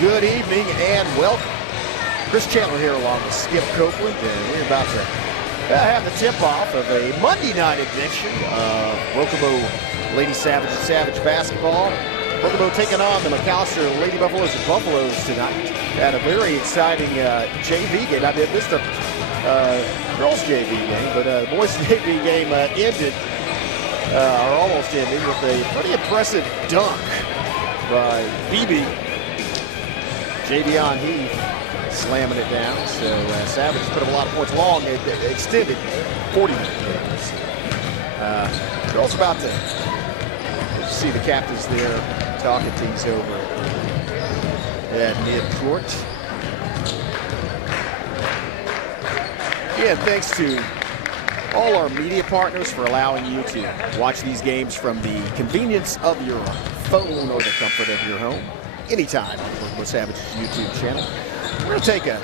Good evening and welcome. Chris Chandler here along with Skip Copeland, and we're about to have the tip-off of a Monday night edition of Rokobo Lady Savage basketball. Rokobo taking on the McAlester Lady Buffaloes and Buffaloes tonight. Had a very exciting JV game. I mean, this is the girls JV game, but the boys JV game ended, or almost ended, with a pretty impressive dunk by BB. Javion Heath slamming it down. So Savage put up a lot of points long. It extended 40-minute games. Girls about to see the captains there talking things over at mid-court. Yeah, thanks to all our media partners for allowing you to watch these games from the convenience of your phone or the comfort of your home anytime on Rokobo Savage's YouTube channel. We're going to take a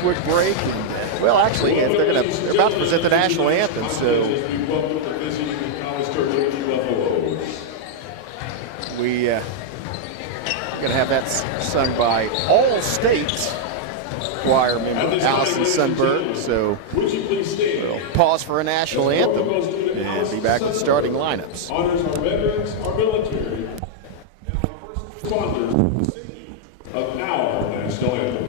quick break, and well, actually, if they're about to present the national anthem, so we're going to have that sung by All-State choir member Allison Sundberg. So we'll pause for a national anthem and be back with starting lineups. Honors our veterans, our military, and our first responders of our national anthem.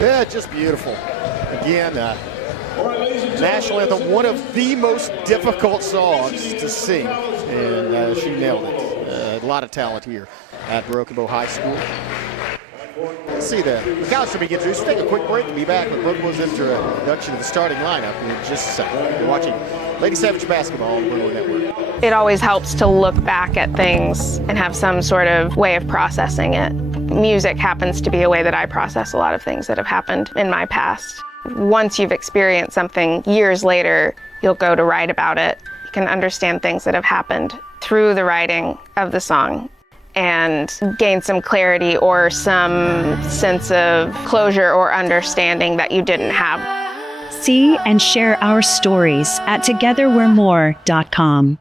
Yeah, just beautiful. Again, national anthem, one of the most difficult songs to sing, and she nailed it. A lot of talent here at Rokobo High School. Let's see the McAlester be introduced. We'll take a quick break and be back with Rokobo's introduction of the starting lineup in just a second. You're watching Lady Savage basketball on the Rokobo Network. It always helps to look back at things and have some sort of way of processing it. Music happens to be a way that I process a lot of things that have happened in my past. Once you've experienced something years later, you'll go to write about it. You can understand things that have happened through the writing of the song and gain some clarity or some sense of closure or understanding that you didn't have. See and share our stories at togetherwe'remore.com.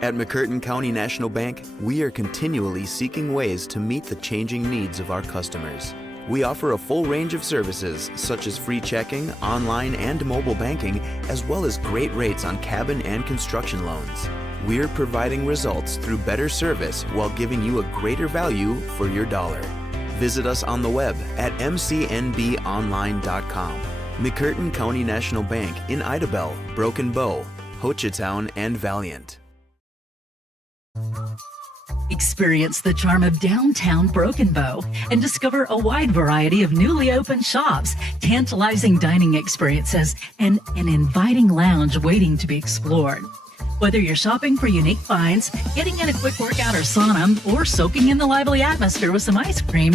At McCurtain County National Bank, we are continually seeking ways to meet the changing needs of our customers. We offer a full range of services such as free checking, online and mobile banking, as well as great rates on cabin and construction loans. We're providing results through better service while giving you a greater value for your dollar. Visit us on the web at mcnbonline.com. McCurtain County National Bank in Idabel, Broken Bow, Hochatown, and Valiant. Experience the charm of downtown Broken Bow and discover a wide variety of newly opened shops, tantalizing dining experiences, and an inviting lounge waiting to be explored. Whether you're shopping for unique finds, getting in a quick workout or sauna, or soaking in the lively atmosphere with some ice cream,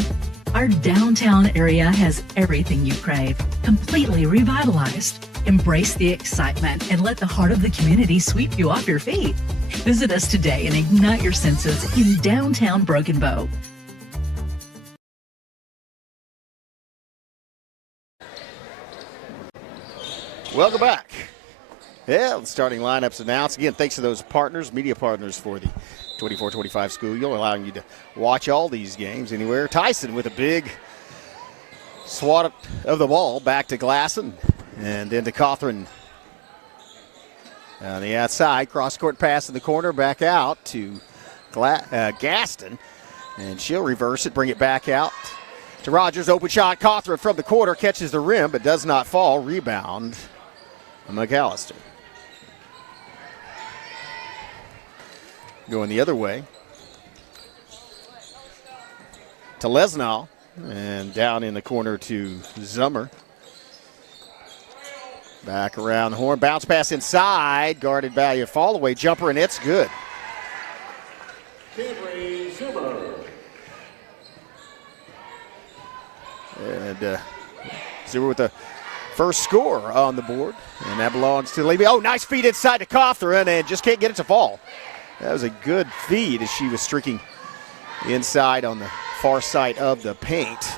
our downtown area has everything you crave, completely revitalized. Embrace the excitement and let the heart of the community sweep you off your feet. Visit us today and ignite your senses in downtown Broken Bow. Welcome back. Yeah, the starting lineups announced. Again, thanks to those partners, media partners for the 24-25 school year, allowing you to watch all these games anywhere. Tyson with a big swat of the ball back to Glasson and into Cawthron on the outside. Cross-court pass in the corner, back out to Gaston, and she'll reverse it, bring it back out to Rogers. Open shot, Cawthron from the corner, catches the rim, but does not fall. Rebound, McAlester. Going the other way to Lesnau, and down in the corner to Zummer. Back around the horn, bounce pass inside, guarded by a fall away jumper, and it's good. And Zummer with the first score on the board, and that belongs to Levy. Oh, nice feed inside to Cawthron, and just can't get it to fall. That was a good feed as she was streaking inside on the far side of the paint.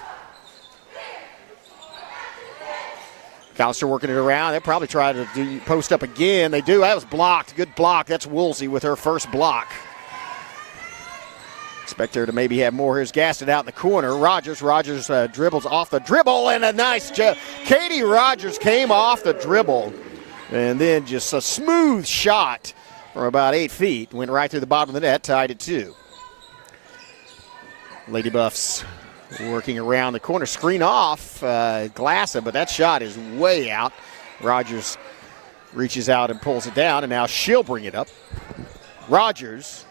McAlester working it around. They probably try to post up again. They do. That was blocked. Good block. That's Woolsey with her first block. Expect her to maybe have more. Here's Gaston out in the corner. Rogers dribbles off the dribble, and a nice Katie Rogers came off the dribble, and then just a smooth shot from about 8 feet. Went right through the bottom of the net, tied at 2. Lady Buffs working around the corner. Screen off Glasson, but that shot is way out. Rogers reaches out and pulls it down, and now she'll bring it up. Rogers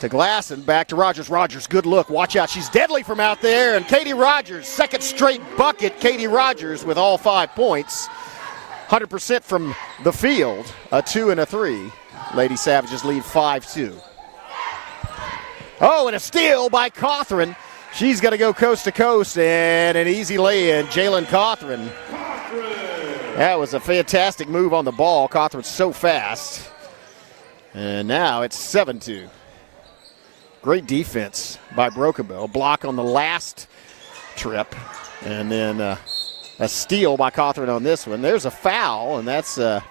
to Glasson, back to Rogers. Rogers, good look. Watch out. She's deadly from out there. And Katie Rogers, second straight bucket. Katie Rogers with all 5 points. 100% from the field. A 2 and a 3. Lady Savages lead 5-2. Oh, and a steal by Cawthron. She's going to go coast to coast, and an easy lay-in. Jalen Cawthron. That was a fantastic move on the ball. Cawthron's so fast. And now it's 7-2. Great defense by Broken Bow. Block on the last trip, and then a steal by Cawthron on this one. There's a foul, and that's going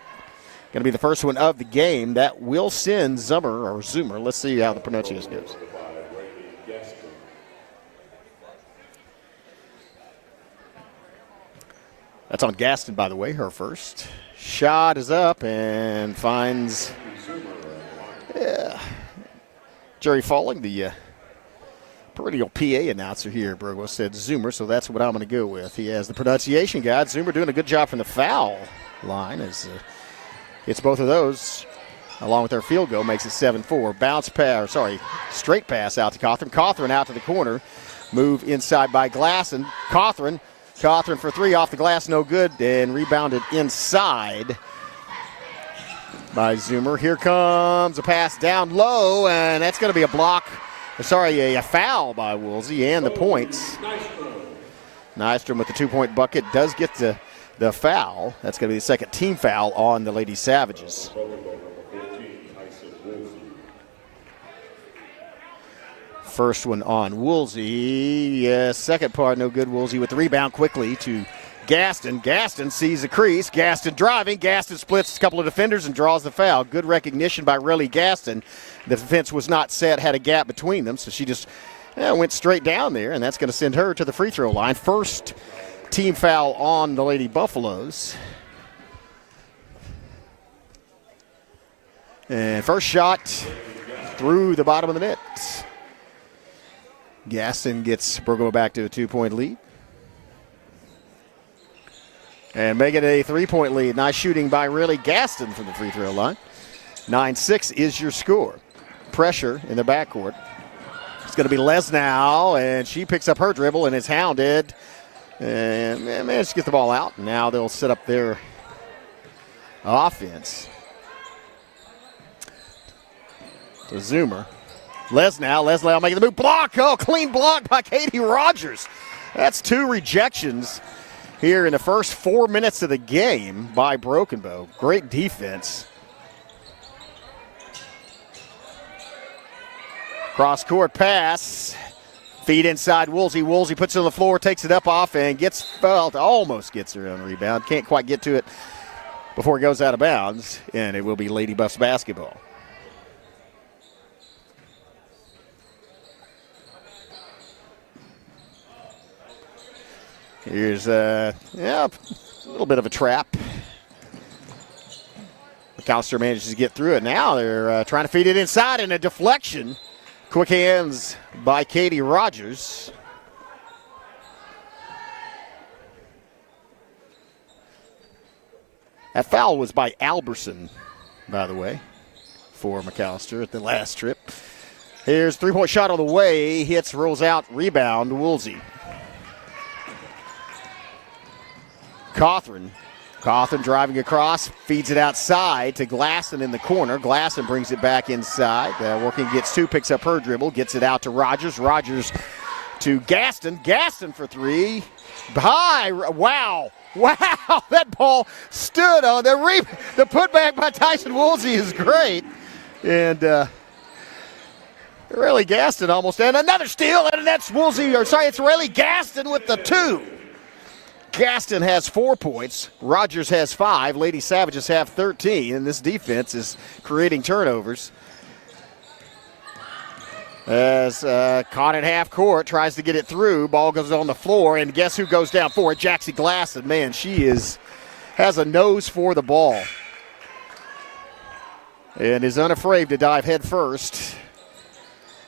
to be the first one of the game. That will send Zoomer. Let's see how the pronunciation goes. That's on Gaston, by the way, her first. Shot is up and finds Jerry Falling, the perennial PA announcer here, Burgo, said Zoomer, so that's what I'm going to go with. He has the pronunciation guide. Zoomer doing a good job from the foul line as it's both of those, along with their field goal, makes it 7-4. Straight pass out to Cawthron. Cawthron out to the corner. Move inside by Glasson. Cawthron for 3 off the glass, no good, and rebounded inside by Zoomer. Here comes a pass down low, and that's going to be a foul by Woolsey, and the points. Nystrom with the 2-point bucket does get the foul. That's going to be the second team foul on the Lady Savages. First one on Woolsey. Second part, no good. Woolsey with the rebound quickly to Gaston. Gaston sees the crease. Gaston driving. Gaston splits a couple of defenders and draws the foul. Good recognition by Relly Gaston. The defense was not set, had a gap between them, so she just went straight down there, and that's going to send her to the free throw line. First team foul on the Lady Buffaloes. And first shot through the bottom of the net. Gaston gets Burgo back to a 2-point lead. And make it a 3-point lead. Nice shooting by Relly Gaston from the free throw line. 9-6 is your score. Pressure in the backcourt. It's going to be Lesnau, and she picks up her dribble and is hounded. And managed to get the ball out. Now they'll set up their offense. To Zoomer. Lesnau making the move. Block. Oh, clean block by Katie Rogers. That's 2 rejections here in the first 4 minutes of the game by Broken Bow. Great defense. Cross-court pass. Feed inside Woolsey. Woolsey puts it on the floor, takes it up off, and gets fouled. Almost gets her own rebound. Can't quite get to it before it goes out of bounds, and it will be Lady Buffs basketball. Here's a little bit of a trap. McAlester manages to get through it. Now they're trying to feed it inside, and a deflection. Quick hands by Katie Rogers. That foul was by Alberson, by the way, for McAlester at the last trip. Here's three-point shot on the way. Hits, rolls out, rebound, Woolsey. Cawthron driving across, feeds it outside to Glasson in the corner. Glasson brings it back inside. Working, gets two, picks up her dribble, gets it out to Rogers. Rogers to Gaston. Gaston for three. High. Wow. That ball stood on the putback by Tyson Woolsey is great. And Riley Gaston almost. And another steal, and that's it's Riley Gaston with the two. Gaston has 4 points. Rogers has 5. Lady Savages have 13. And this defense is creating turnovers. As caught at half court, tries to get it through. Ball goes on the floor, and guess who goes down for it? Jaxie Glasson. Man, she has a nose for the ball. And is unafraid to dive head first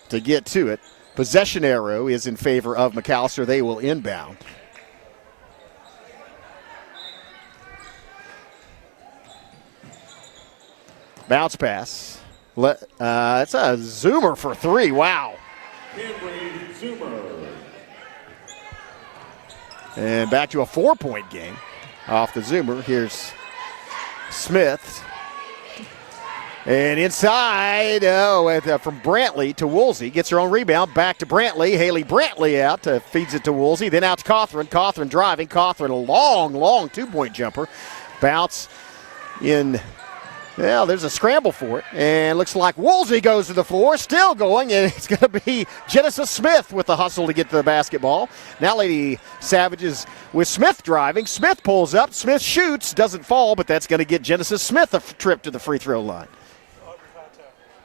to get to it. Possession arrow is in favor of McAlester. They will inbound. Bounce pass. It's a zoomer for three. Wow. And back to a 4-point game off the zoomer. Here's Smith. And inside, from Brantley to Woolsey. Gets her own rebound. Back to Brantley. Haley Brantley out. Feeds it to Woolsey. Then out to Cawthron. Cawthron driving. Cawthron, a long 2-point jumper. Bounce in. Well, there's a scramble for it, and looks like Woolsey goes to the floor, still going, and it's going to be Genesis Smith with the hustle to get to the basketball. Now Lady Savages with Smith driving. Smith pulls up. Smith shoots, doesn't fall, but that's going to get Genesis Smith a trip to the free throw line.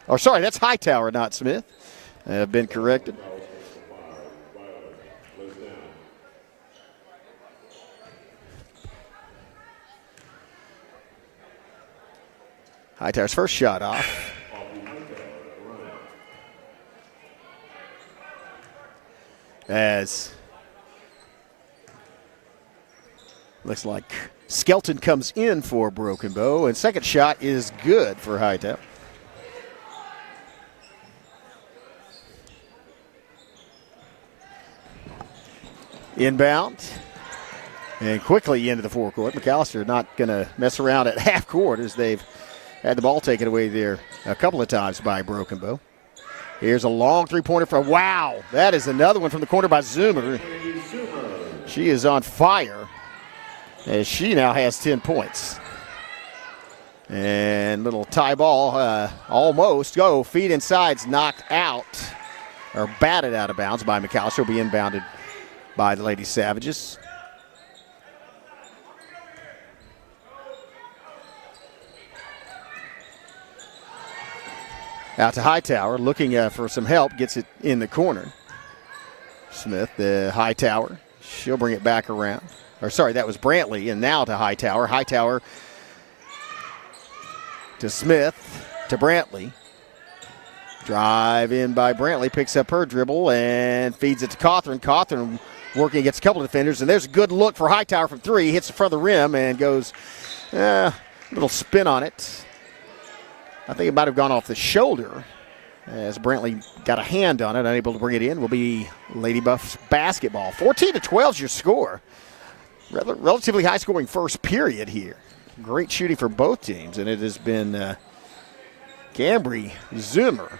Oh, sorry, that's Hightower, not Smith. I've been corrected. Hightower's first shot off. As looks like Skelton comes in for Broken Bow, and second shot is good for Hightower. Inbound. And quickly into the forecourt. McAlester not going to mess around at half court as they've had the ball taken away there a couple of times by Broken Bow. Here's a long three-pointer from, wow, that is another one from the corner by Zoomer. She is on fire as she now has 10 points. And little tie ball, almost, feed inside's knocked out, or batted out of bounds by McAlester. Will be inbounded by the Lady Savages. Out to Hightower, looking for some help, gets it in the corner. Smith, the Hightower, she'll bring it back around. Or sorry, that was Brantley, and now to Hightower. Hightower to Smith, to Brantley. Drive in by Brantley, picks up her dribble and feeds it to Cawthron. Cawthron working against a couple of defenders, and there's a good look for Hightower from three. Hits the front of the rim and goes a little spin on it. I think it might have gone off the shoulder as Brantley got a hand on it, unable to bring it in. Will be Lady Buffs basketball. 14-12 is your score. Relatively high-scoring first period here. Great shooting for both teams, and it has been Cambry Zoomer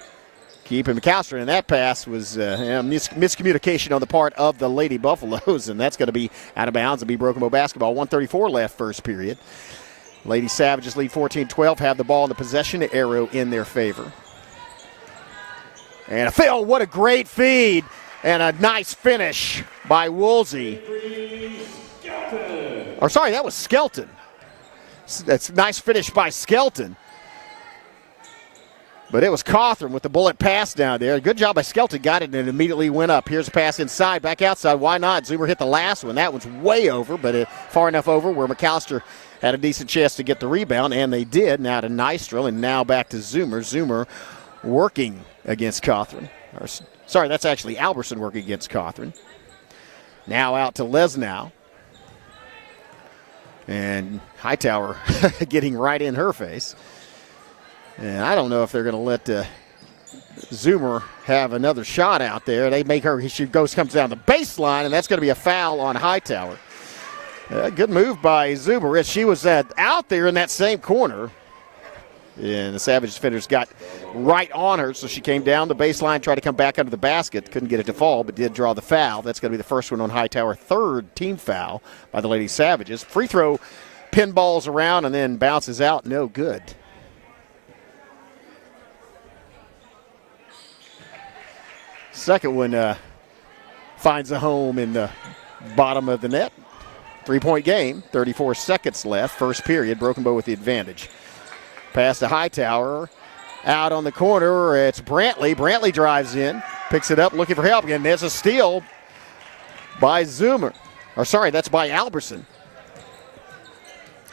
keeping McAlester, and that pass was miscommunication on the part of the Lady Buffaloes, and that's going to be out of bounds and be Broken Bow basketball. 1:34 left first period. Lady Savages lead 14-12, have the ball in the possession, arrow in their favor. And Phil, what a great feed and a nice finish by Woolsey. Or sorry, that was Skelton. That's a nice finish by Skelton. But it was Cawthron with the bullet pass down there. Good job by Skelton. Got it and it immediately went up. Here's a pass inside, back outside. Why not? Zoomer hit the last one. That one's way over, but far enough over where McAlester had a decent chance to get the rebound, and they did. Now to Nystrom, and now back to Zoomer. Zoomer working against Cawthron. Sorry, that's actually Alberson working against Cawthron. Now out to Lesnow. And Hightower getting right in her face. And I don't know if they're going to let Zoomer have another shot out there. They make her, she comes down the baseline, and that's going to be a foul on Hightower. Good move by Zoomer. She was out there in that same corner. And the Savage defenders got right on her, so she came down the baseline, tried to come back under the basket. Couldn't get it to fall, but did draw the foul. That's going to be the first one on Hightower. Third team foul by the Lady Savages. Free throw pinballs around and then bounces out. No good. Second one finds a home in the bottom of the net. 3-point game, 34 seconds left. First period, Broken Bow with the advantage. Pass to Hightower. Out on the corner, it's Brantley. Brantley drives in, picks it up, looking for help again. There's a steal by Zoomer. Or sorry, that's by Alberson.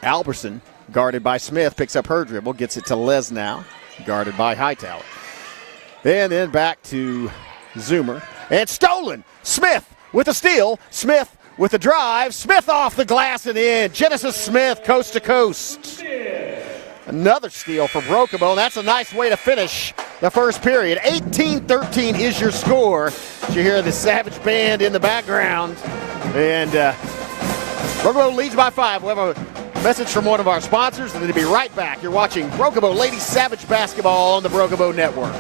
Alberson, guarded by Smith, picks up her dribble, gets it to Lesnow, guarded by Hightower. And then back to Zoomer. And stolen. Smith with a steal. Smith with a drive. Smith off the glass and in. Genesis Smith, coast to coast. Another steal for Broken Bow. That's a nice way to finish the first period. 18-13 is your score. You hear the Savage Band in the background. And Broken Bow leads by 5. We'll have a message from one of our sponsors, and then we'll be right back. You're watching Broken Bow Lady Savage Basketball on the Broken Bow Network.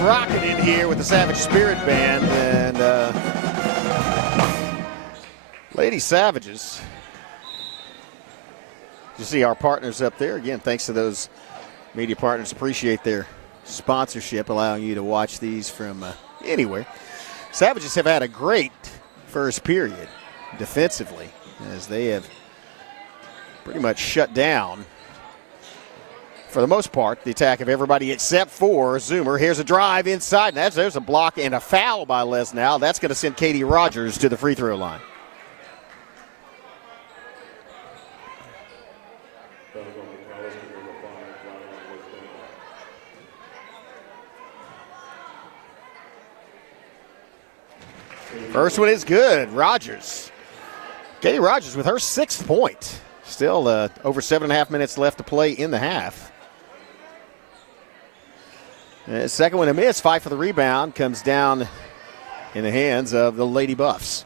Rocking in here with the Savage Spirit Band, and Lady Savages. You see our partners up there. Again, thanks to those media partners. Appreciate their sponsorship, allowing you to watch these from anywhere. Savages have had a great first period defensively, as they have pretty much shut down, for the most part, the attack of everybody except for Zoomer. Here's a drive inside, and there's a block and a foul by Lesnow. That's going to send Katie Rogers to the free throw line. First one is good. Rogers. Katie Rogers with her 6th point. Still over 7.5 minutes left to play in the half. Second one a miss. Fight for the rebound. Comes down in the hands of the Lady Buffs.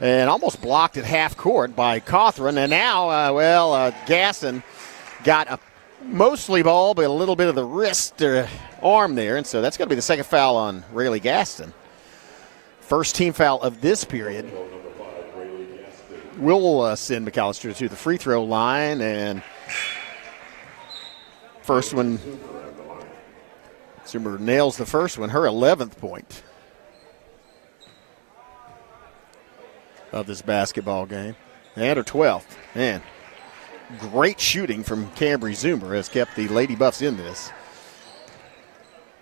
And almost blocked at half court by Cawthron. And now, Gaston got a mostly ball, but a little bit of the wrist or arm there. And so that's going to be the second foul on Rayleigh Gaston. First team foul of this period. We'll send McAlester to the free throw line. And first one, Zoomer nails the first one, her 11th point of this basketball game. And her 12th. Man, great shooting from Cambry Zoomer has kept the Lady Buffs in this.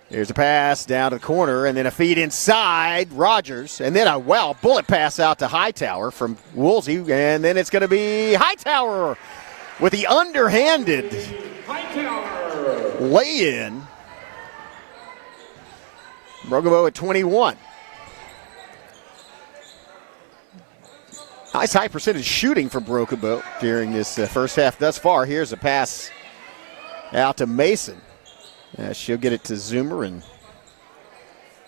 Here's a pass down to the corner, and then a feed inside Rogers, and then a bullet pass out to Hightower from Woolsey, and then it's going to be Hightower with the underhanded lay-in. Brokenbow at 21. Nice high percentage shooting for Brokenbow during this first half thus far. Here's a pass out to Mason. She'll get it to Zoomer and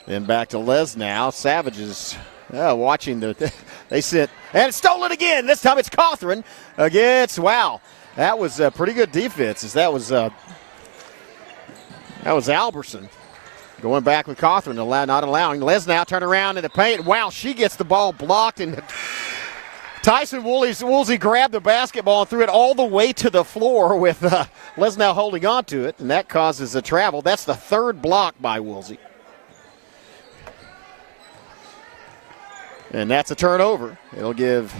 then back to Les now. Savages watching they sit and it's stolen again. This time it's Cawthron against, wow. That was a pretty good defense as that was Alberson going back with Cawthron, not allowing Les now turn around in the paint. Wow, she gets the ball blocked and Tyson Woolsey grabbed the basketball and threw it all the way to the floor with Les now holding on to it, and that causes a travel. That's the third block by Woolsey. And that's a turnover. It'll give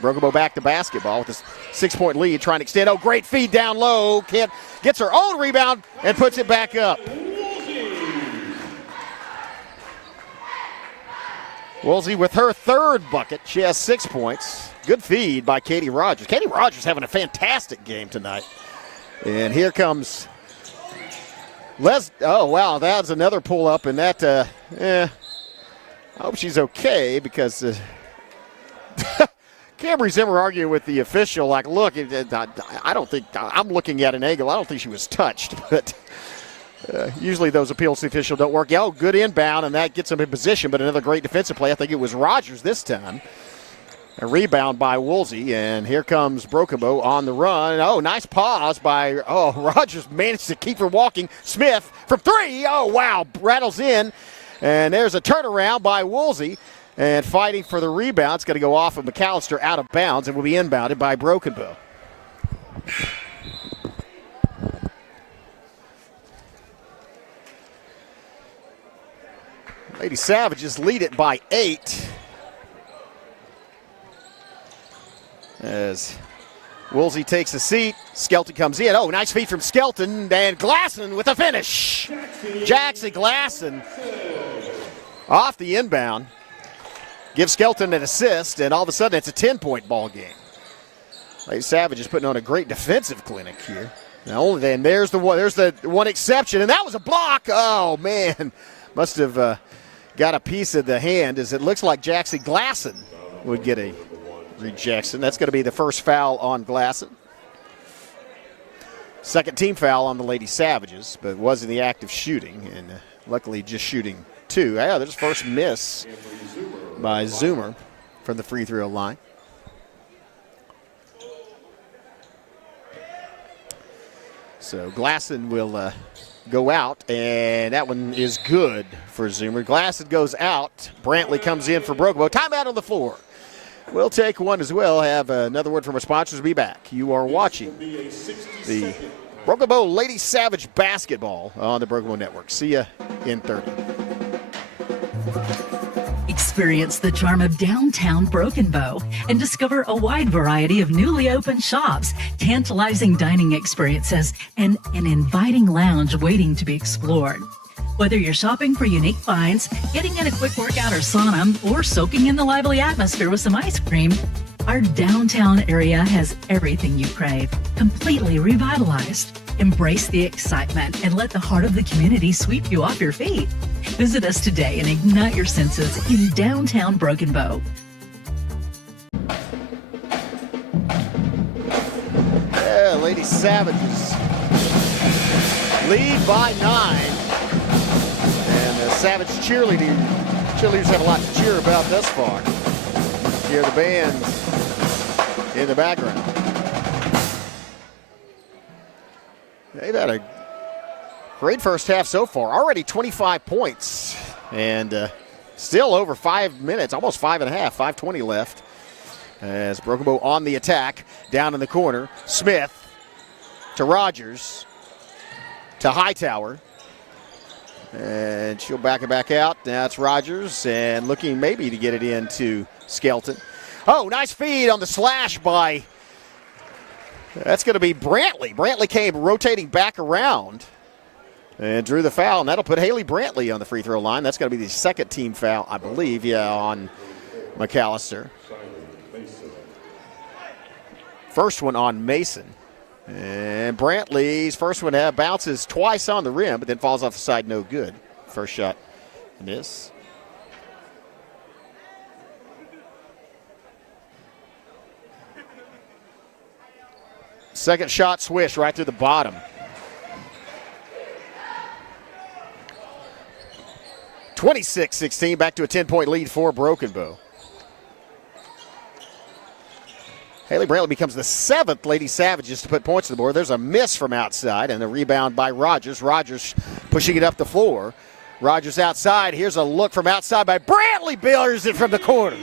Brokenbow back to basketball with a 6-point lead, trying to extend. Oh, great feed down low. Gets her own rebound and puts it back up. Woolsey with her third bucket. She has 6 points. Good feed by Katie Rogers. Katie Rogers having a fantastic game tonight. And here comes Les. Oh, wow, that's another pull-up, and that, I hope she's okay because Cambry Zimmer arguing with the official, like, look, I don't think, I'm looking at an angle. I don't think she was touched, but usually those appeals to the official don't work. Oh, good inbound, and that gets them in position, but another great defensive play. I think it was Rogers this time. A rebound by Woolsey, and here comes Brokenbow on the run. Oh, nice pause by, Rogers managed to keep her walking. Smith from three. Oh, wow, rattles in. And there's a turnaround by Woolsey, and fighting for the rebound. It's going to go off of McAlester out of bounds and will be inbounded by Brokenbow. Lady Savages lead it by 8. As Woolsey takes a seat, Skelton comes in. Oh, nice feed from Skelton, and Glasson with a finish. Jackson Glasson off the inbound. Gives Skelton an assist, and all of a sudden it's a 10-point ball game. Lady Savages putting on a great defensive clinic here. Now only then there's the one exception, and that was a block. Oh man, must have got a piece of the hand, as it looks like Jackson Glasson would get a rejection. That's going to be the first foul on Glasson. Second team foul on the Lady Savages, but was in the act of shooting, and luckily just shooting 2. Yeah, there's first miss by Zoomer from the free throw line. So Glasson will go out, and that one is good for Zoomer. Glasson goes out. Brantley comes in for Brokenbow. Timeout on the floor. We'll take one as well. Have another word from our sponsors. Be back. You are watching the Brokenbow Lady Savage basketball on the Brokenbow Network. See ya in 30. Experience the charm of downtown Broken Bow and discover a wide variety of newly opened shops, tantalizing dining experiences, and an inviting lounge waiting to be explored. Whether you're shopping for unique finds, getting in a quick workout or sauna, or soaking in the lively atmosphere with some ice cream, our downtown area has everything you crave, completely revitalized. Embrace the excitement and let the heart of the community sweep you off your feet. Visit us today and ignite your senses in downtown Broken Bow. Yeah, Lady Savages lead by 9. And the Savage cheerleaders have a lot to cheer about thus far. Hear the band in the background. They've had a great first half so far. Already 25 points. And still over 5 minutes, almost 5.5, 5:20 left. As Broken Bow on the attack, down in the corner. Smith to Rogers to Hightower. And she'll back it back out. Now it's Rogers, and looking maybe to get it into Skelton. Oh, nice feed on the slash by That's going to be Brantley. Brantley came rotating back around and drew the foul, and that'll put Haley Brantley on the free throw line. That's going to be the second team foul, I believe, on McAlester. First one on Mason. And Brantley's first one bounces twice on the rim, but then falls off the side, no good. First shot, miss. Second shot, swish right through the bottom. 26-16, back to a 10-point lead for Broken Bow. Haley Brantley becomes the 7th Lady Savages to put points on the board. There's a miss from outside and a rebound by Rogers. Rogers pushing it up the floor. Rogers outside. Here's a look from outside by Brantley. Billers it from the corner.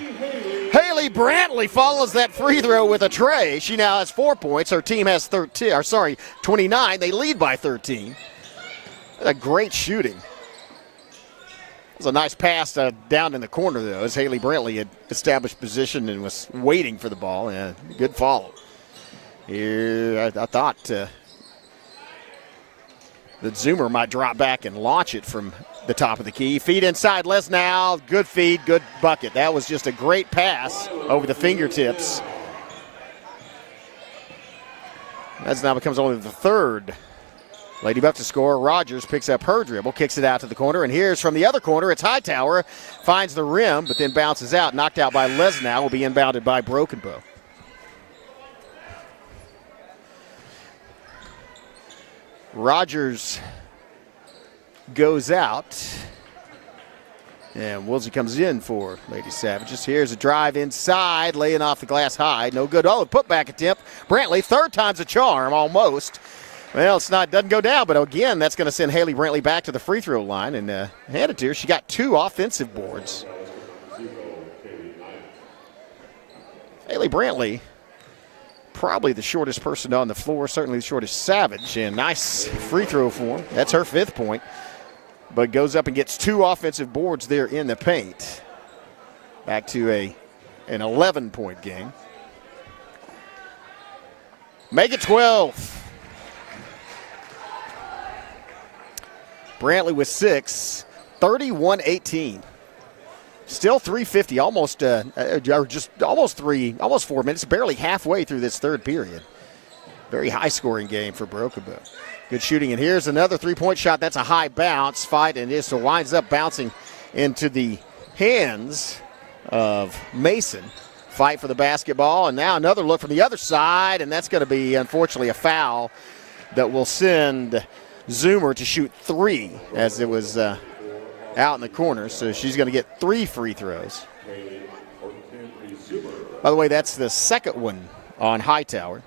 Haley Brantley follows that free throw with a tray. She now has 4 points. Her team has 29. They lead by 13. That's a great shooting. It was a nice pass down in the corner, though, as Haley Brantley had established position and was waiting for the ball. Yeah, good follow. Here, I thought that Zoomer might drop back and launch it from the top of the key. Feed inside, Lesnow. Good feed, good bucket. That was just a great pass over the fingertips. That now becomes only the third Lady Buff to score. Rogers picks up her dribble, kicks it out to the corner, and here's from the other corner. It's Hightower, finds the rim, but then bounces out. Knocked out by Lesnow, will be inbounded by Broken Bow. Rogers goes out, and Woolsey comes in for Lady Savages. Here's a drive inside, laying off the glass high. No good. Oh, putback attempt. Brantley, third time's a charm, almost. Well, doesn't go down, but again, that's going to send Haley Brantley back to the free throw line, and hand it to her. She got 2 offensive boards. Haley Brantley, probably the shortest person on the floor, certainly the shortest Savage, and nice free throw form. That's her 5th point, but goes up and gets 2 offensive boards there in the paint. Back to an 11-point game. Make it 12. Brantley with 6, 31-18. Still 3:50, almost 4 minutes, barely halfway through this third period. Very high-scoring game for Broken Bow. Good shooting, and here's another three-point shot. That's a high bounce fight, and it winds up bouncing into the hands of Mason. Fight for the basketball, and now another look from the other side, and that's going to be, unfortunately, a foul that will send Zoomer to shoot 3 as it was out in the corner. So she's going to get 3 free throws. By the way, that's the second one on Hightower.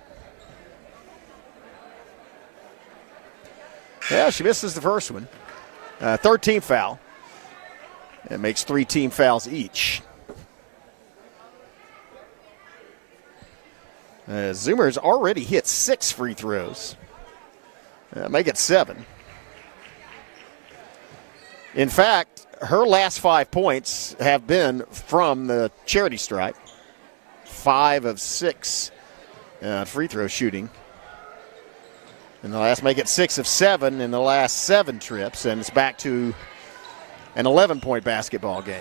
Yeah, she misses the first one. Third team foul. It makes 3 team fouls each. Zoomer's already hit 6 free throws. Make it 7. In fact, her last 5 points have been from the charity stripe. 5 of 6 free throw shooting. And the last make it 6 of 7 in the last 7 trips, and it's back to an 11-point basketball game.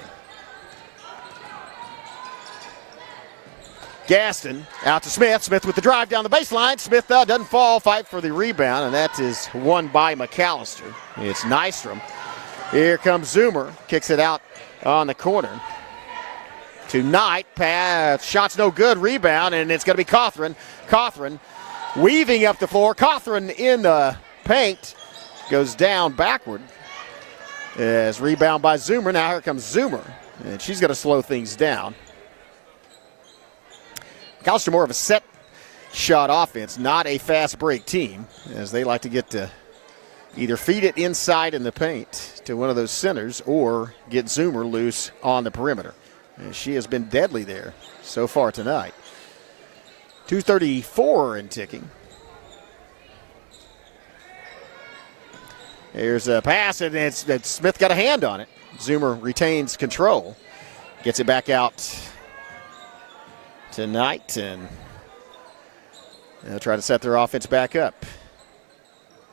Gaston out to Smith. Smith with the drive down the baseline. Smith doesn't fall, fight for the rebound, and that is won by McAlester. It's Nystrom. Here comes Zoomer. Kicks it out on the corner to Knight. Pass. Shot's no good. Rebound, and it's going to be Cawthron. Cawthron weaving up the floor. Cawthron in the paint. Goes down backward. As rebound by Zoomer. Now here comes Zoomer, and she's going to slow things down. McAlester more of a set shot offense, not a fast break team, as they like to get to either feed it inside in the paint to one of those centers or get Zoomer loose on the perimeter. And she has been deadly there so far tonight. 2:34 and ticking. Here's a pass, and Smith got a hand on it. Zoomer retains control. Gets it back out tonight, and They'll try to set their offense back up.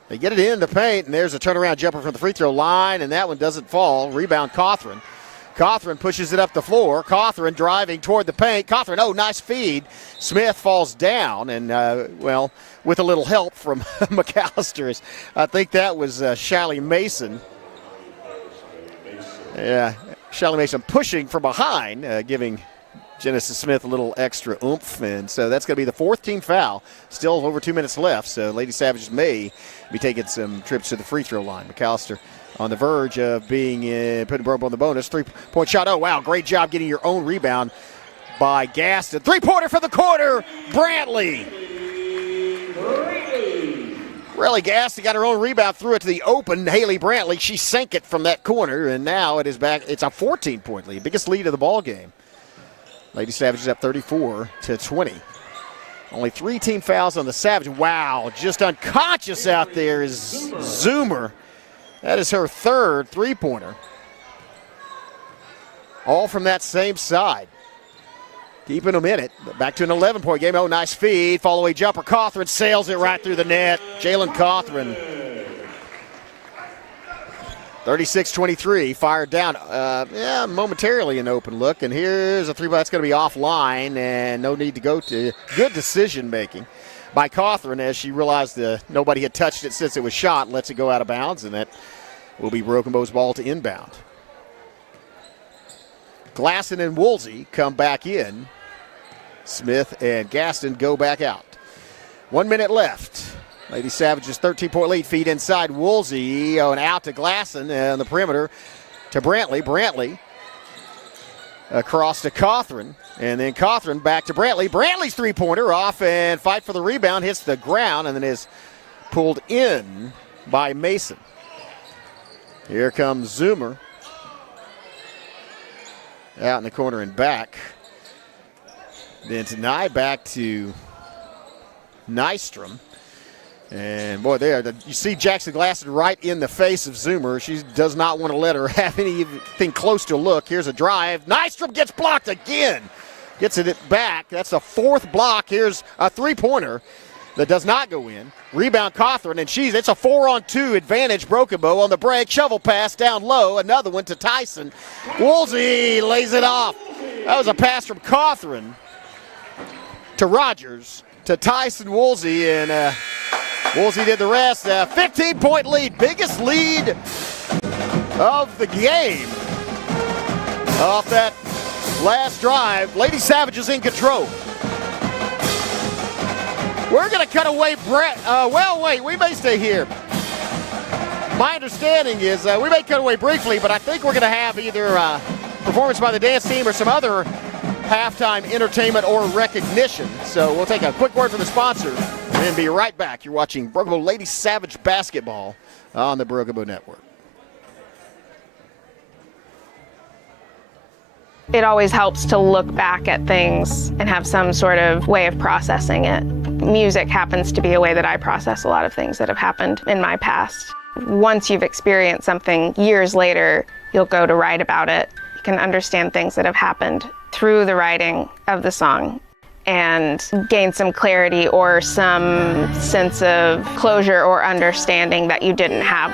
They get it in the paint, and there's a turnaround jumper from the free throw line, and that one doesn't fall. Rebound, Cawthron. Cawthron pushes it up the floor. Cawthron driving toward the paint. Cawthron, oh, nice feed. Smith falls down, and, well, with a little help from McAlester. I think that was Shally Mason. Yeah, Shally Mason pushing from behind, giving Genesis Smith a little extra oomph, and so that's going to be the 4th team foul. Still over 2 minutes left, so Lady Savages may be taking some trips to the free throw line. McAlester on the verge of being putting Broke on the bonus. 3-point shot. Oh, wow, great job getting your own rebound by Gaston. 3-pointer for the quarter, Brantley. Really, Gaston got her own rebound, threw it to the open Haley Brantley. She sank it from that corner, and now it is back. It's a 14-point lead, biggest lead of the ball game. Lady Savages up 34-20. Only 3 team fouls on the Savage. Wow, just unconscious out there is Zoomer. That is her 3rd 3-pointer. All from that same side. Keeping them in it. Back to an 11-point game. Oh, nice feed. Fall away jumper. Cawthron sails it right through the net. Jalen Cawthron. 36-23, fired down, momentarily an open look, and here's a 3-ball that's going to be offline, and no need to go to. Good decision-making by Cawthron as she realized nobody had touched it since it was shot, lets it go out of bounds, and that will be Broken Bow's ball to inbound. Glasson and Woolsey come back in. Smith and Gaston go back out. 1 minute left. Lady Savages 13-point lead, feed inside Woolsey, and out to Glasson on the perimeter to Brantley. Brantley across to Cawthron, and then Cawthron back to Brantley. Brantley's 3-pointer off and fight for the rebound, hits the ground, and then is pulled in by Mason. Here comes Zoomer. Out in the corner and back. Then tonight back to Nystrom. And boy, there you see Jackson Glasson right in the face of Zoomer. She does not want to let her have anything close to a look. Here's a drive. Nystrom gets blocked again. Gets it back. That's the 4th block. Here's a 3-pointer that does not go in. Rebound Cawthron, and it's a 4-on-2 advantage. Broken Bow on the break. Shovel pass down low. Another one to Tyson. Woolsey lays it off. That was a pass from Cawthron to Rogers to Tyson Woolsey, and Woolsey did the rest. 15-point lead, biggest lead of the game. Off that last drive, Lady Savages in control. We're going to cut away, Brett. We may stay here. My understanding is we may cut away briefly, but I think we're going to have either performance by the dance team or some other halftime entertainment or recognition. So we'll take a quick word from the sponsors and be right back. You're watching Broken Bow Lady Savage Basketball on the Broken Bow Network. It always helps to look back at things and have some sort of way of processing it. Music happens to be a way that I process a lot of things that have happened in my past. Once you've experienced something years later, you'll go to write about it. You can understand things that have happened through the writing of the song and gain some clarity or some sense of closure or understanding that you didn't have.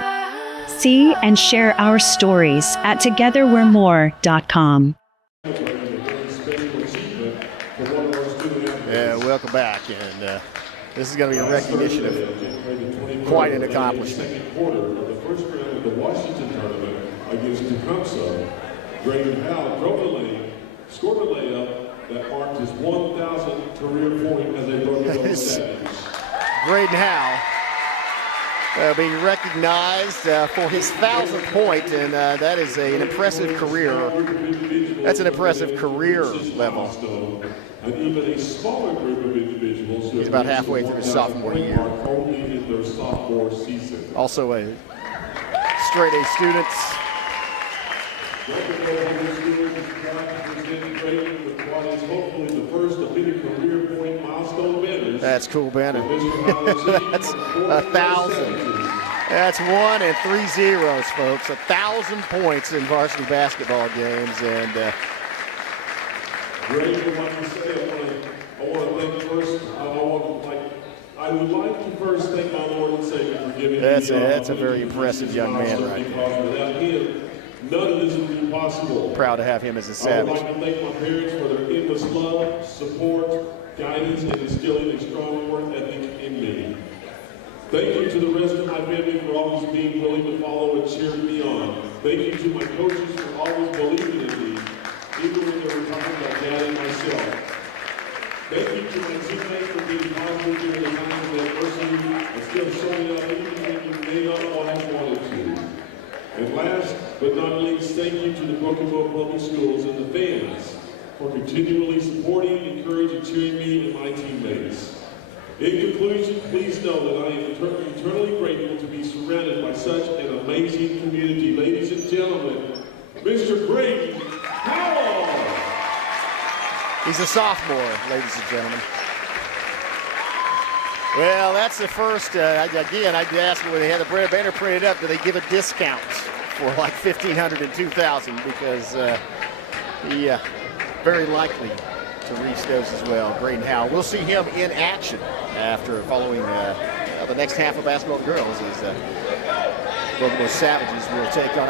See and share our stories at togetherwe'remore.com. Welcome back, and this is going to be a recognition of quite an accomplishment. Quarter of the first round of the Washington tournament against Tecumseh, Graydon Howell drove the lane, scored a layup that marked his 1,000th career point as a Broken Bow Savage. Graydon Howell being recognized for his 1,000th point, and that is an impressive career. That's an impressive career level. And even a smaller group of individuals who he's about halfway through his sophomore year. Only in their sophomore season. Also a straight A student. That's cool, Banner. That's 1,000. That's 1 and 3 zeros, folks. 1,000 points in varsity basketball games, and Greg, I want to thank first, I want to I would like to first thank my Lord and Savior for giving me That's a very impressive young man right there. Without him, none of this would be possible. Proud to have him as a I Savage. would like to thank my parents for their endless love, support, guidance, and instilling a strong work ethic in me. Thank you to the rest of my family for always being willing to follow and cheer me on. Thank you to my coaches for always believing in me, even when they were talking about Dad and myself. Thank you to my teammates for being positive during the times of adversity and still showing up even when you may not all have wanted to. And last but not least, thank you to the Broken Bow Public Schools and the fans for continually supporting, encouraging, cheering me and my teammates. In conclusion, please know that I am eternally grateful to be surrounded by such an amazing community. Ladies and gentlemen, Mr. Grady Howell! He's a sophomore, ladies and gentlemen. Well, that's the first, again, I'd ask when they had the banner printed up, do they give a discount for like $1,500 and $2,000? Because he very likely to reach those as well. Graydon Howell. We'll see him in action after following the next half of basketball girls as Broken Bow Savages will take on.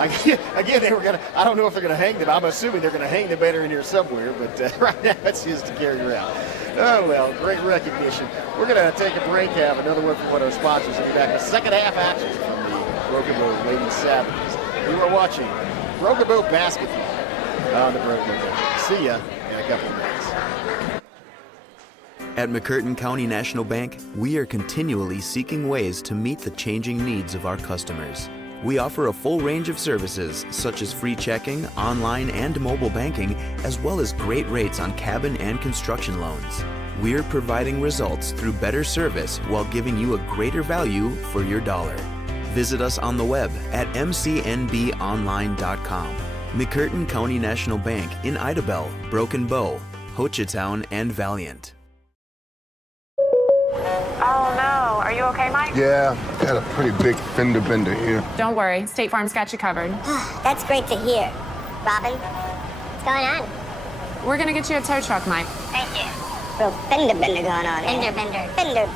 Again, they were going to, I don't know if they're going to hang them. I'm assuming they're going to hang the banner in here somewhere, but right now it's his to carry around. Oh, well, great recognition. We're going to take a break, have another one from one of our sponsors, and be back with second half action from the Broken Bow Lady Savages. You are watching Broken Bow Basketball on the Broken Bow. See ya in a couple of minutes. At McCurtain County National Bank, we are continually seeking ways to meet the changing needs of our customers. We offer a full range of services such as free checking, online and mobile banking, as well as great rates on cabin and construction loans. We're providing results through better service while giving you a greater value for your dollar. Visit us on the web at mcnbonline.com. McCurtain County National Bank in Idabel, Broken Bow, Hochatown, and Valiant. Oh no, are you okay, Mike? Yeah, got a pretty big fender bender here. Don't worry, State Farm's got you covered. That's great to hear. Robin, what's going on? We're gonna get you a tow truck, Mike. Thank you. Real fender bender going on here. Fender bender. Fender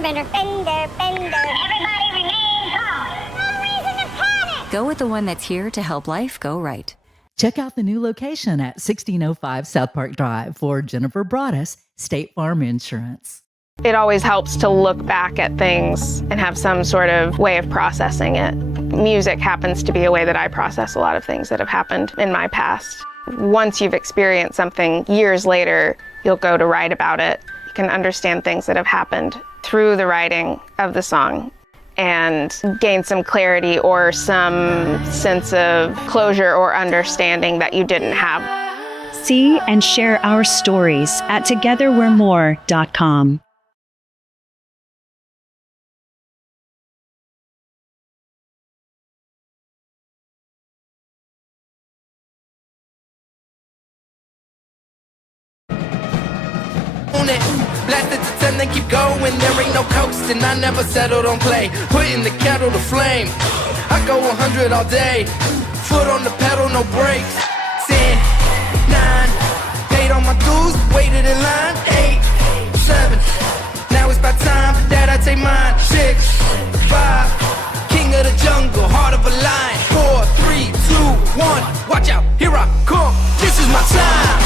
bender. Everybody remain calm. No reason to panic. Go with the one that's here to help life go right. Check out the new location at 1605 South Park Drive for Jennifer Broaddus, State Farm Insurance. It always helps to look back at things and have some sort of way of processing it. Music happens to be a way that I process a lot of things that have happened in my past. Once you've experienced something years later, you'll go to write about it. You can understand things that have happened through the writing of the song and gain some clarity or some sense of closure or understanding that you didn't have. See and share our stories at togetherwe'remore.com. Blast it to 10, then keep going. There ain't no coasting, I never settled on play. Putting the kettle to flame. I go 100 all day. Foot on the pedal, no brakes. 10, 9, paid all my dues, waited in line. 8, 7, now it's about time that I take mine. 6, 5, king of the jungle, heart of a lion. 4, 3, 2, 1, watch out, here I come. This is my time,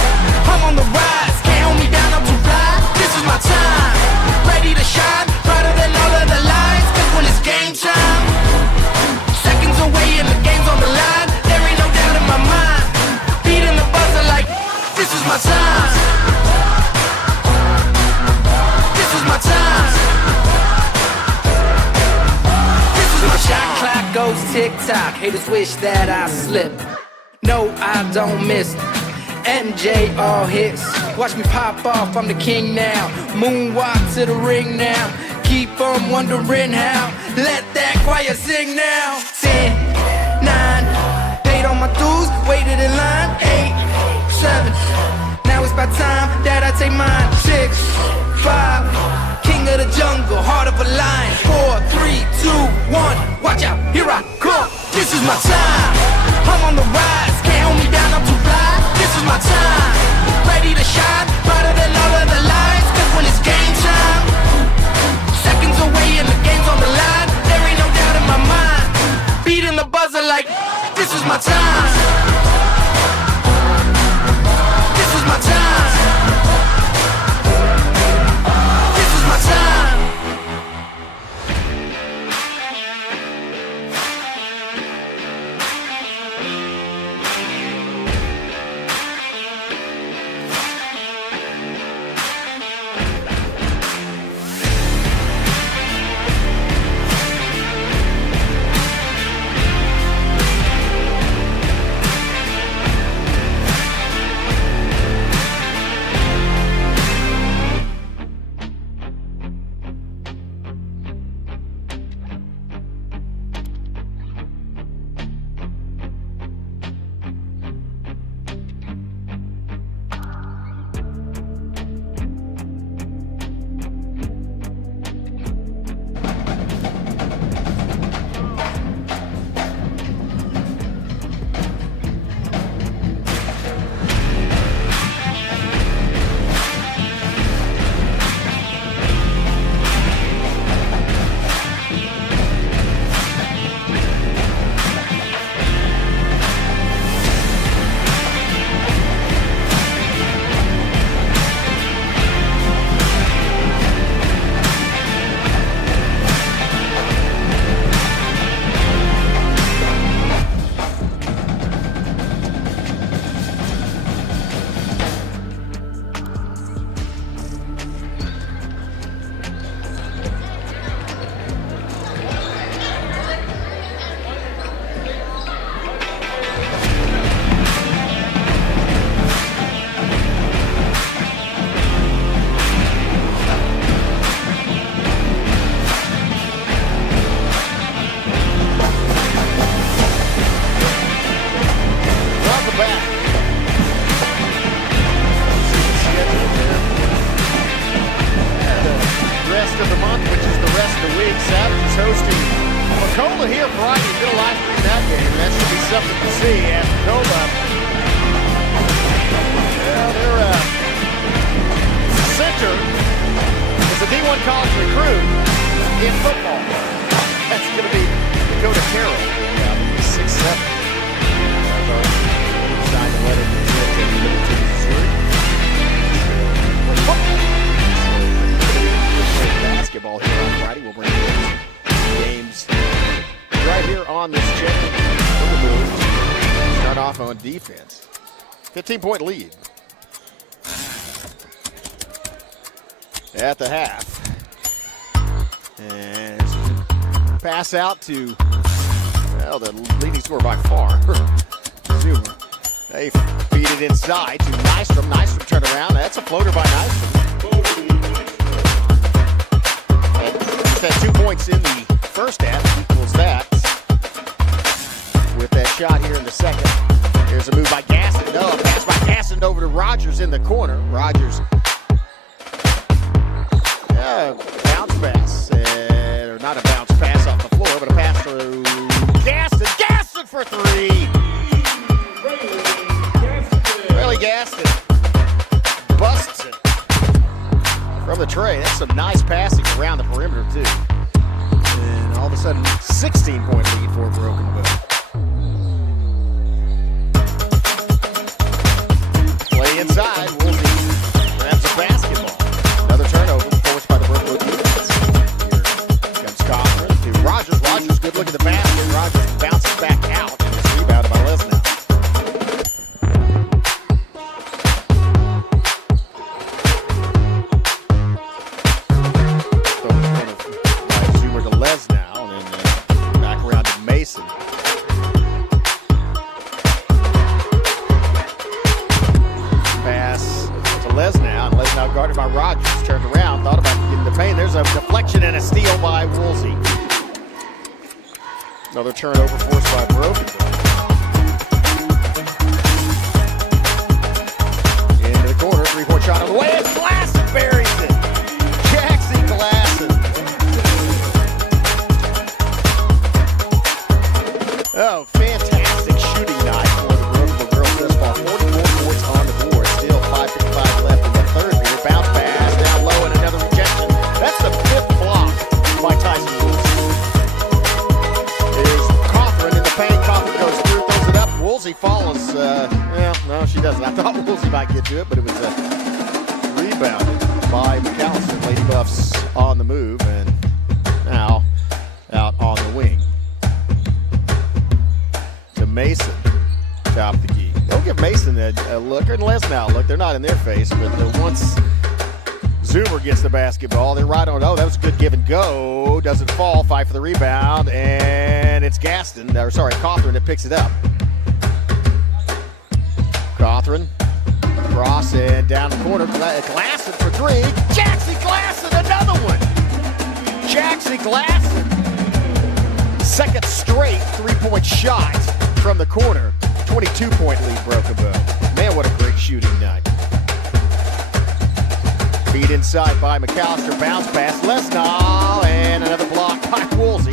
I'm on the rise. Can't hold me down, I'm too fly. This is my time, ready to shine, brighter than all of the lights. Cause when it's game time, seconds away and the game's on the line. There ain't no doubt in my mind, beating the buzzer like this is my time. This is my time. This is my shot clock goes tick-tock. Haters wish that I slip. No, I don't miss. MJ all hits. Watch me pop off, I'm the king now. Moonwalk to the ring now. Keep on wondering how. Let that choir sing now. 10, 9, paid all my dues, waited in line. 8, 7, now it's about time that I take mine. 6, 5, king of the jungle, heart of a lion. 4, 3, 2, 1, watch out, here I come. This is my time, I'm on the rise. Can't hold me down, I'm too fly. This is my time, ready to shine, brighter than all of the lights. Cause when it's game time, my time. This was my time. This was my time. On defense. 15-point lead at the half. And pass out to, well, the leading scorer by far. Zoomer. They feed it inside to Nystrom. Nystrom turn around. That's a floater by Nystrom. Just had 2 points in the first half. Equals that with that shot here in the second. Here's a move by Gaston. No, a pass by Gaston over to Rogers in the corner. Rogers. Bounce pass. Or not a bounce pass off the floor, but a pass through Gaston. Gaston for three. Riley Gaston busts it from the tray. That's some nice passing around the perimeter, too. And all of a sudden, 16-point lead for Broken Bow. Play inside, Woolsey grabs a basketball. Another turnover forced by the Brookwood defense. Here comes Cochran to Rogers. Rogers, good look at the basket. Rogers bounces back out, and it's rebounded by Lesnow. Zoomer to Lesnow, and then back around to Mason. Pass to Lesnow, and Lesnow guarded by Rogers. Turned around, thought about getting the paint. There's a deflection and a steal by Woolsey. Another turnover forced by Broken. Into the corner, three-point shot on the way. It's Glasson buries it. Jackson Glasson. Oh, fantastic shooting night for the Broken girls this ball. 44 points on the board. Still 5:55 left in the third period. Bounce pass down low and another rejection. That's the fifth block by Tyson Woolsey. There's Cochran in the paint. Cochran goes Woolsey follows. Well, no, she doesn't. I thought Woolsey might get to it, but it was rebounded by McAlester. Lady Buffs on the move, and now out on the wing to Mason, top of the key. They'll give Mason a look, and Lesnow a look. They're not in their face, but once Zoomer gets the basketball, they're right on. Oh, that was a good give and go. Doesn't fall. Fight for the rebound, and it's Cawthorn that picks it up. Cawthorn, cross and down the corner. Glasson for three. Jackson Glasson, another one. Jackson Glasson, second straight three-point shot from the corner. 22-point lead, Broken Bow. Man, what a great shooting night. Feed inside by McAlester, bounce pass, Lesnow, and another block by Woolsey.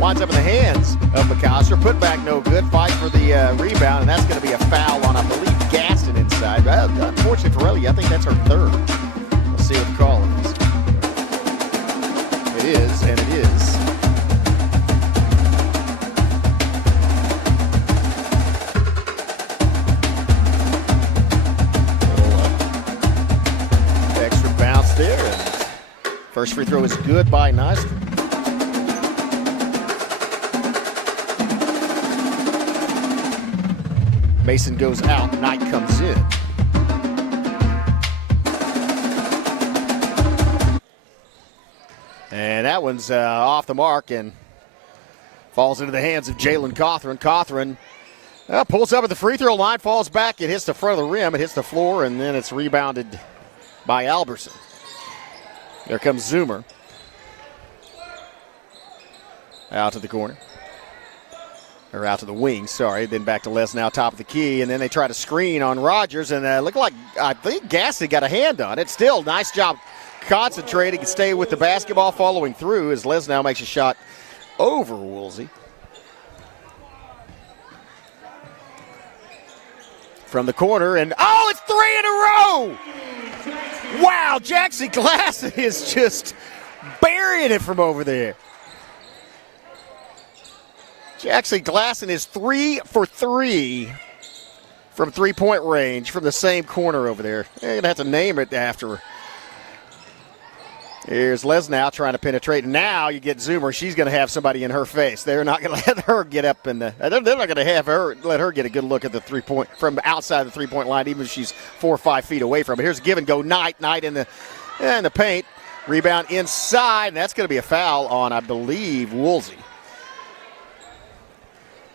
Winds up in the hands of McAlester. Put back no good, fight for the rebound, and that's going to be a foul on, I believe, Gaston inside. Unfortunately for Ellie, I think that's her third. Let's see what the call is. It is, and it is. Extra bounce there, and first free throw is good by Nystrom. Mason goes out, Knight comes in. And that one's off the mark and falls into the hands of Jalen Cawthorn. Cawthorn pulls up at the free throw line, falls back, it hits the front of the rim, it hits the floor, and then it's rebounded by Alberson. There comes Zoomer. Out to the corner. Or out to the wing, sorry. Then back to Lesnow, top of the key. And then they try to screen on Rogers. And looked like, I think Gaston got a hand on it. Still, nice job concentrating and stay with the basketball, following through as Lesnow makes a shot over Woolsey. From the corner, and it's three in a row! Wow, Jackson Glasson is just burying it from over there. Jackson Glasson is 3 for 3 from three-point range from the same corner over there. They're going to have to name it after. Here's Lesnow trying to penetrate. Now you get Zoomer. She's going to have somebody in her face. They're not going to let her get up in the. They're not going to let her get a good look at the three-point from outside the three-point line, even if she's 4 or 5 feet away from it. Here's a give and go. Knight in the paint. Rebound inside, and that's going to be a foul on, I believe, Woolsey.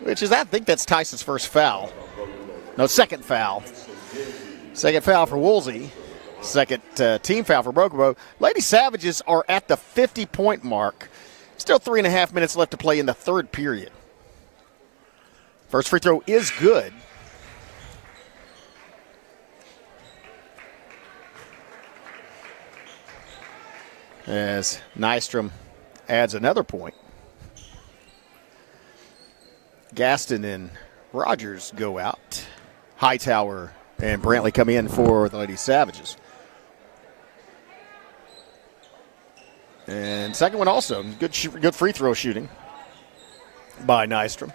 Which is, I think that's Tyson's first foul. No, second foul. Second foul for Woolsey. Second team foul for Broken Bow. Lady Savages are at the 50-point mark. Still 3.5 minutes left to play in the third period. First free throw is good. As Nystrom adds another point. Gaston and Rogers go out. Hightower and Brantley come in for the Lady Savages. And second one also, good free throw shooting by Nystrom.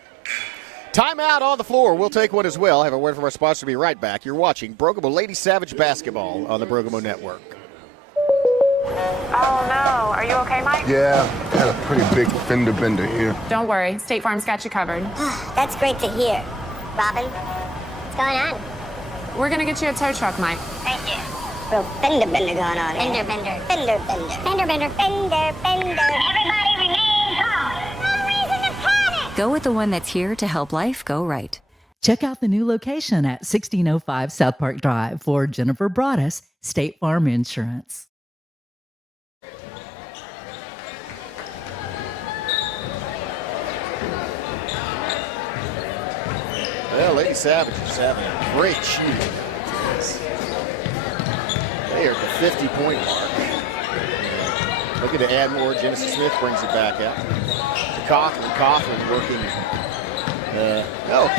Timeout on the floor. We'll take one as well. Have a word from our sponsor. Be right back. You're watching Broken Bow Lady Savage Basketball on the Broken Bow Network. Oh no, are you okay, Mike? Yeah, had a pretty big fender bender here. Don't worry, State Farm's got you covered. That's great to hear. Robin, what's going on? We're gonna get you a tow truck, Mike. Thank you. Real fender bender going on. Fender bender. Fender bender. Fender bender. Fender bender. Everybody remain calm. No reason to panic. Go with the one that's here to help life go right. Check out the new location at 1605 South Park Drive for Jennifer Broaddus, State Farm Insurance. Well, Lady Savages having a great shooting. They are at the 50-point mark. Looking to add more. Genesis Smith brings it back out. To Cawthorn. Cawthorn working.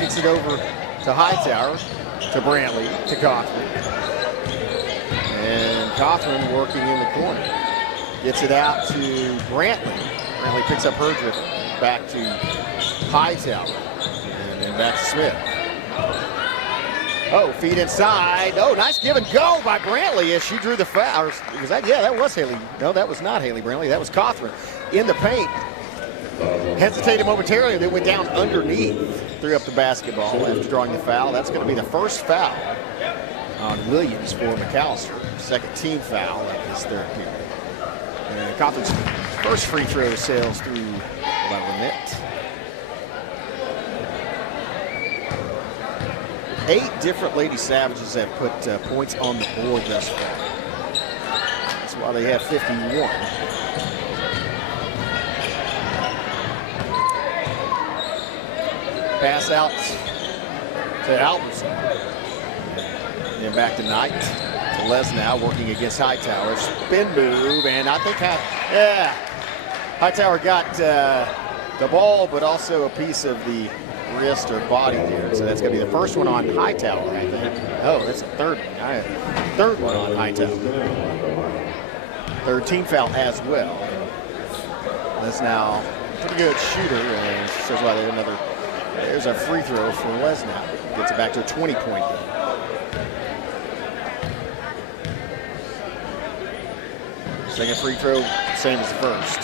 Kicks it over to Hightower. To Brantley. To Cawthorn. And Cawthorn working in the corner. Gets it out to Brantley. Brantley picks up her dribble. Back to Hightower. And then back to Smith. Oh, feet inside. Oh, nice give and go by Brantley as she drew the foul. Was that? Yeah, that was Haley. No, that was not Haley Brantley. That was Cothran in the paint. Hesitated momentarily, then went down underneath, threw up the basketball after drawing the foul. That's going to be the first foul on Williams for McAlester. Second team foul of this third period. And Cothran's first free throw sails through the net. 8 different Lady Savages have put points on the board thus far. That's why they have 51. Pass out to Albertson. And back to Knight. To Lesnow working against Hightower. Spin move, and I think Hightower got the ball, but also a piece of the wrist or body there. So that's going to be the first one on Hightower, I think. Oh, that's the third one. Third one on Hightower. Third team foul as well. Lesnow, pretty good shooter, and so why there's another. There's a free throw for Lesnow. Gets it back to a 20-point game. Second free throw, same as the first.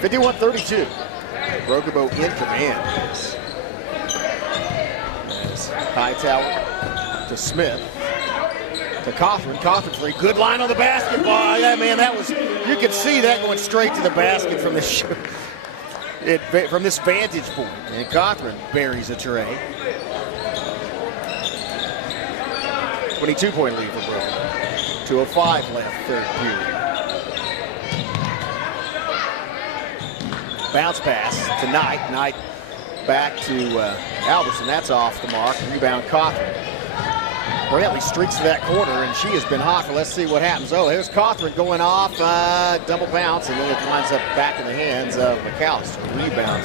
51-32. Rokobo in command. As Hightower to Smith. To Cothran. Cothran for a good line on the basketball. Yeah, man, that was, you could see that going straight to the basket from this vantage point. And Cothran buries a tray. 22-point lead for Brooklyn. 2:05 left, third period. Bounce pass to Knight. Knight back to Albertson. That's off the mark. Rebound Cothran. Brantley streaks to that corner, and she has been hot. Let's see what happens. Oh, here's Cothran going off, double bounce, and then it winds up back in the hands of McAlester. Rebound,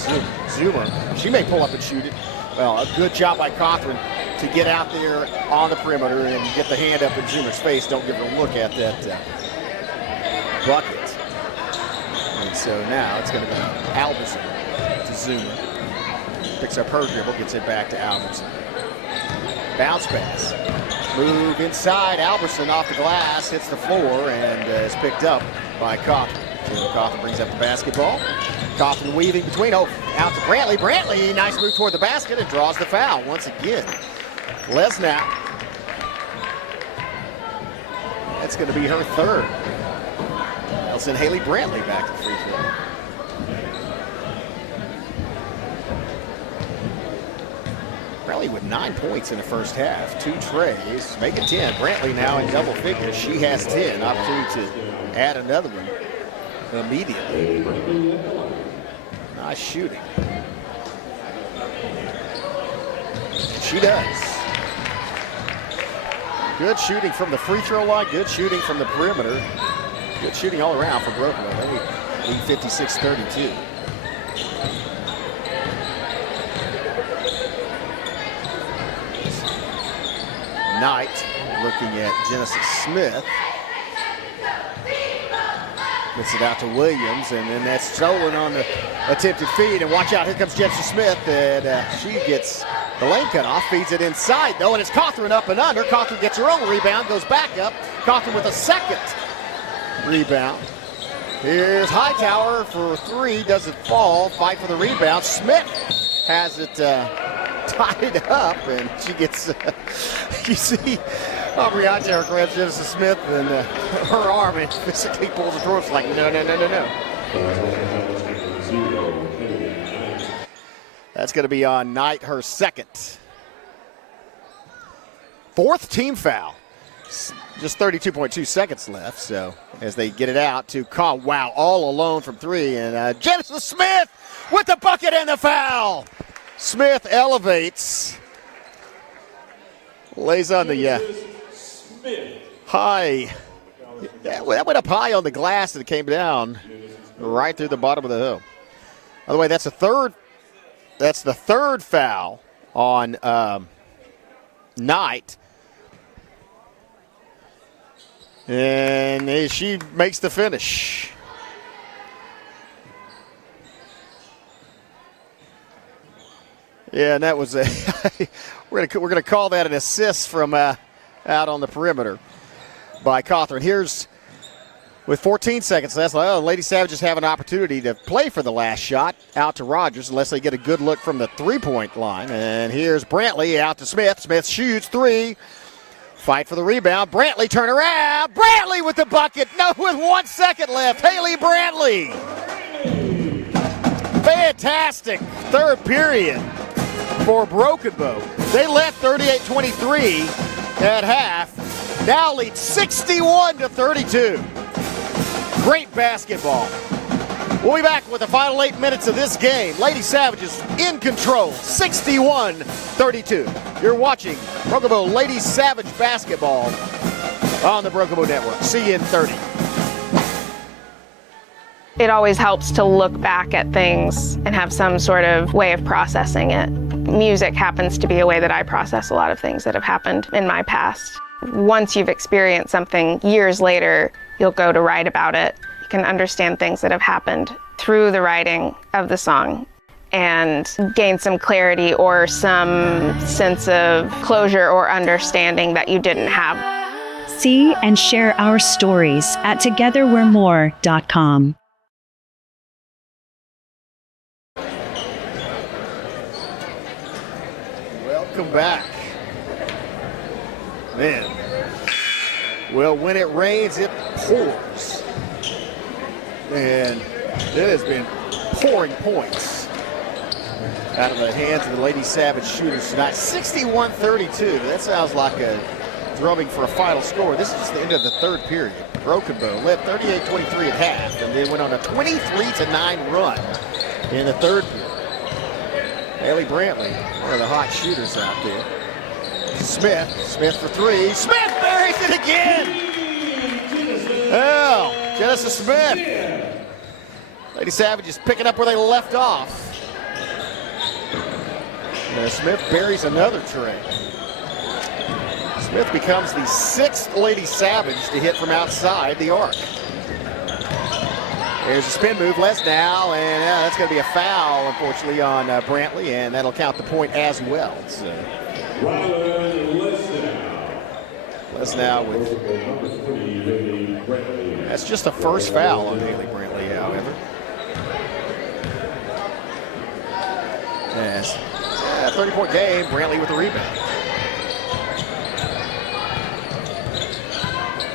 Zoomer. She may pull up and shoot it. Well, a good job by Cothran to get out there on the perimeter and get the hand up in Zoomer's face. Don't give her a look at that bucket. And so now it's going to be Albertson to Zoomer. Picks up her dribble, gets it back to Albertson. Bounce pass. Move inside. Albertson off the glass, hits the floor, and is picked up by Cothran. Cothran brings up the basketball. Cothran weaving between. Oh, out to Brantley. Brantley, nice move toward the basket and draws the foul once again. Lesnow. That's going to be her third. They'll send Haley Brantley back to free throw. Brantley with 9 points in the first half. 2 trays, make it 10. Brantley now in double figures. She has 10. Opportunity to add another one immediately. Nice shooting. She does. Good shooting from the free throw line. Good shooting from the perimeter. Good shooting all around for Brooklyn. They lead 56-32. Knight looking at Genesis Smith. Gets it out to Williams, and then that's stolen on the attempted feed. And watch out, here comes Genesis Smith, and she gets the lane cut off, feeds it inside though, and it's Cothran up and under. Cothran gets her own rebound, goes back up. Cothran with a second rebound. Here's Hightower for 3, doesn't fall, fight for the rebound. Smith has it tied up, and she gets, you see, Aubrey Hightower grabs Genesis Smith and her arm and physically pulls it towards, like, no. That's going to be on Knight, her second. Fourth team foul. Just 32.2 seconds left, so as they get it out to wow, all alone from 3, and Genesis Smith with the bucket and the foul. Smith elevates, lays on the high. That went up high on the glass and it came down right through the bottom of the hill. By the way, that's the third foul on Knight. And she makes the finish. Yeah, and that was a we're gonna call that an assist from out on the perimeter by Cawthorn. Here's with 14 seconds left. Lady Savages have an opportunity to play for the last shot out to Rogers unless they get a good look from the three-point line. And here's Brantley out to Smith. Smith shoots three. Fight for the rebound. Brantley turn around. Brantley with the bucket. No, with 1 second left. Haley Brantley. Fantastic third period for Broken Bow. They led 38-23 at half. Now lead 61-32. Great basketball. We'll be back with the final 8 minutes of this game. Lady Savages in control, 61-32. You're watching Broken Bow Lady Savage basketball on the Broken Bow Network. See you in 30. It always helps to look back at things and have some sort of way of processing it. Music happens to be a way that I process a lot of things that have happened in my past. Once you've experienced something years later, you'll go to write about it. You can understand things that have happened through the writing of the song and gain some clarity or some sense of closure or understanding that you didn't have. See and share our stories at togetherwe'remore.com. Welcome back. Man. Well, when it rains, it pours. And it has been pouring points out of the hands of the Lady Savage shooters tonight. 61-32. That sounds like a drumming for a final score. This is the end of the third period. Broken Bow led 38-23 at half, and then went on a 23-9 run in the third period. Haley Brantley, one of the hot shooters out there. Smith for three. Smith buries it again. Oh, Genesis Smith. Lady Savage is picking up where they left off. And Smith buries another tray. Smith becomes the 6th Lady Savage to hit from outside the arc. There's a spin move, Les-Now, and that's going to be a foul, unfortunately, on Brantley, and that'll count the point as well. So. Les-Now with, that's just the first foul on Haley Brantley, however. Yes. 30-point game, Brantley with the rebound.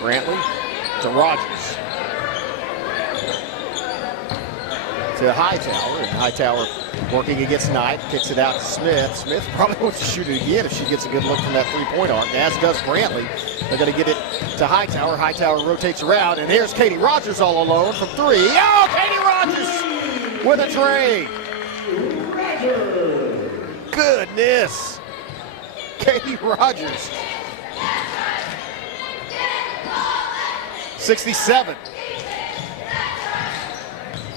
Brantley to Rogers. To Hightower, and Hightower working against Knight, kicks it out to Smith. Smith probably wants to shoot it again if she gets a good look from that three-point arc, as does Brantley. They're going to get it to Hightower. Hightower rotates around, and here's Katie Rogers all alone from three. Oh, Katie Rogers with a tray. Goodness. Katie Rogers. 67.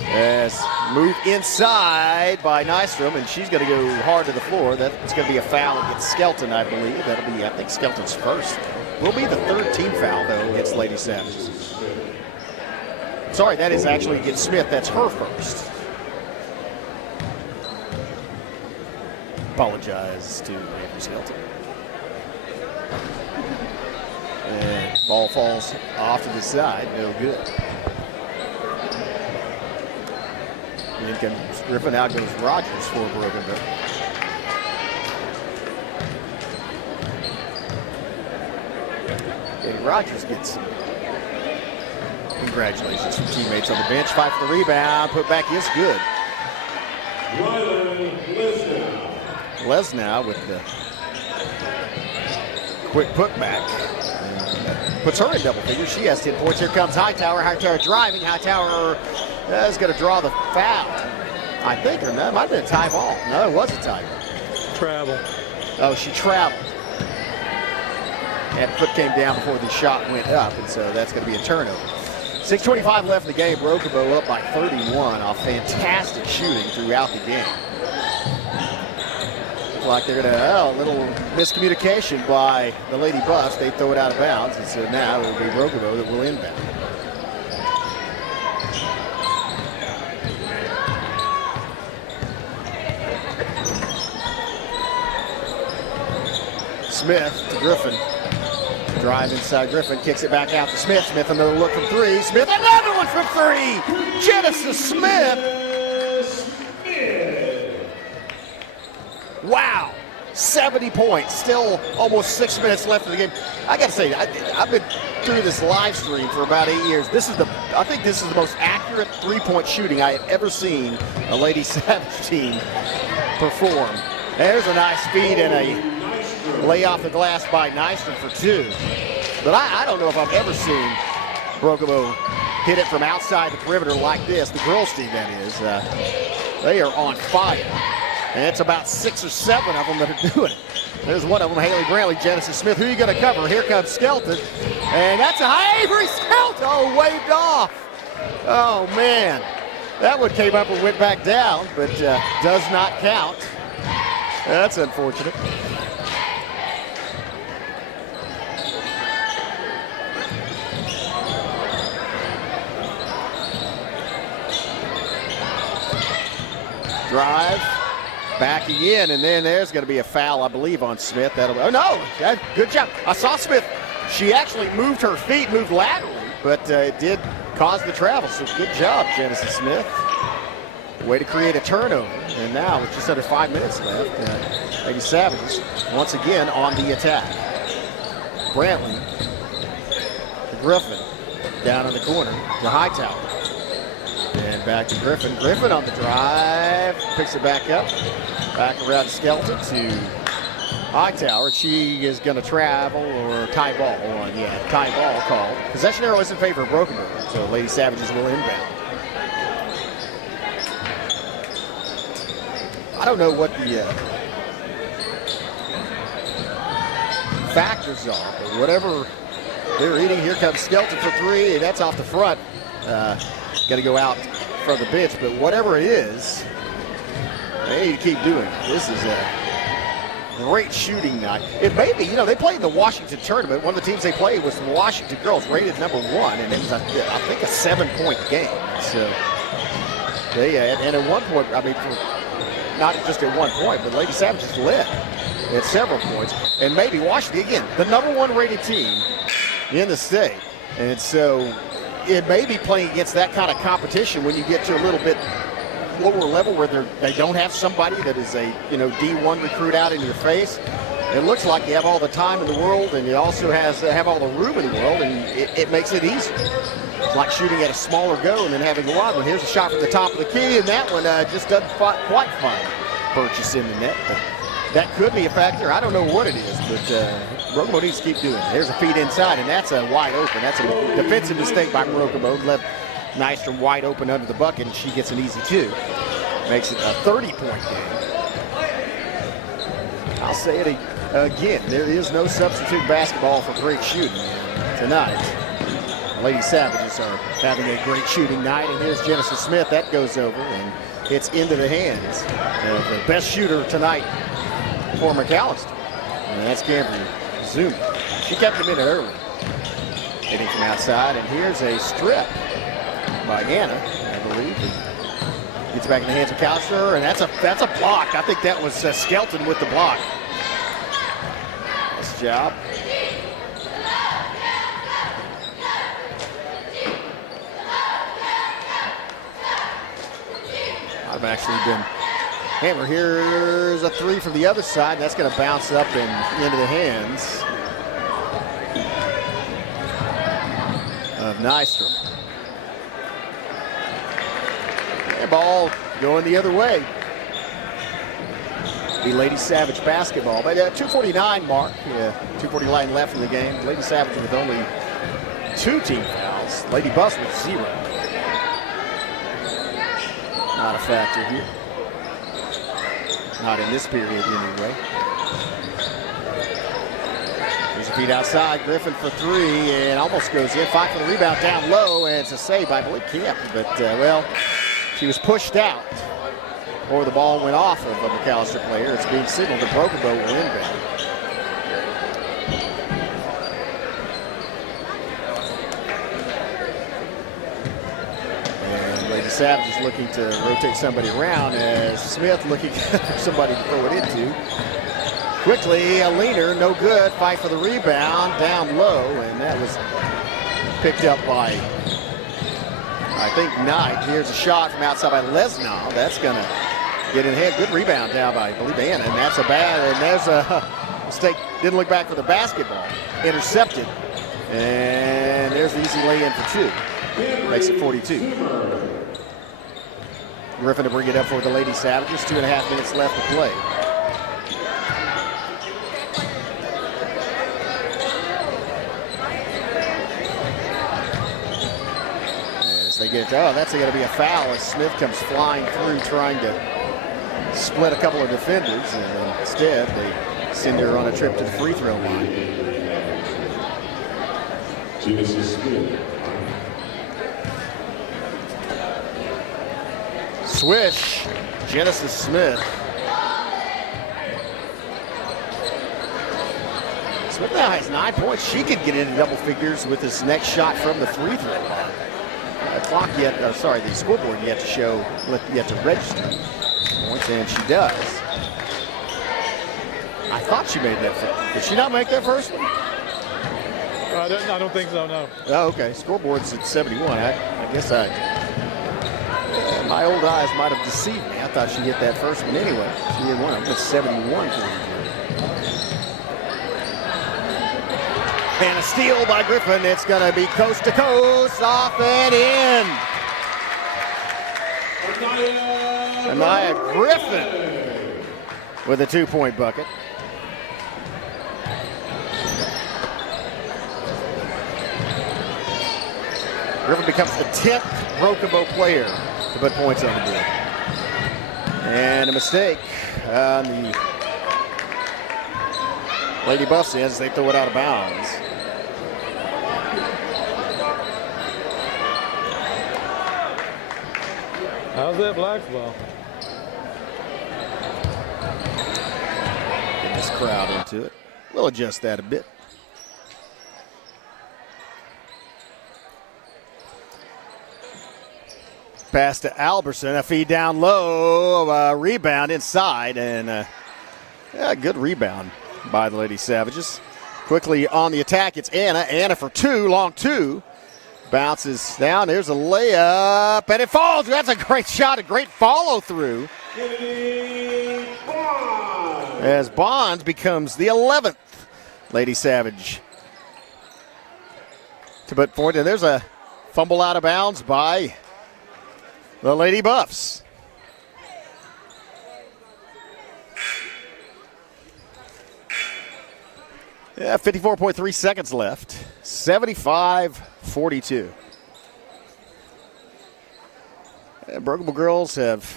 As moved inside by Nystrom, and she's going to go hard to the floor. That's going to be a foul against Skelton, I believe. That'll be, I think, Skelton's first. Will be the third team foul, though, against Lady Savages. Sorry, that is actually against Smith. That's her first. Apologize to Avery Skelton. And ball falls off to the side. No good. In comes Griffin, out goes Rogers for a broken bow. Katie Rogers gets some congratulations from teammates on the bench. Fight for the rebound, put back is good. Les-Now with the quick putback. Puts her in double figures. She has 10 points. Here comes Hightower. Hightower driving. Hightower is going to draw the foul, I think, or no, it might have been a tie ball. No, it was a tie ball. Travel. Oh, she traveled. And foot came down before the shot went up, and so that's going to be a turnover. 6:25 left in the game. Broken Bow up by 31 off fantastic shooting throughout the game. Looks like they're going to, a little miscommunication by the Lady Buffs. They throw it out of bounds, and so now it will be Broken Bow that will inbound. Smith to Griffin. Drive inside Griffin, kicks it back out to Smith. Smith another look from three. Smith another one from three. Genesis Smith. Wow. 70 points, still almost 6 minutes left in the game. I gotta say, I've been through this live stream for about 8 years. I think this is the most accurate three-point shooting I have ever seen a Lady Savage team perform. There's a nice feed and a lay off the glass by Nystrom for two. But I don't know if I've ever seen Brokobo hit it from outside the perimeter like this. The girls team, that is. They are on fire. And it's about 6 or 7 of them that are doing it. There's one of them, Haley Brantley, Genesis Smith. Who are you going to cover? Here comes Skelton. And that's a Avery Skelton. Oh, waved off. Oh, man. That one came up and went back down, but does not count. That's unfortunate. Drive. Backing in, and then there's going to be a foul, I believe, on Smith. Oh, no. Good job. I saw Smith. She actually moved her feet, moved laterally, but it did cause the travel. So good job, Genesis Smith. Way to create a turnover. And now, with just under 5 minutes left, Lady Savages once again on the attack. Brantley to Griffin. Down in the corner to Hightower. And back to Griffin. Griffin on the drive. Picks it back up. Back around to Skelton to Hightower. She is going to travel or tie ball on. Yeah, tie ball called. Possession arrow is in favor of Brokenburg. So Lady Savages will inbound. I don't know what the factors are, but whatever they're eating, here comes Skelton for three. That's off the front. Got to go out from the bench, but whatever it is, they need to keep doing it. This is a great shooting night. It may be, they played in the Washington tournament. One of the teams they played was the Washington girls, rated #1, and it was, I think, a 7-point game. So they had, and at one point, not just at 1 point, but Lady Savages led at several points. And maybe Washington, again, the #1 rated team in the state. And so it may be playing against that kind of competition when you get to a little bit lower level where they don't have somebody that is a D1 recruit out in your face. It looks like you have all the time in the world, and you also have all the room in the world, and it makes it easier. It's like shooting at a smaller go and then having a wide one. Here's a shot from the top of the key, and that one just doesn't quite find purchase in the net. But that could be a factor. I don't know what it is, but Brokobo needs to keep doing it. There's a feed inside, and that's a wide open. That's a defensive mistake by Brokobo. Left Nystrom wide open under the bucket, and she gets an easy 2. Makes it a 30-point game. I'll say it again. There is no substitute basketball for great shooting tonight. Lady Savages are having a great shooting night, and here's Genesis Smith. That goes over, and it's into the hands of the best shooter tonight for McAlester. And that's Gabriel Zuma. She kept him in it early. Hitting from outside, and here's a strip by Anna, I believe. Gets back in the hands of McAlester, and that's a block. I think that was Skelton with the block. Nice job. I've actually been hammered. Here's a 3 from the other side. And that's going to bounce up and into the hands of Nystrom. And ball going the other way. The Lady Savage basketball. But 2:49 mark. 2:49 left in the game. Lady Savage with only 2 team fouls. Lady Bus with 0. Not a factor here. Not in this period anyway. There's a feed outside. Griffin for 3 and almost goes in. Fight for the rebound down low, and it's a save by, I believe, Camp. But, well, she was pushed out, or the ball went off of a McAlester player. It's being signaled that Brokobo will inbound. Savage is looking to rotate somebody around as Smith looking for somebody to throw it into. Quickly, a leaner, no good. Fight for the rebound, down low, and that was picked up by, I think, Knight. Here's a shot from outside by Lesnow. That's going to get in ahead. Good rebound down by, I believe, Anna, and that's a bad, and there's a mistake. Didn't look back for the basketball. Intercepted, and there's the easy lay-in for two. Makes it 42. Griffin to bring it up for the Lady Savages. 2.5 minutes left to play. They get it. Oh, that's going to be a foul as Smith comes flying through trying to split a couple of defenders, and instead they send her on a trip to the free throw line. Genesis Smith. Swish, Genesis Smith. Smith now has 9 points. She could get into double figures with this next shot from the free throw line. Clock yet, the scoreboard yet to show, yet to register points, and she does. I thought she made that first. Did she not make that first one? I don't think so, no. Oh, okay. Scoreboard's at 71. I guess my old eyes might have deceived me. I thought she hit that first one anyway. She hit one. It was 71 for the and a steal by Griffin. It's going to be coast to coast, off and in. Anaya Griffin with a 2-point bucket. Griffin becomes the 10th Broken Bow player to put points on the board. And a mistake on the Lady Buffs as they throw it out of bounds. How's that Blacks ball? Get this crowd into it. We'll adjust that a bit. Pass to Alberson, a feed down low, rebound inside, and a good rebound by the Lady Savages. Quickly on the attack, it's Anna. Anna for two, long two. Bounces down, there's a layup, and it falls. That's a great shot, a great follow through. As Bonds becomes the 11th Lady Savage to put point. And there's a fumble out of bounds by the Lady Buffs. Yeah, 54.3 seconds left. 75-42. Broken Bow girls have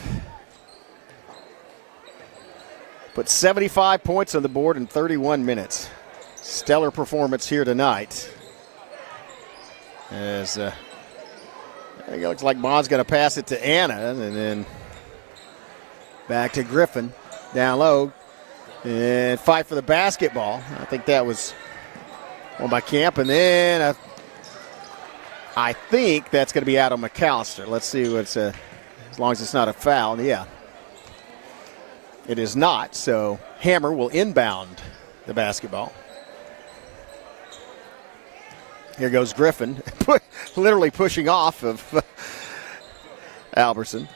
put 75 points on the board in 31 minutes. Stellar performance here tonight. As I think it looks like Bond's going to pass it to Anna, and then back to Griffin down low. And fight for the basketball. I think that was one by Camp. And then I think that's going to be out on McAlester. Let's see what's as long as it's not a foul. Yeah, it is not. So Hammer will inbound the basketball. Here goes Griffin, literally pushing off of Alberson.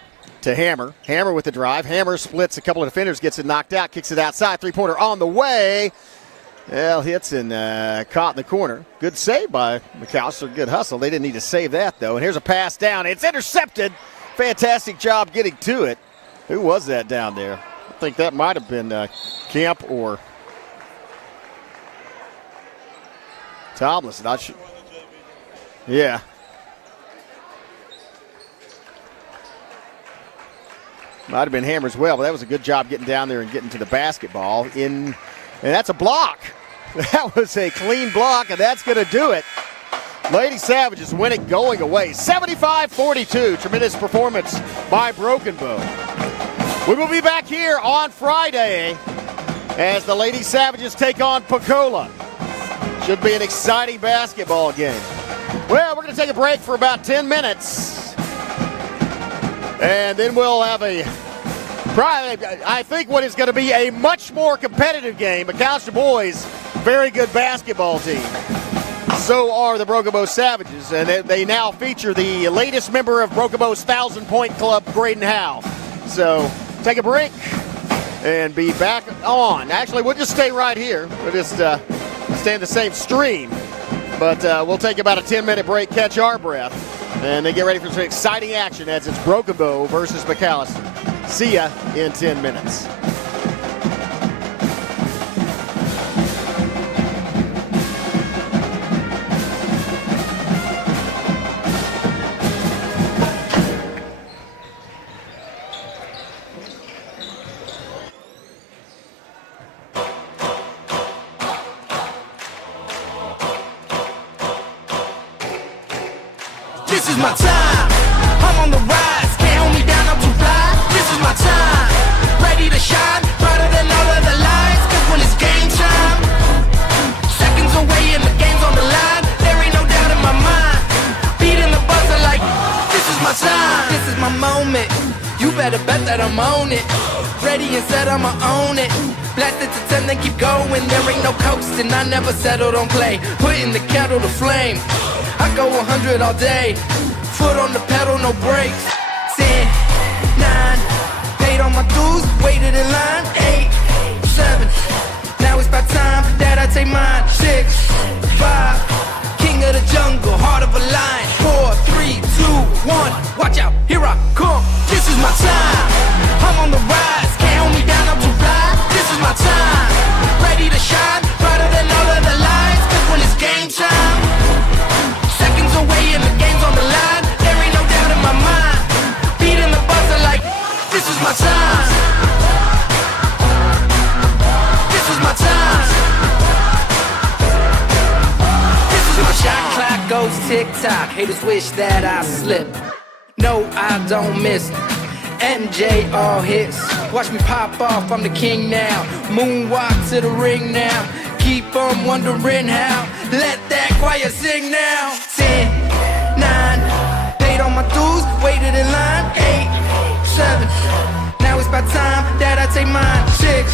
To Hammer. Hammer with the drive. Hammer splits a couple of defenders, gets it knocked out, kicks it outside. Three-pointer on the way. Well, hits and caught in the corner. Good save by McAlester. Good hustle. They didn't need to save that, though. And here's a pass down. It's intercepted. Fantastic job getting to it. Who was that down there? I think that might have been Camp or Tomlinson. Not sure. Yeah. Might have been Hammer as well, but that was a good job getting down there and getting to the basketball. And that's a block. That was a clean block, and that's going to do it. Lady Savages win it going away. 75-42. Tremendous performance by Broken Bow. We will be back here on Friday as the Lady Savages take on Pecola. Should be an exciting basketball game. Well, we're going to take a break for about 10 minutes. And then we'll have a Probably, I think what is going to be a much more competitive game. McAlester boys, very good basketball team. So are the Broken Bow Savages, and they now feature the latest member of Broken Bow's 1,000-point club, Graydon Howe. So take a break and be back on. Actually, we'll just stay right here. We'll just stay in the same stream. But we'll take about a 10-minute break, catch our breath, and then get ready for some exciting action as it's Broken Bow versus McAlester. See ya in 10 minutes. This is my time, I'm on the rise, can't hold me down, I'm too fly. This is my time, ready to shine, brighter than all of the lights. Cause when it's game time, seconds away and the game's on the line. There ain't no doubt in my mind, beating the buzzer like, this is my time. This is my moment, you better bet that I'm on it. Ready and set, I'ma own it. Blasted to 10, then keep going, there ain't no coasting. I never settle, don't play, putting the kettle to flame. I go 100 all day, foot on the pedal, no brakes. 10, 9, paid all my dues, waited in line. 8, 7, now it's about time that I take mine. 6, 5, king of the jungle, heart of a lion. 4, 3, 2, 1, watch out, here I come. This is my time, I'm on the rise, can't hold me down, I'm too fly. This is my time, ready to shine, brighter than all of the lights. Cause when it's game time, seconds away and the game's on the line. There ain't no doubt in my mind, beating the buzzer like, this is my time. This is my time. This is my shot clock goes tick-tock. Haters wish that I slip. No, I don't miss. MJ all hits. Watch me pop off, I'm the king now. Moonwalk to the ring now. Keep on wondering how. Let that choir sing now. 10, 9, paid all my dues, waited in line. 8, 7, now it's about time that I take mine. 6,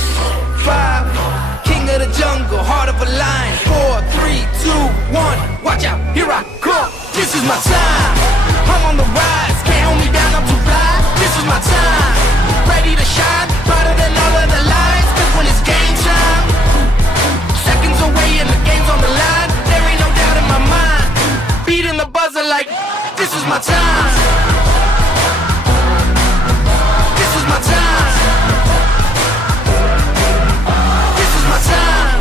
5, king of the jungle, heart of a lion. 4, 3, 2, 1, watch out, here I come. This is my time, I'm on the rise, can't hold me down, I'm too fly. This is my time, ready to shine, brighter than all of the lights. Cause when it's game time, seconds away and the game's on the line. There ain't no doubt in my mind, beating the buzzer like, this is my time. This is my time. This is my time.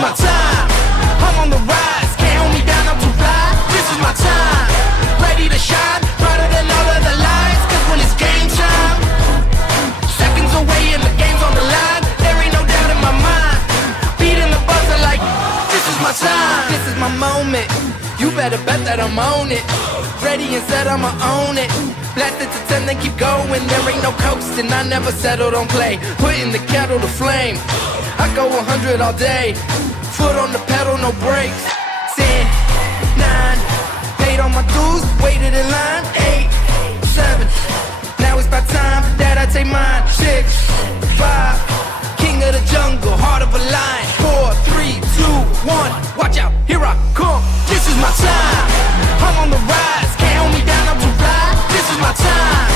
my time. I'm on the rise, can't hold me down, I'm too fly. This is my time, ready to shine, brighter than all of the lights. Cause when it's game time, seconds away and the game's on the line. There ain't no doubt in my mind, beating the buzzer like this is my time. This is my moment, you better bet that I'm on it. Ready and set, I'ma own it. Blasted to 10, then keep going. There ain't no coasting, I never settle, don't play. Putting the kettle to flame, I go 100 all day. Foot on the pedal, no brakes. 10, 9, paid all my dues, waited in line. 8, 7, now it's about time that I take mine. 6, 5, king of the jungle, heart of a lion. 4, 3, 2, 1, watch out, here I come. This is my time, I'm on the rise, can't hold me down, I'm too fly. This is my time,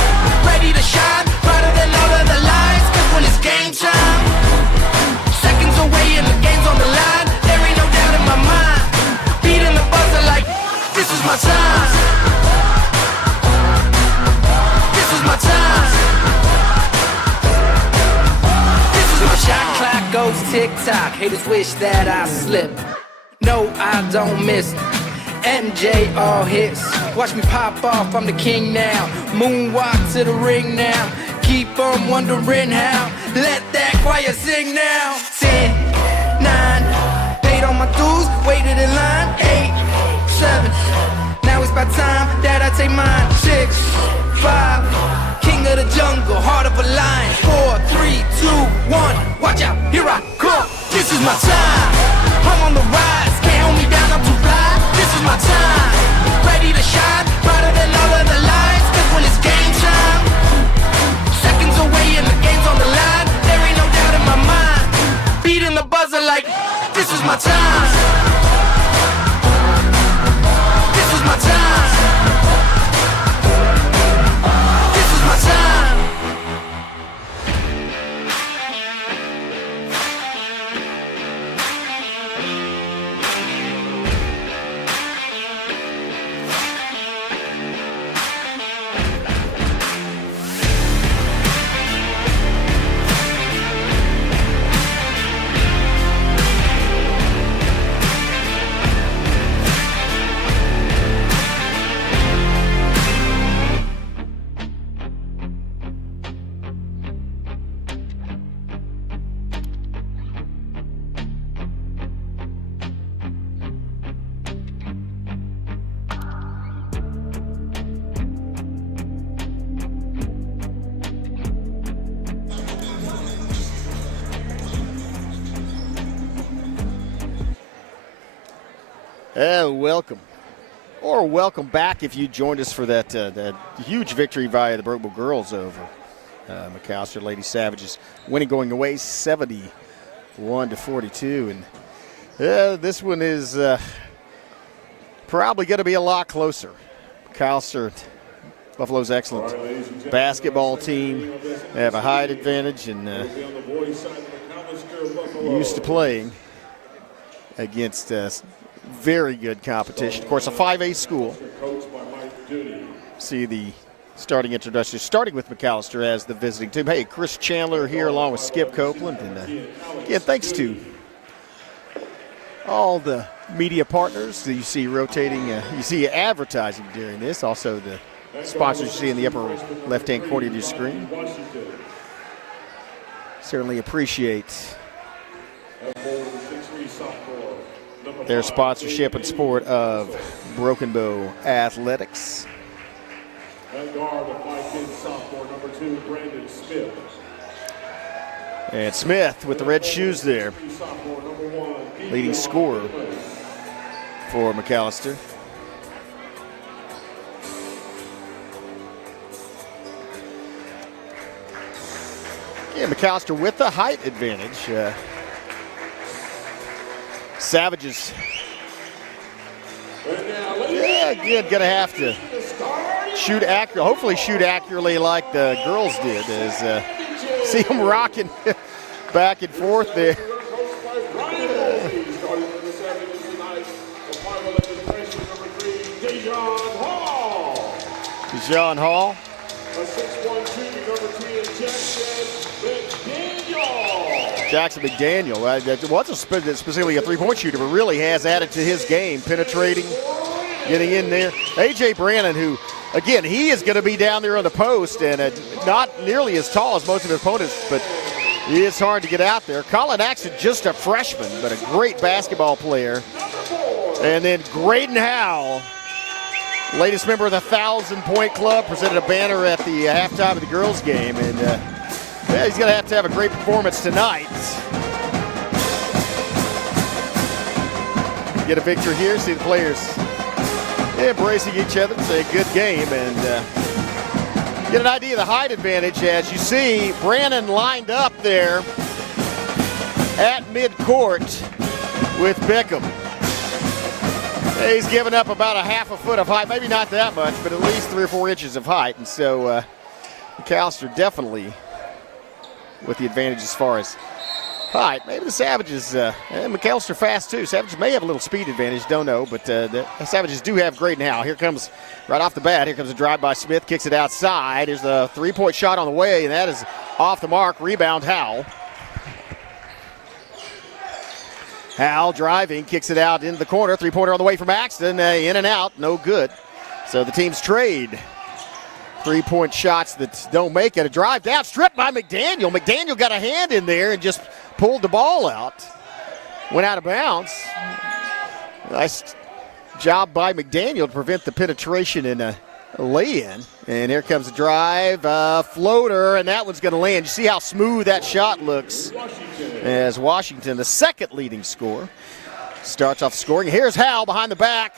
ready to shine, brighter than all of the lights. Cause when it's game time, seconds away and the game's on the line. There ain't no doubt in my mind, beating the buzzer like this is my time. This is my time. This is my shot clock goes tick-tock. Haters wish that I slip. No, I don't miss. MJ all hits. Watch me pop off, I'm the king now. Moonwalk to the ring now. Keep on wondering how. Let that choir sing now. 10, 9, paid all my dues, waited in line. 8, 7, now it's about time that I take mine. 6, 5, king of the jungle, heart of a lion. 4, 3, 2, 1, watch out, here I come. This is my time, I'm on the rise, can't hold me down, I'm too fly. This is my time, ready to shine, brighter than all of the lights. Cause when it's game time, seconds away and the game's on the line. There ain't no doubt in my mind, beating the buzzer like this is my time. This is my time. This is my time. Welcome, or welcome back if you joined us for that huge victory via the Brookville girls over McAlester Lady Savages, winning going away 71-42, and this one is probably going to be a lot closer. McAlester, Buffalo's excellent basketball team, they have a height advantage and used to playing against very good competition. Of course, a 5A school. See the starting introduction, starting with McAlester as the visiting team. Hey, Chris Chandler here along with Skip Copeland. And again, thanks to all the media partners that you see rotating. You see advertising during this. Also the sponsors you see in the upper left-hand corner of your screen. Certainly appreciate their sponsorship and support of Broken Bow Athletics. And Smith with the red shoes there, leading scorer for McAlester. Yeah, McAlester with the height advantage. Savages, yeah, again, gonna have to shoot accurate. Hopefully, shoot accurately like the girls did. As see them rocking back and forth there. Dejan Hall. A 6'1", number 3 injection with Daniel. Jackson McDaniel wasn't specifically a three-point shooter, but really has added to his game, penetrating, getting in there. A.J. Brannon, who, again, he is going to be down there on the post and not nearly as tall as most of his opponents, but he is hard to get out there. Colin Axon, just a freshman, but a great basketball player. And then Graydon Howell, latest member of the 1,000-point club, presented a banner at the halftime of the girls' game. And he's going to have a great performance tonight. Get a victory here, see the players embracing each other. It's a good game, and get an idea of the height advantage as you see Brannon lined up there at midcourt with Bickham. He's given up about a half a foot of height, maybe not that much, but at least 3 or 4 inches of height. And so McAlester definitely with the advantage as far as height. Maybe the Savages, and McAlester fast too. Savages may have a little speed advantage, don't know, but the Savages do have Graydon Howell. Here comes, right off the bat, here comes a drive by Smith, kicks it outside. There's a 3-point shot on the way, and that is off the mark. Rebound Howell. Howell driving, kicks it out into the corner. 3-pointer on the way from Axton, in and out, no good. So the teams trade 3-point shots that don't make it. A drive down, stripped by McDaniel. McDaniel got a hand in there and just pulled the ball out. Went out of bounds. Nice job by McDaniel to prevent the penetration in a lay-in. And here comes the drive, floater, and that one's going to land. You see how smooth that shot looks as Washington, the second leading scorer, starts off scoring. Here's Howell behind the back.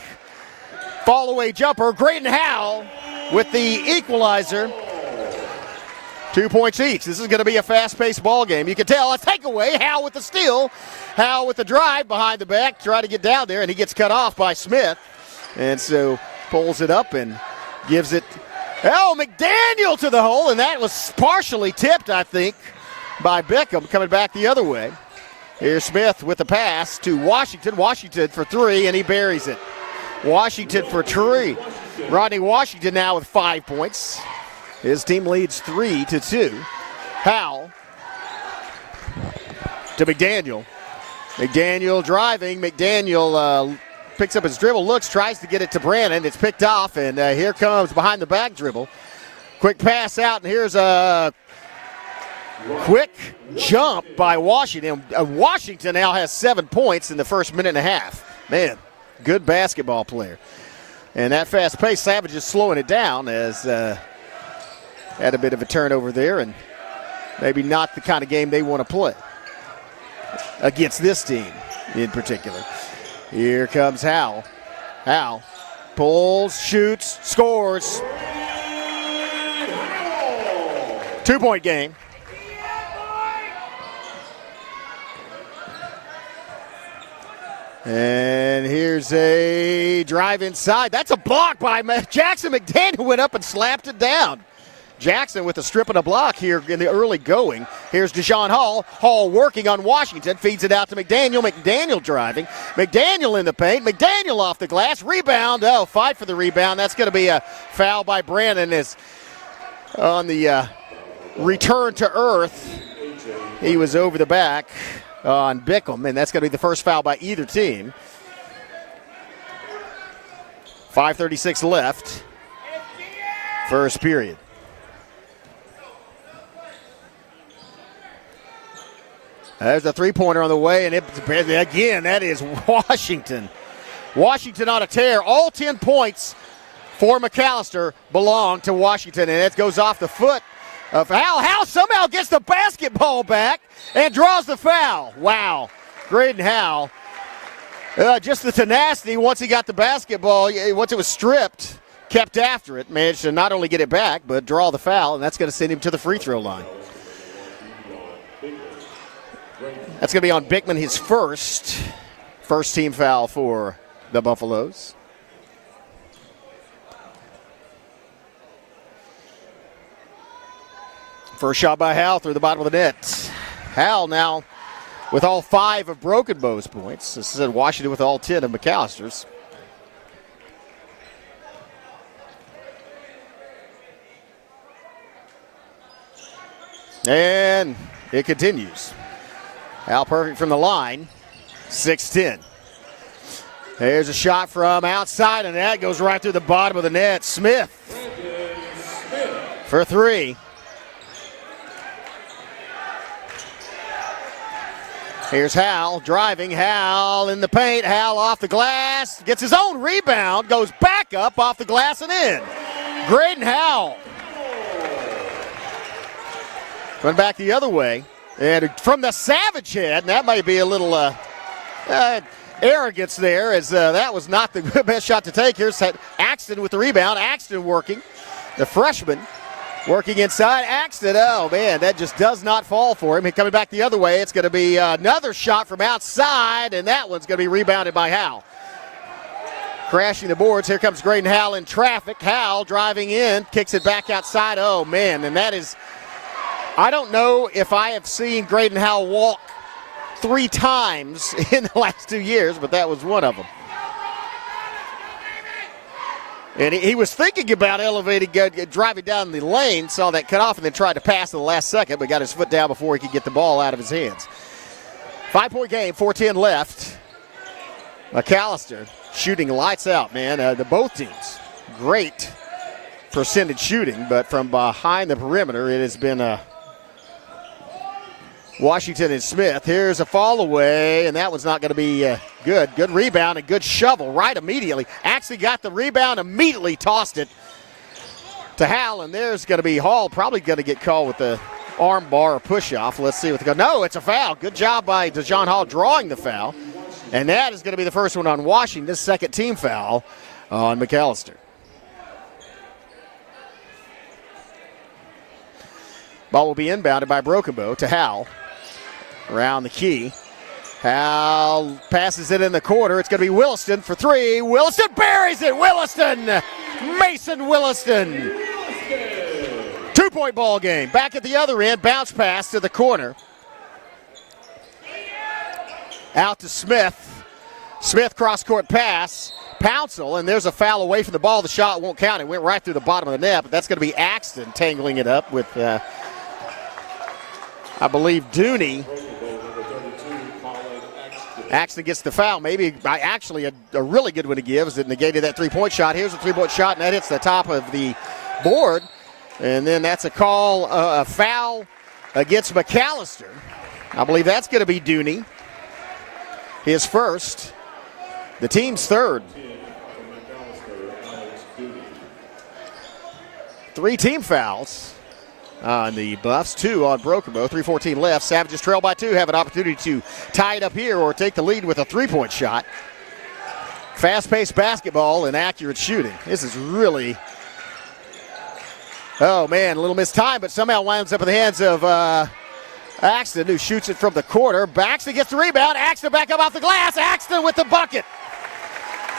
Fall-away jumper. Graydon Howell with the equalizer. 2 points each. This is going to be a fast-paced ball game. You can tell a takeaway. Howell with the steal. Howell with the drive behind the back. Try to get down there, and he gets cut off by Smith. And so pulls it up and gives it. Oh, McDaniel to the hole, and that was partially tipped, I think, by Bickham coming back the other way. Here's Smith with the pass to Washington. Washington for 3, and he buries it. Washington for 3. Rodney Washington now with 5 points. His team leads 3-2. Howell to McDaniel. McDaniel driving. McDaniel picks up his dribble, looks, tries to get it to Brannon. It's picked off, and here comes behind the back dribble. Quick pass out, and here's a quick jump by Washington. Washington now has 7 points in the first minute and a half. Man, good basketball player. And that fast pace, Savage is slowing it down as had a bit of a turnover there, and maybe not the kind of game they want to play against this team in particular. Here comes Howell. Howell pulls, shoots, scores. 2-point game. And here's a drive inside. That's a block by Jackson McDaniel. Went up and slapped it down. Jackson with a strip and a block here in the early going. Here's Deshaun Hall. Hall working on Washington. Feeds it out to McDaniel. McDaniel driving. McDaniel in the paint. McDaniel off the glass. Rebound. Oh, fight for the rebound. That's going to be a foul by Brannon as on the return to earth. He was over the back on Bickham, and that's going to be the first foul by either team. 5:36 left. First period. There's a 3-pointer on the way, and again, that is Washington. Washington on a tear. All 10 points for McAlester belong to Washington, and it goes off the foot of Howell. Howell somehow gets the basketball back and draws the foul. Wow. Graydon Howell. Just the tenacity once he got the basketball, once it was stripped, kept after it, managed to not only get it back, but draw the foul, and that's going to send him to the free throw line. That's going to be on Bickman, his first team foul for the Buffaloes. First shot by Howell through the bottom of the net. Howell now with all 5 of Broken Bow's points. This is Washington with all 10 of McAllister's. And it continues. Hal perfect from the line, 6-10. Here's a shot from outside, and that goes right through the bottom of the net. Smith for three. Here's Hal driving. Hal in the paint. Hal off the glass. Gets his own rebound. Goes back up off the glass and in. Graydon Hal. Went back the other way. And from the Savage head, and that might be a little arrogance there, as that was not the best shot to take. Here's Axton with the rebound. Axton working. The freshman working inside. Axton, oh man, that just does not fall for him. Coming back the other way, it's going to be another shot from outside, and that one's going to be rebounded by Hal. Crashing the boards. Here comes Graydon Hal in traffic. Hal driving in, kicks it back outside. Oh man, and that is, I don't know if I have seen Graydon Hal walk 3 times in the last 2 years, but that was one of them. And he was thinking about elevating, driving down the lane, saw that cut off, and then tried to pass in the last second, but got his foot down before he could get the ball out of his hands. 5-point game, 4:10 left. McAlester shooting lights out, man. Both teams, great percentage shooting, but from behind the perimeter, it has been Washington and Smith. Here's a fall away, and that one's not going to be good. Good rebound and good shovel right immediately. Actually got the rebound, immediately tossed it to Hal, and there's going to be Hall probably going to get called with the arm bar or push-off. Let's see what they go. No, it's a foul. Good job by DeJohn Hall drawing the foul, and that is going to be the first one on Washington. This second team foul on McAlester. Ball will be inbounded by Broken Bow to Hal. Around the key. Hal passes it in the corner. It's going to be Williston for three. Williston buries it. Williston. Mason Williston. 2-point ball game. Back at the other end. Bounce pass to the corner. Out to Smith. Smith cross-court pass. Pouncil, and there's a foul away from the ball. The shot won't count. It went right through the bottom of the net, but that's going to be Axton tangling it up with, I believe, Dooney. Axton gets the foul. Maybe actually a really good one to give, as it negated that 3-point shot. Here's a 3-point shot, and that hits the top of the board. And then that's a call, a foul against McAlester. I believe that's going to be Dooney. His first. The team's third. 3 team fouls on the Buffs, 2 on Broken Bow, 3:14 left. Savages trail by 2, have an opportunity to tie it up here or take the lead with a 3-point shot. Fast-paced basketball and accurate shooting. This is really, oh man, a little missed time, but somehow winds up in the hands of Axton, who shoots it from the corner. Baxton gets the rebound. Axton back up off the glass. Axton with the bucket.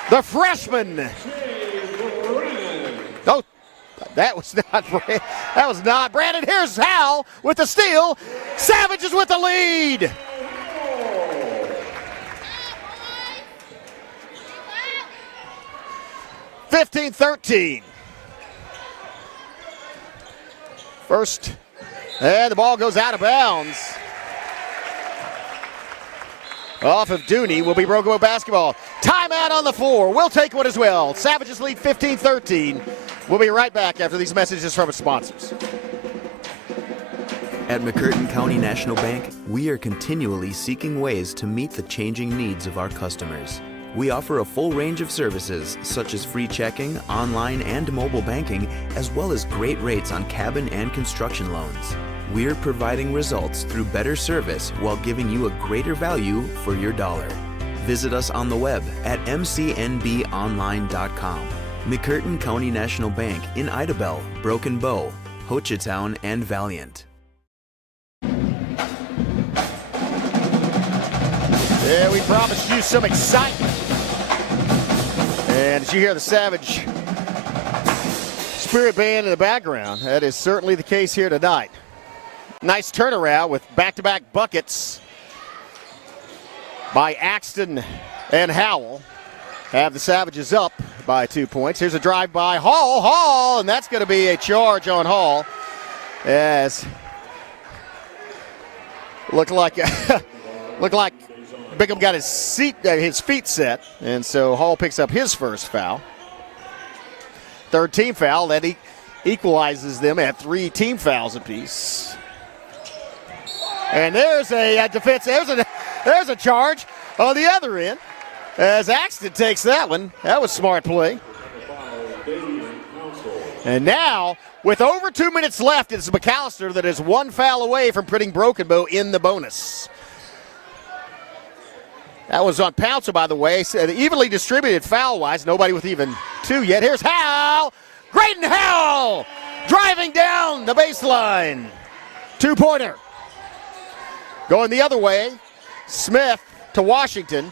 The freshman. Oh, that was not Brandon. Here's Hal with the steal. Savages with the lead. (15-13). First, and the ball goes out of bounds. Off of Dooney will be Broken Bow basketball. Timeout on the floor. We'll take one as well. Savages lead 15-13. We'll be right back after these messages from our sponsors. At McCurtain County National Bank, we are continually seeking ways to meet the changing needs of our customers. We offer a full range of services such as free checking, online and mobile banking, as well as great rates on cabin and construction loans. We're providing results through better service while giving you a greater value for your dollar. Visit us on the web at mcnbonline.com. McCurtain County National Bank in Idabel, Broken Bow, Hochatown, and Valiant. Yeah, we promised you some excitement. And as you hear the Savage Spirit Band in the background, that is certainly the case here tonight. Nice turnaround with back-to-back buckets by Axton and Howell. Have the Savages up by 2 points. Here's a drive by Hall, and that's going to be a charge on Hall. As looked like Looked like Bickham got his feet set, and so Hall picks up his first foul. Third team foul. That equalizes them at 3 team fouls apiece. And there's a defense. There's a charge on the other end as Axton takes that one. That was smart play. And now, with over 2 minutes left, it's McAlester that is 1 foul away from putting Broken Bow in the bonus. That was on Pouncer, by the way. So evenly distributed foul-wise. Nobody with even 2 yet. Here's Howell. Graydon Howell driving down the baseline. 2-pointer. Going the other way. Smith to Washington.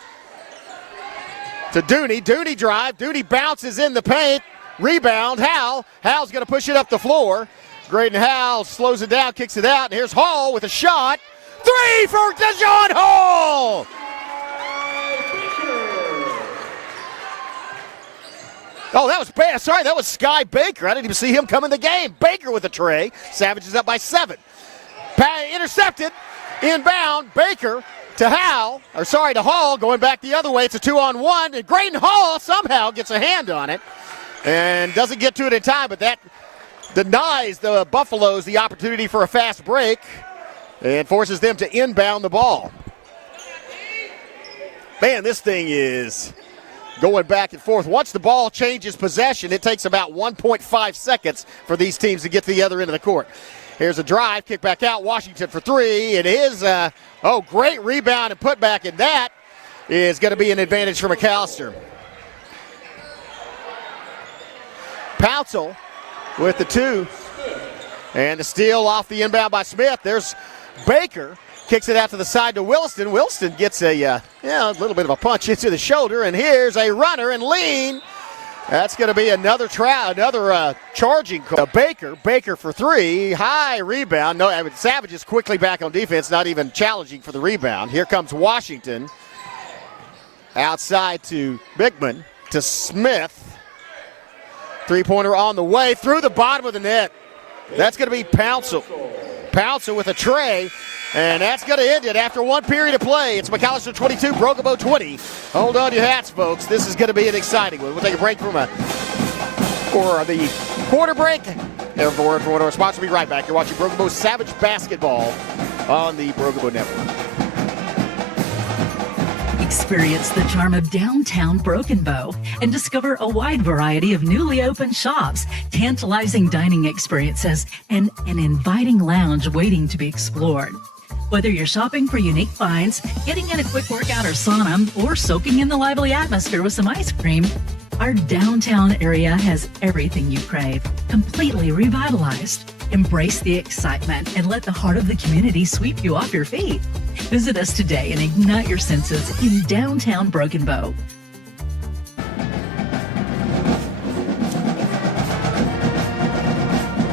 To Dooney. Dooney drive. Dooney bounces in the paint. Rebound. Howell. Howell's going to push it up the floor. Graydon Howell slows it down, kicks it out. And here's Hall with a shot. 3 for DeJohn Hall. Oh, that was bad. Sorry, that was Sky Baker. I didn't even see him come in the game. Baker with a tray. Savage is up by 7. Intercepted. Inbound. Baker to Hall. Going back the other way. It's a 2-on-1. And Graydon Hall somehow gets a hand on it and doesn't get to it in time, but that denies the Buffaloes the opportunity for a fast break and forces them to inbound the ball. Man, this thing is going back and forth. Once the ball changes possession, it takes about 1.5 seconds for these teams to get to the other end of the court. Here's a drive, kick back out, Washington for 3. It is, great rebound and putback, and that is going to be an advantage for McAlester. Pouncil with the 2. And the steal off the inbound by Smith. There's Baker. Kicks it out to the side to Williston. Williston gets a little bit of a punch into the shoulder, and here's a runner and lean. That's going to be another charging call. Baker for 3. High rebound. No, Savage is quickly back on defense, not even challenging for the rebound. Here comes Washington. Outside to Bickman, to Smith. 3-pointer on the way, through the bottom of the net. That's going to be Pouncil. Pouncil with a tray. And that's going to end it after 1 period of play. It's McAlester 22, Broken Bow 20. Hold on to your hats, folks. This is going to be an exciting one. We'll take a break for the quarter break. For our sponsor, we'll be right back. You're watching Broken Bow Savage Basketball on the Broken Bow Network. Experience the charm of downtown Broken Bow and discover a wide variety of newly opened shops, tantalizing dining experiences, and an inviting lounge waiting to be explored. Whether you're shopping for unique finds, getting in a quick workout or sauna, or soaking in the lively atmosphere with some ice cream, our downtown area has everything you crave, completely revitalized. Embrace the excitement and let the heart of the community sweep you off your feet. Visit us today and ignite your senses in downtown Broken Bow.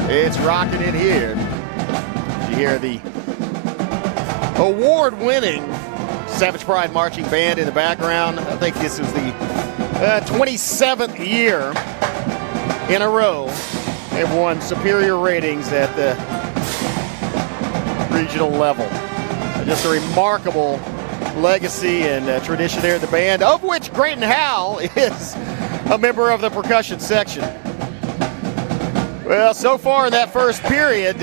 It's rocking in here. You hear the award-winning Savage Pride Marching Band in the background. I think this is the 27th year in a row they've won superior ratings at the regional level. Just a remarkable legacy and tradition there in the band, of which Graydon Howell is a member of the percussion section. Well, so far in that first period,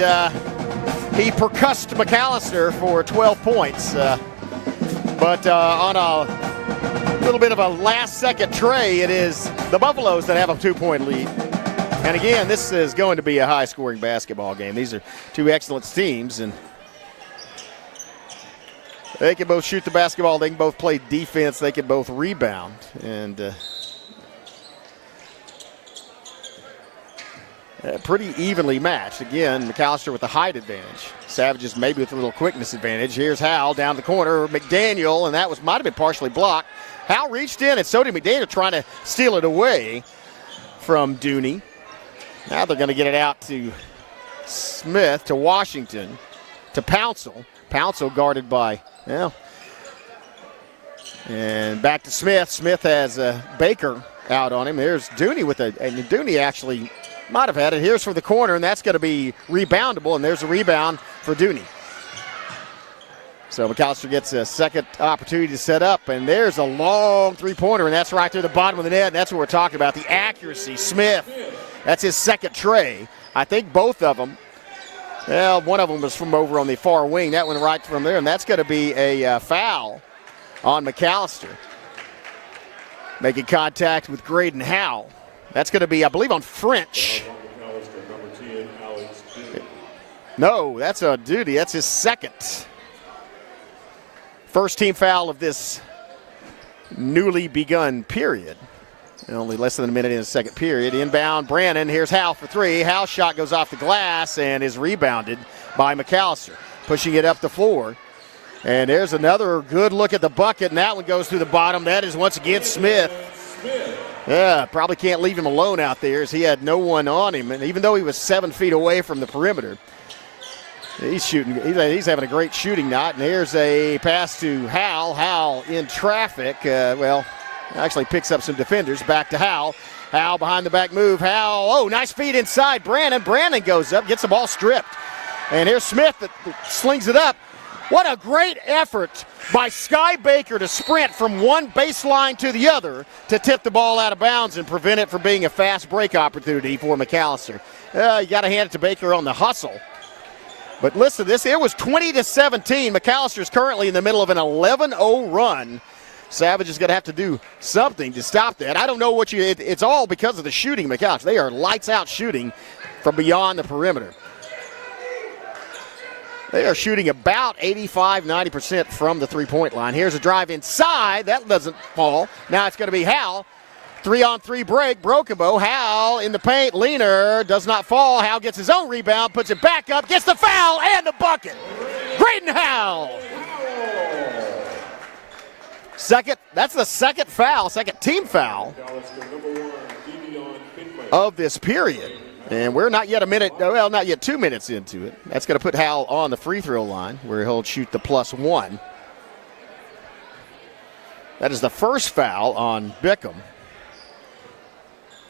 he percussed McAlester for 12 points. But on a little bit of a last-second tray, it is the Buffaloes that have a 2-point lead. And again, this is going to be a high-scoring basketball game. These are two excellent teams, and they can both shoot the basketball. They can both play defense. They can both rebound. And pretty evenly matched. Again, McAlester with the height advantage. Savages maybe with a little quickness advantage. Here's Howell down the corner. McDaniel, and that might have been partially blocked. Howell reached in, and so did McDaniel, trying to steal it away from Dooney. Now they're going to get it out to Smith, to Washington, to Pouncil. Pouncil guarded by, and back to Smith. Smith has Baker out on him. There's Dooney and Dooney actually might have had it. Here's for the corner, and that's going to be reboundable, and there's a rebound for Dooney. So McAlester gets a second opportunity to set up, and there's a long three-pointer, and that's right through the bottom of the net, and that's what we're talking about, the accuracy. Smith, that's his second tray. I think both of them, well, one of them was from over on the far wing. That one right from there, and that's going to be a foul on McAlester. Making contact with Graydon Howell. That's going to be, I believe, on French. No, that's a duty. That's his second. First team foul of this newly begun period. Only less than a minute in the second period. Inbound, Brannon. Here's Howell for three. Howell's shot goes off the glass and is rebounded by McAlester, pushing it up the floor. And there's another good look at the bucket, and that one goes through the bottom. That is once again Smith. Yeah, probably can't leave him alone out there as he had no one on him. And even though he was 7 feet away from the perimeter, he's shooting. He's having a great shooting night. And here's a pass to Howell. Howell in traffic. Actually picks up some defenders. Back to Howell. Howell behind the back move. Howell, oh, nice feed inside. Brannon goes up, gets the ball stripped. And here's Smith that slings it up. What a great effort by Sky Baker to sprint from one baseline to the other to tip the ball out of bounds and prevent it from being a fast break opportunity for McAlester. You got to hand it to Baker on the hustle. But listen to this, it was 20-17. McAllister's currently in the middle of an 11-0 run. Savage is going to have to do something to stop that. I don't know what it's all because of the shooting, McAlester. They are lights out shooting from beyond the perimeter. They are shooting about 85-90% from the three-point line. Here's a drive inside. That doesn't fall. Now it's going to be Howell. 3-on-3 break. Broken bow. Howell in the paint. Leaner does not fall. Howell gets his own rebound, puts it back up, gets the foul and the bucket. Graydon Howell. That's the second foul, second team foul of this period. And we're not yet not yet 2 minutes into it. That's going to put Howell on the free throw line where he'll shoot the +1. That is the first foul on Bickham.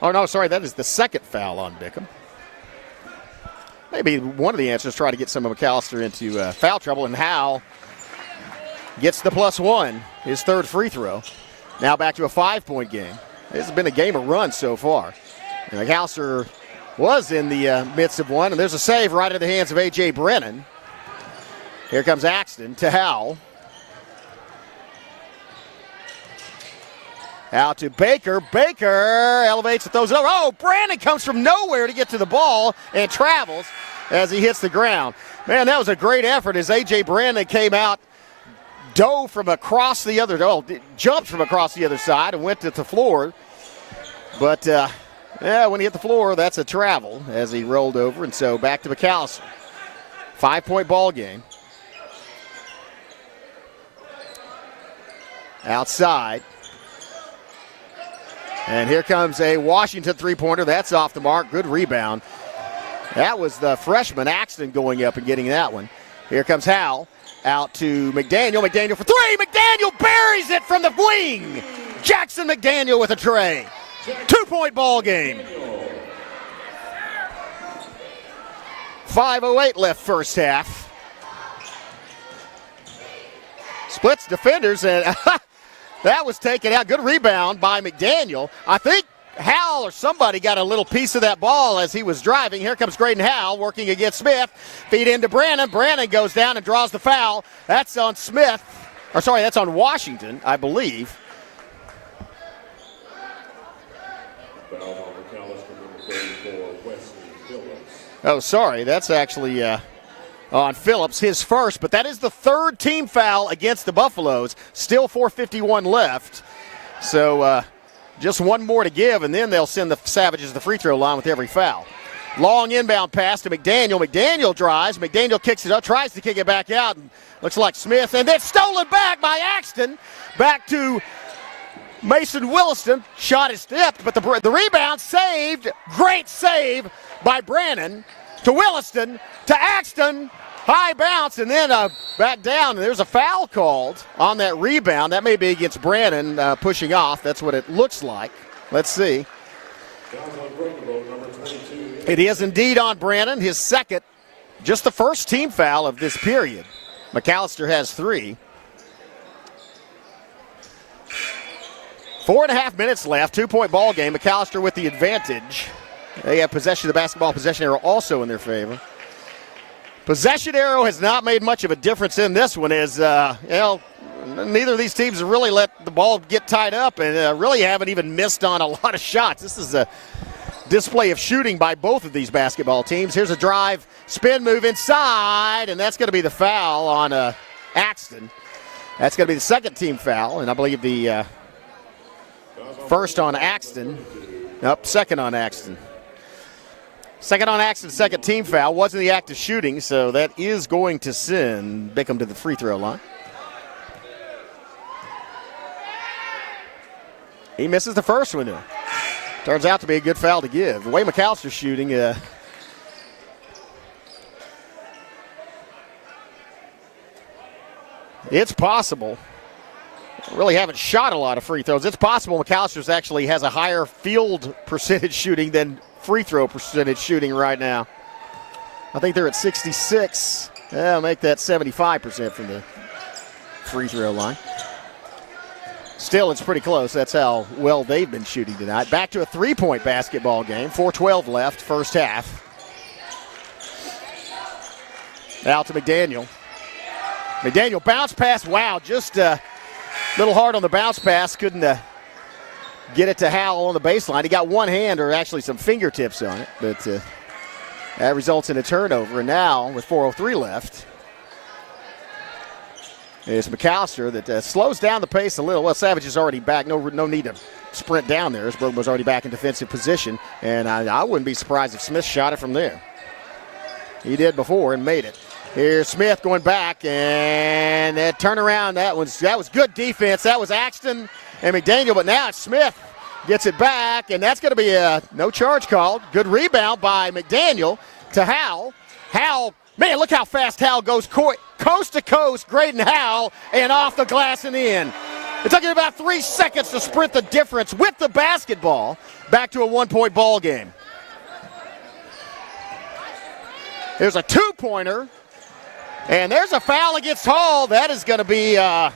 Oh, no, sorry, that is the second foul on Bickham. Maybe one of the answers, try to get some of McAlester into foul trouble, and Howell gets the +1, his third free throw. Now back to a 5-point game. This has been a game of runs so far. And McAlester was in the midst of one, and there's a save right in the hands of A.J. Brennan. Here comes Axton to Howell. Out to Baker. Baker elevates and throws it over. Oh, Brandon comes from nowhere to get to the ball and travels as he hits the ground. Man, that was a great effort as A.J. Brandon came out, jumped from across the other side and went to the floor. But, when he hit the floor, that's a travel as he rolled over. And so back to McAlester. 5-point ball game. Outside. And here comes a Washington three-pointer. That's off the mark. Good rebound. That was the freshman Axton going up and getting that one. Here comes Howell. Out to McDaniel. McDaniel for three. McDaniel buries it from the wing. Jackson McDaniel with a tray. 2-point ball game. 5:08 left first half. Splits defenders, and that was taken out. Good rebound by McDaniel. I think Howell or somebody got a little piece of that ball as he was driving. Here comes Graydon Howell working against Smith. Feed into Brannon. Brannon goes down and draws the foul. That's on Smith. That's on Washington, I believe. Oh, sorry, that's actually on Phillips, his first, but that is the third team foul against the Buffaloes. Still 4:51 left. So just one more to give, and then they'll send the Savages to the free throw line with every foul. Long inbound pass to McDaniel. McDaniel drives. McDaniel kicks it up, tries to kick it back out, and looks like Smith, and then stolen back by Axton. Back to Mason Williston. Shot is tipped, but the rebound saved. Great save by Brannon to Williston to Axton. High bounce, and then back down. And there's a foul called on that rebound. That may be against Brannon pushing off. That's what it looks like. Let's see. It is indeed on Brannon, his second, just the first team foul of this period. McAlester has 3. 4.5 minutes left, 2-point ball game. McAlester with the advantage. They have possession of the basketball, possession arrow also in their favor. Possession arrow has not made much of a difference in this one as, neither of these teams have really let the ball get tied up and really haven't even missed on a lot of shots. This is a display of shooting by both of these basketball teams. Here's a drive, spin move inside, and that's going to be the foul on Axton. That's going to be the second team foul, and I believe the first on Axton. Nope, second on Axton. Second on Axton, second team foul. Wasn't the act of shooting, so that is going to send Bickham to the free throw line. He misses the first one, though. Turns out to be a good foul to give. The way McAlster's shooting, it's possible. Really haven't shot a lot of free throws. It's possible McAlster's actually has a higher field percentage shooting than free throw percentage shooting right now. I think they're at 66. I'll make that 75% from the free throw line. Still, it's pretty close. That's how well they've been shooting tonight. Back to a 3-point basketball game. 4:12 left, first half. Out to McDaniel. McDaniel bounce pass. Wow, just a little hard on the bounce pass. Couldn't get it to Howell on the baseline. He got one hand, or actually some fingertips on it, but that results in a turnover. And now, with 4:03 left, it's McAlester that slows down the pace a little. Well, Savage is already back. No need to sprint down there. Brogan was already back in defensive position, and I wouldn't be surprised if Smith shot it from there. He did before and made it. Here's Smith going back, and that turnaround, that was good defense. That was Axton and McDaniel, but now it's Smith gets it back, and that's going to be a no charge called. Good rebound by McDaniel to Howell. Howell, man, look how fast Howell goes coast to coast, Graydon Howell, and off the glass and in. It took him about 3 seconds to sprint the difference with the basketball back to a 1-point ball game. There's a 2-pointer, and there's a foul against Hall. That is going to be on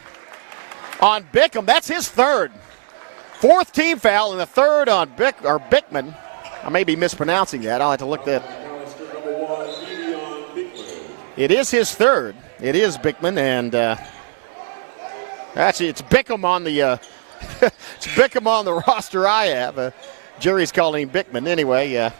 Bickham. That's his third. 4th team foul and the third on Bickman. I may be mispronouncing that. I'll have to look that. It is his third. It is Bickman, and actually it's Bickham on the it's Bickham on the roster I have. Jerry's calling him Bickman anyway.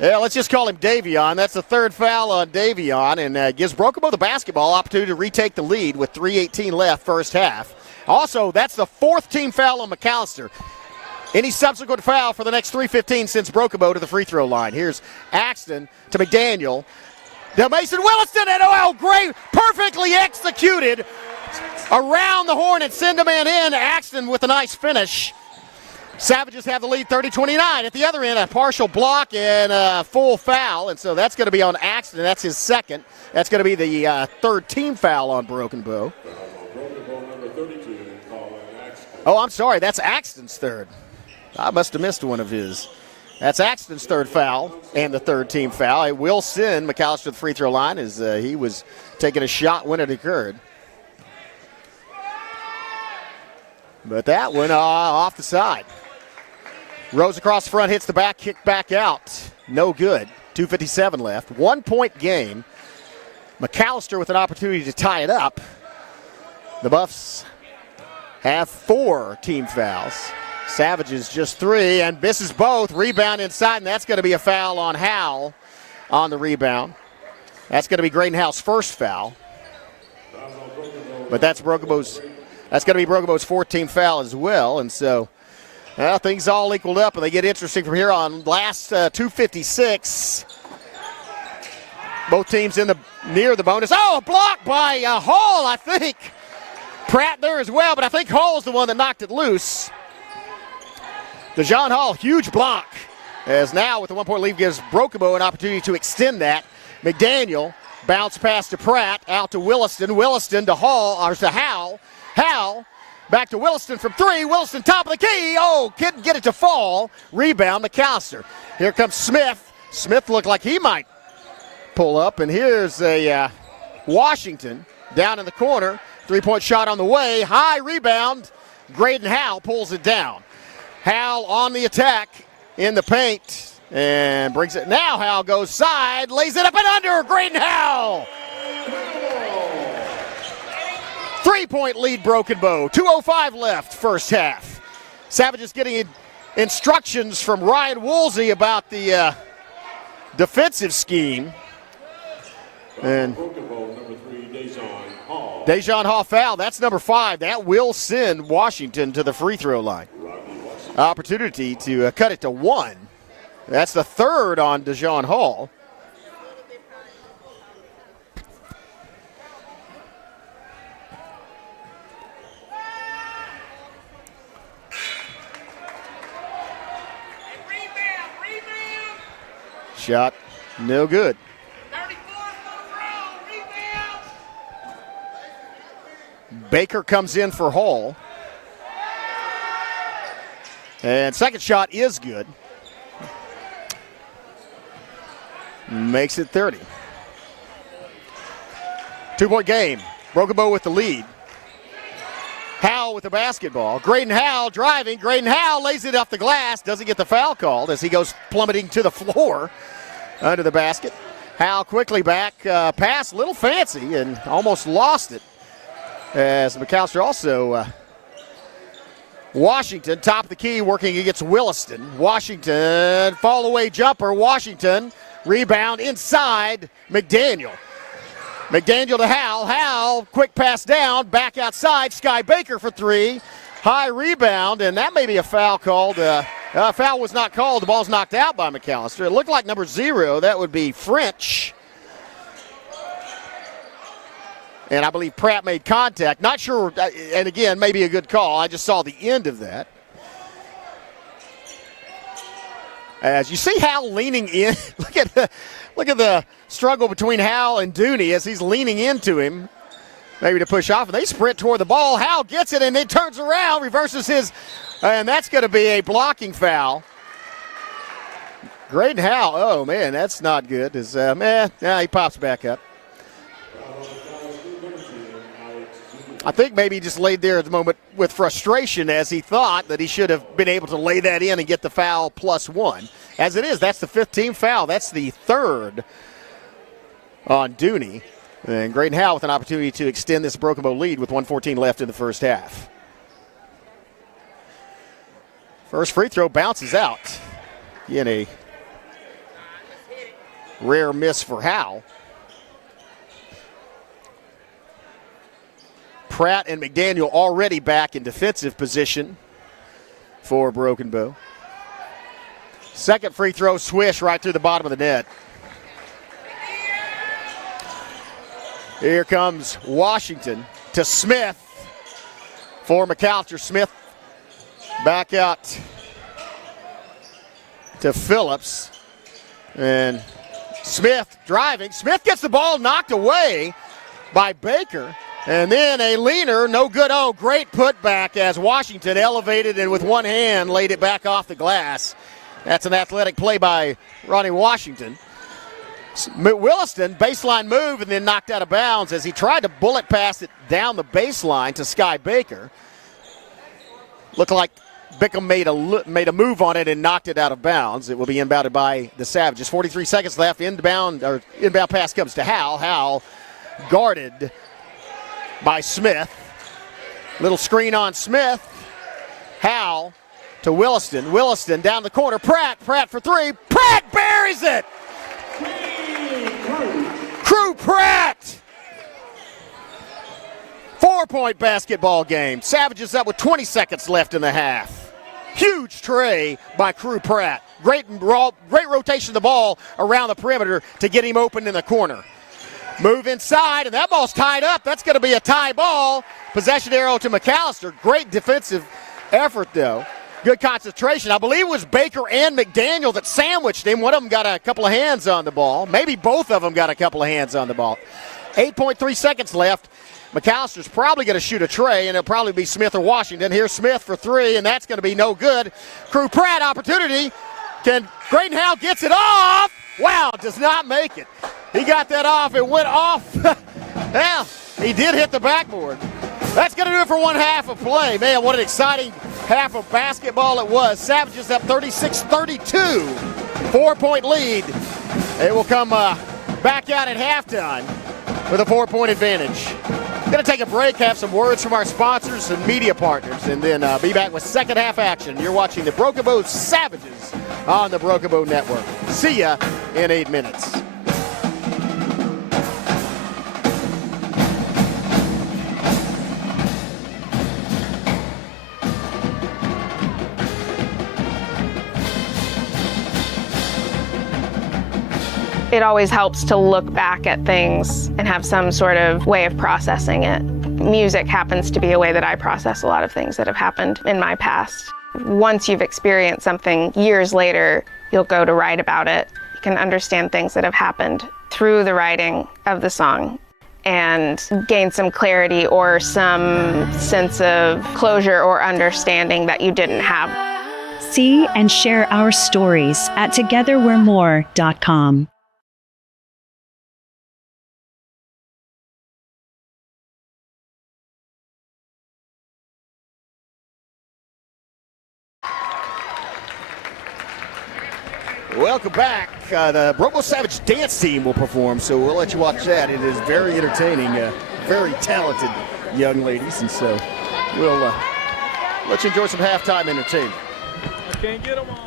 Yeah, let's just call him Davion. That's the third foul on Davion, and gives Brokobo the basketball opportunity to retake the lead with 3:18 left first half. Also, that's the 4th team foul on McAlester. Any subsequent foul for the next 3:15 sends Brokobo to the free throw line. Here's Axton to McDaniel. Now Mason Williston, and great, perfectly executed around the horn and send a man in. Axton with a nice finish. Savages have the lead 30-29. At the other end, a partial block and a full foul, and so that's going to be on Axton. That's his second. That's going to be the third team foul on Broken Bow. Oh, I'm sorry. That's Axton's third. I must have missed one of his. That's Axton's third foul and the third team foul. It will send McAlester to the free throw line as he was taking a shot when it occurred. But that one off the side. Rose across the front, hits the back, kick back out. No good. 2:57 left. 1-point game. McAlester with an opportunity to tie it up. The Buffs have 4 team fouls. Savages just 3, and misses both. Rebound inside, and that's going to be a foul on Howell on the rebound. That's going to be Graydon Howell's first foul. But that's going to be Brokobo's 4th team foul as well, and so things all equaled up, and they get interesting from here on. Last 2:56. Both teams near the bonus. Oh, a block by Hall, I think. Pratt there as well, but I think Hall's the one that knocked it loose. DeJohn Hall, huge block, as now with the 1-point lead gives Brokobo an opportunity to extend that. McDaniel, bounce pass to Pratt, out to Williston. Williston to Hall, or to Howell. Howell, back to Williston from 3. Williston, top of the key. Oh, couldn't get it to fall. Rebound, McAlester. Here comes Smith. Smith looked like he might pull up, and here's a Washington down in the corner. Three-point shot on the way. High rebound. Graydon Howell pulls it down. Howell on the attack in the paint and brings it. Now Howell goes side, lays it up and under. Graydon Howell. 3-point lead, Broken Bow. 2:05 left, first half. Savages getting instructions from Ryan Woolsey about the defensive scheme. And Dejon Hall foul. That's number 5. That will send Washington to the free throw line. Opportunity to cut it to 1. That's the 3rd on Dejon Hall. Shot no good. Baker comes in for Hall. And second shot is good. Makes it 30. 2-point game. Broken Bow with the lead. Howell with the basketball. Graydon Howell driving. Graydon Howell lays it off the glass. Doesn't get the foul called as he goes plummeting to the floor under the basket. Howell quickly back. Pass a little fancy and almost lost it. As McAlester also, Washington, top of the key, working against Williston. Washington, fall away jumper. Washington, rebound inside McDaniel. McDaniel to Howell. Howell, quick pass down, back outside. Sky Baker for 3. High rebound, and that may be a foul called. Foul was not called. The ball's knocked out by McAlester. It looked like number 0. That would be French. And I believe Pratt made contact. Not sure, and again, maybe a good call. I just saw the end of that. As you see Howell leaning in, look at the struggle between Howell and Dooney as he's leaning into him, maybe to push off. And they sprint toward the ball. Howell gets it and then turns around, reverses his, and that's going to be a blocking foul. Graydon Howell, oh man, that's not good. He pops back up. I think maybe he just laid there at the moment with frustration as he thought that he should have been able to lay that in and get the foul +1. As it is, that's the 5th team foul. That's the 3rd on Dooney. And Graydon Howell with an opportunity to extend this Broken Bow lead with 1:14 left in the first half. First free throw bounces out. Again, a rare miss for Howell. Pratt and McDaniel already back in defensive position for Broken Bow. Second free throw, swish right through the bottom of the net. Here comes Washington to Smith for McAlester. Smith back out to Phillips. And Smith driving. Smith gets the ball knocked away by Baker. And then a leaner, no good. Oh, great putback as Washington elevated and with one hand laid it back off the glass. That's an athletic play by Ronnie Washington. Williston, baseline move and then knocked out of bounds as he tried to bullet pass it down the baseline to Sky Baker. Looked like Bickham made a move on it and knocked it out of bounds. It will be inbounded by the Savages. 43 seconds left. Inbound pass comes to Howell. Howell guarded by Smith. Little screen on Smith. Howell to Williston. Williston down the corner. Pratt for 3. Pratt buries it! Crew Pratt! 4-point basketball game. Savages up with 20 seconds left in the half. Huge tray by Crew Pratt. Great rotation of the ball around the perimeter to get him open in the corner. Move inside, and that ball's tied up. That's going to be a tie ball. Possession arrow to McAlester. Great defensive effort, though. Good concentration. I believe it was Baker and McDaniel that sandwiched him. One of them got a couple of hands on the ball. Maybe both of them got a couple of hands on the ball. 8.3 seconds left. McAllister's probably going to shoot a tray, and it'll probably be Smith or Washington. Here's Smith for 3, and that's going to be no good. Crew Pratt opportunity. Graydon Howell gets it off. Wow, does not make it. He got that off. It went off. Well, he did hit the backboard. That's going to do it for one half of play. Man, what an exciting half of basketball it was. Savages up 36-32. 4-point lead. They will come back out at halftime with a 4-point advantage. Going to take a break, have some words from our sponsors and media partners, and then be back with second half action. You're watching the Broken Bow Savages on the Broken Bow Network. See ya in 8 minutes. It always helps to look back at things and have some sort of way of processing it. Music happens to be a way that I process a lot of things that have happened in my past. Once you've experienced something years later, you'll go to write about it. You can understand things that have happened through the writing of the song and gain some clarity or some sense of closure or understanding that you didn't have. See and share our stories at togetherwe'remore.com. Welcome back. The Broken Bow Savage dance team will perform, so we'll let you watch that. It is very entertaining, very talented young ladies, and so we'll let you enjoy some halftime entertainment. I can't get them all.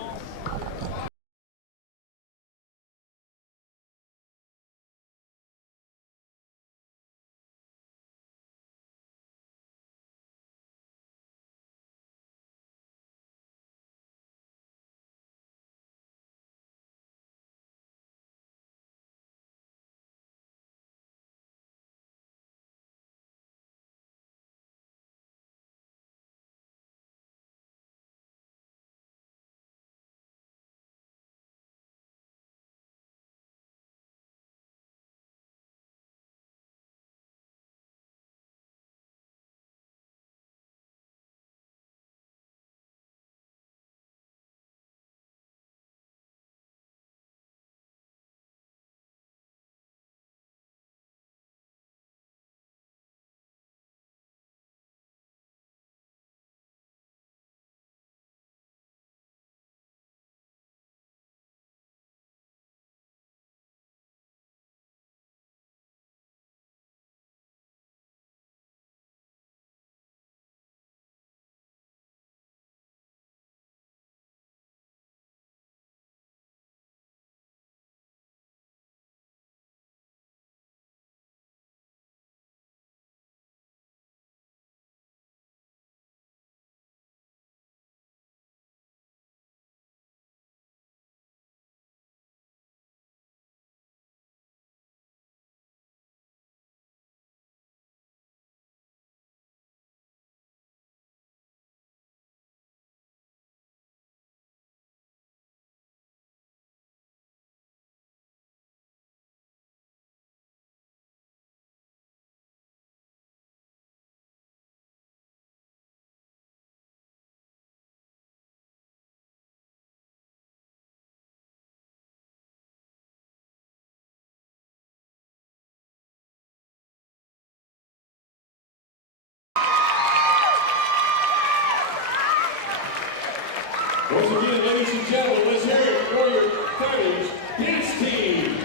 Once again, ladies and gentlemen, let's hear it for your Fighters dance team.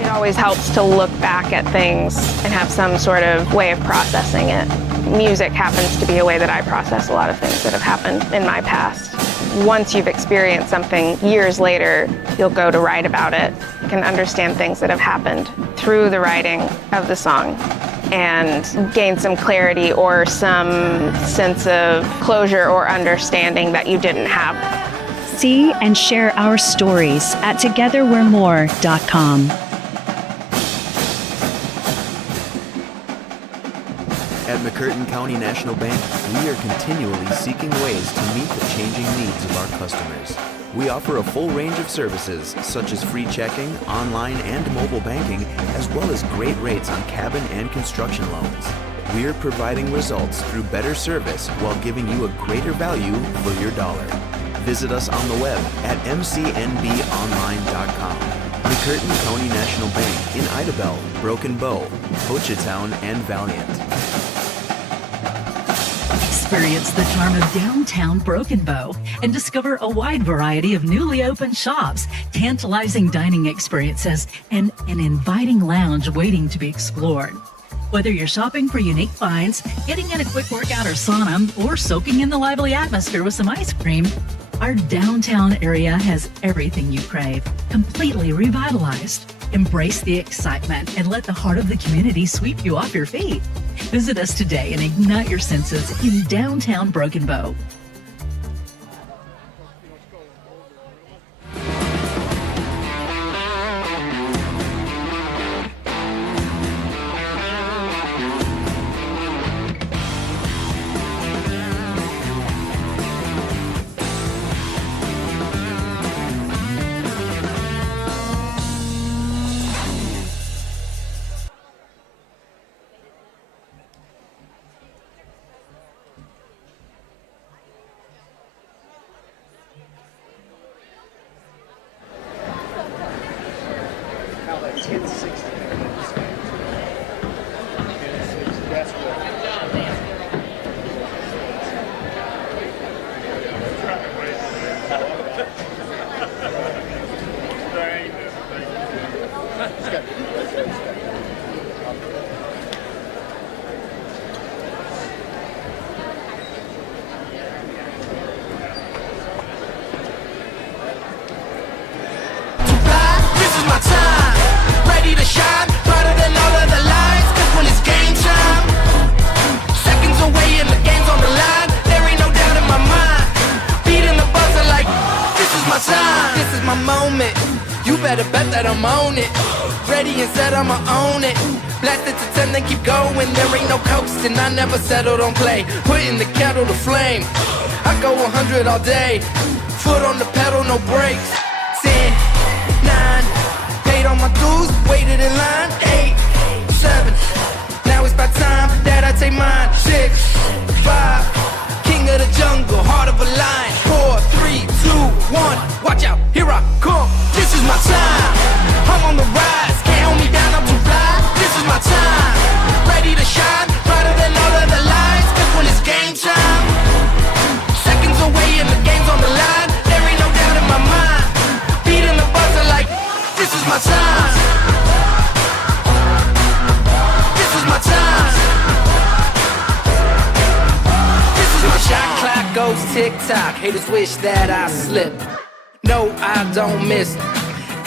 It always helps to look back at things and have some sort of way of processing it. Music happens to be a way that I process a lot of things that have happened in my past. Once you've experienced something years later, you'll go to write about it. You can understand things that have happened through the writing of the song and gain some clarity or some sense of closure or understanding that you didn't have. See and share our stories at togetherwe'remore.com. At McCurtain County National Bank, we are continually seeking ways to meet the changing needs of our customers. We offer a full range of services such as free checking, online and mobile banking, as well as great rates on cabin and construction loans. We're providing results through better service while giving you a greater value for your dollar. Visit us on the web at mcnbonline.com. McCurtain County National Bank in Idabel, Broken Bow, Hochatown, and Valiant. Experience the charm of downtown Broken Bow and discover a wide variety of newly opened shops, tantalizing dining experiences, and an inviting lounge waiting to be explored. Whether you're shopping for unique finds, getting in a quick workout or sauna, or soaking in the lively atmosphere with some ice cream, our downtown area has everything you crave, completely revitalized. Embrace the excitement and let the heart of the community sweep you off your feet. Visit us today and ignite your senses in downtown Broken Bow. I never settle, don't play. Putting the kettle to flame. I go 100 all day. Foot on the pedal, no brakes. 10, 9, paid all my dues, waited in line. 8, 7, now it's about time that I take mine. 6, 5, king of the jungle, heart of a lion. 4, 3, 2, 1, watch out, here I come. This is my time. I'm on the rise, can't hold me down, I'm too fly. This is my time, ready to shine. Brighter than all of the lights, cause when it's game time, seconds away and the game's on the line. There ain't no doubt in my mind, beating the buzzer like, this is my time. This is my time. This is my shot clock goes tick-tock. Haters wish that I slip. No, I don't miss.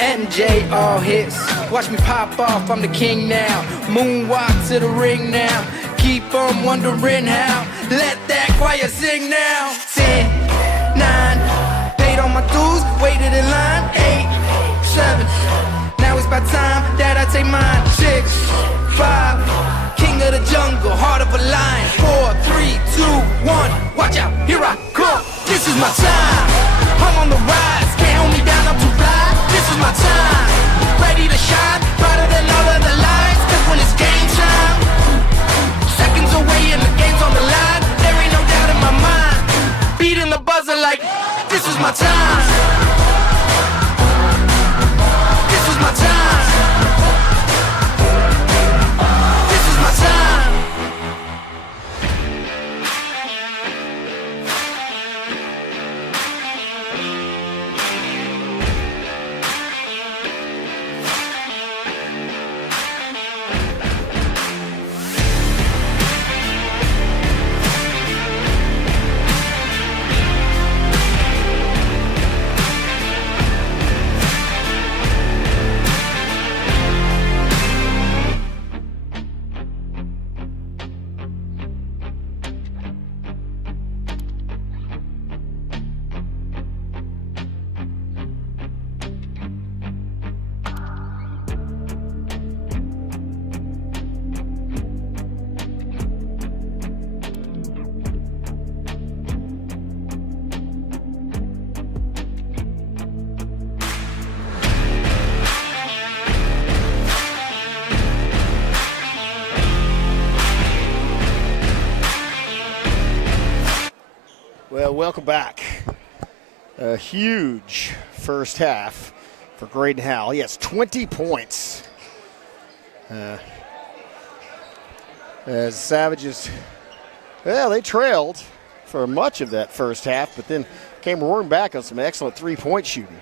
MJ all hits. Watch me pop off, I'm the king now. Moonwalk to the ring now. Keep on wondering how. Let that choir sing now. 10, 9, paid all my dues, waited in line. 8, 7, now it's about time that I take mine. 6, 5, king of the jungle, heart of a lion. 4, 3, 2, 1, watch out, here I come. This is my time, I'm on the rise, can't hold me down, I'm too fly. This is my time, ready to shine, brighter than all of the lights. Cause when it's game time, seconds away and the game's on the line. There ain't no doubt in my mind, beating the buzzer like, this is my time. This is my time. This is my time. Well, welcome back. A huge first half for Graydon Howell. He has 20 points. As Savages, well, they trailed for much of that first half, but then came roaring back on some excellent three-point shooting.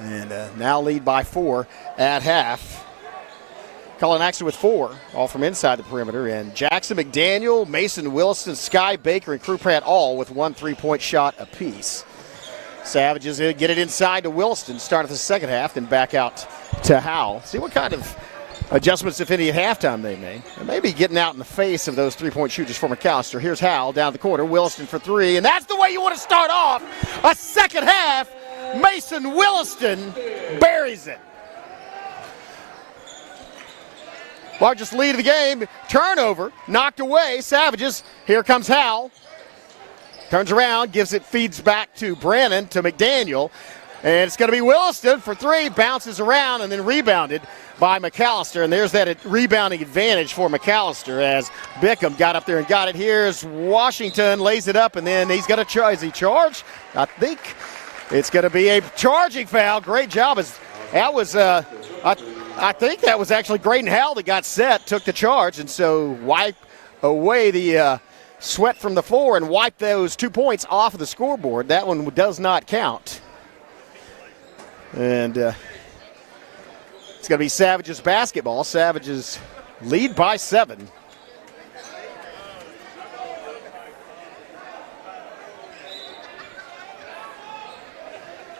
And now lead by 4 at half. Cullen Axton with 4, all from inside the perimeter. And Jackson McDaniel, Mason Williston, Sky Baker, and Crew Pratt all with 1 3-point shot apiece. Savages get it inside to Williston, start of the second half, then back out to Howell. See what kind of adjustments, if any, at halftime they made. And maybe getting out in the face of those three-point shooters for McAlester. Here's Howell down the corner, Williston for 3, and that's the way you want to start off a second half. Mason Williston buries it. Largest lead of the game, turnover, knocked away, Savages. Here comes Howell. Turns around, gives it, feeds back to Brannon, to McDaniel. And it's going to be Williston for 3, bounces around and then rebounded by McAlester. And there's that rebounding advantage for McAlester as Bickham got up there and got it. Here's Washington, lays it up, and then he's going to try. Is he charged? I think it's going to be a charging foul. Great job. That was, I think that was actually Graydon Howell that got set, took the charge, and so wipe away the sweat from the floor and wipe those 2 points off of the scoreboard. That one does not count. And it's going to be Savages basketball. Savages lead by 7.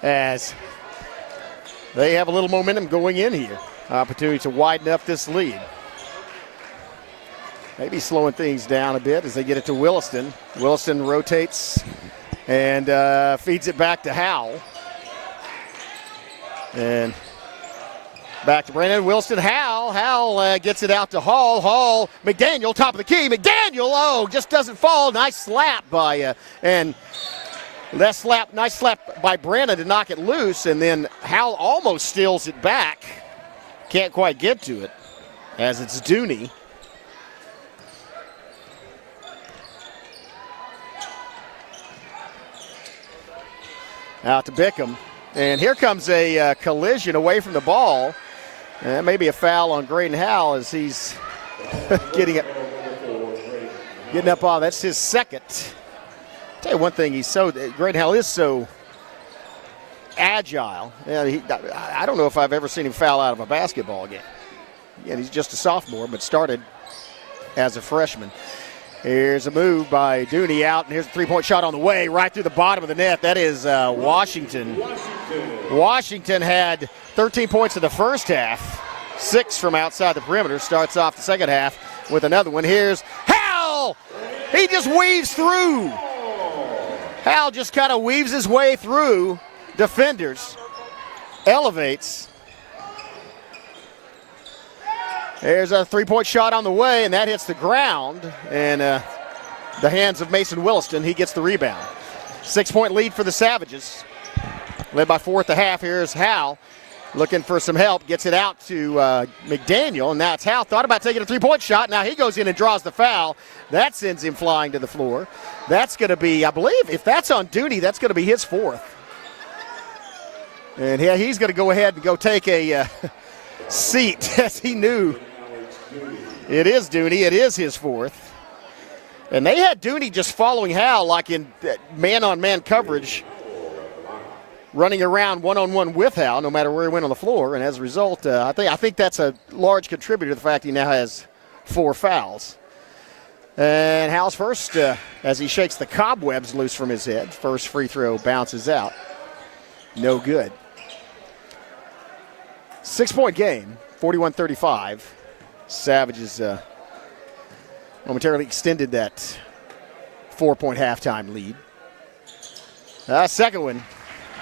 As they have a little momentum going in here. Opportunity to widen up this lead. Maybe slowing things down a bit as they get it to Williston. Williston rotates and feeds it back to Howell. And back to Brandon. Williston, Howell. Howell gets it out to Hall. Hall, McDaniel, top of the key. McDaniel, just doesn't fall. Nice slap by, nice slap by Brandon to knock it loose. And then Howell almost steals it back. Can't quite get to it as it's Dooney. Out to Bickham. And here comes a collision away from the ball. And maybe a foul on Graydon Howell as he's getting up on. That's his second. I'll tell you one thing, Graydon Howell is so agile. I don't know if I've ever seen him foul out of a basketball game. Yeah, he's just a sophomore, but started as a freshman. Here's a move by Dooney out, and here's a three-point shot on the way, right through the bottom of the net. That is Washington. Washington had 13 points in the first half, 6 from outside the perimeter. Starts off the second half with another one. Here's Howell. He just weaves through. Howell just kind of weaves his way through defenders, elevates. There's a three-point shot on the way, and that hits the ground, and the hands of Mason Williston. He gets the rebound. 6-point lead for the Savages. Led by 4 at the half. Here's Howell looking for some help. Gets it out to McDaniel, and that's Howell. Thought about taking a three-point shot. Now he goes in and draws the foul. That sends him flying to the floor. That's going to be, I believe, if that's on Dooney, that's going to be his 4th. And yeah, he's going to go ahead and go take a seat, as he knew. It is Dooney. It is his 4th. And they had Dooney just following Howell like in man-on-man coverage, running around one-on-one with Howell no matter where he went on the floor. And as a result, I think that's a large contributor to the fact he now has 4 fouls. And Howell's first, as he shakes the cobwebs loose from his head, first free throw bounces out. No good. 6-point game, 41-35. Savages momentarily extended that 4-point halftime lead. Second one,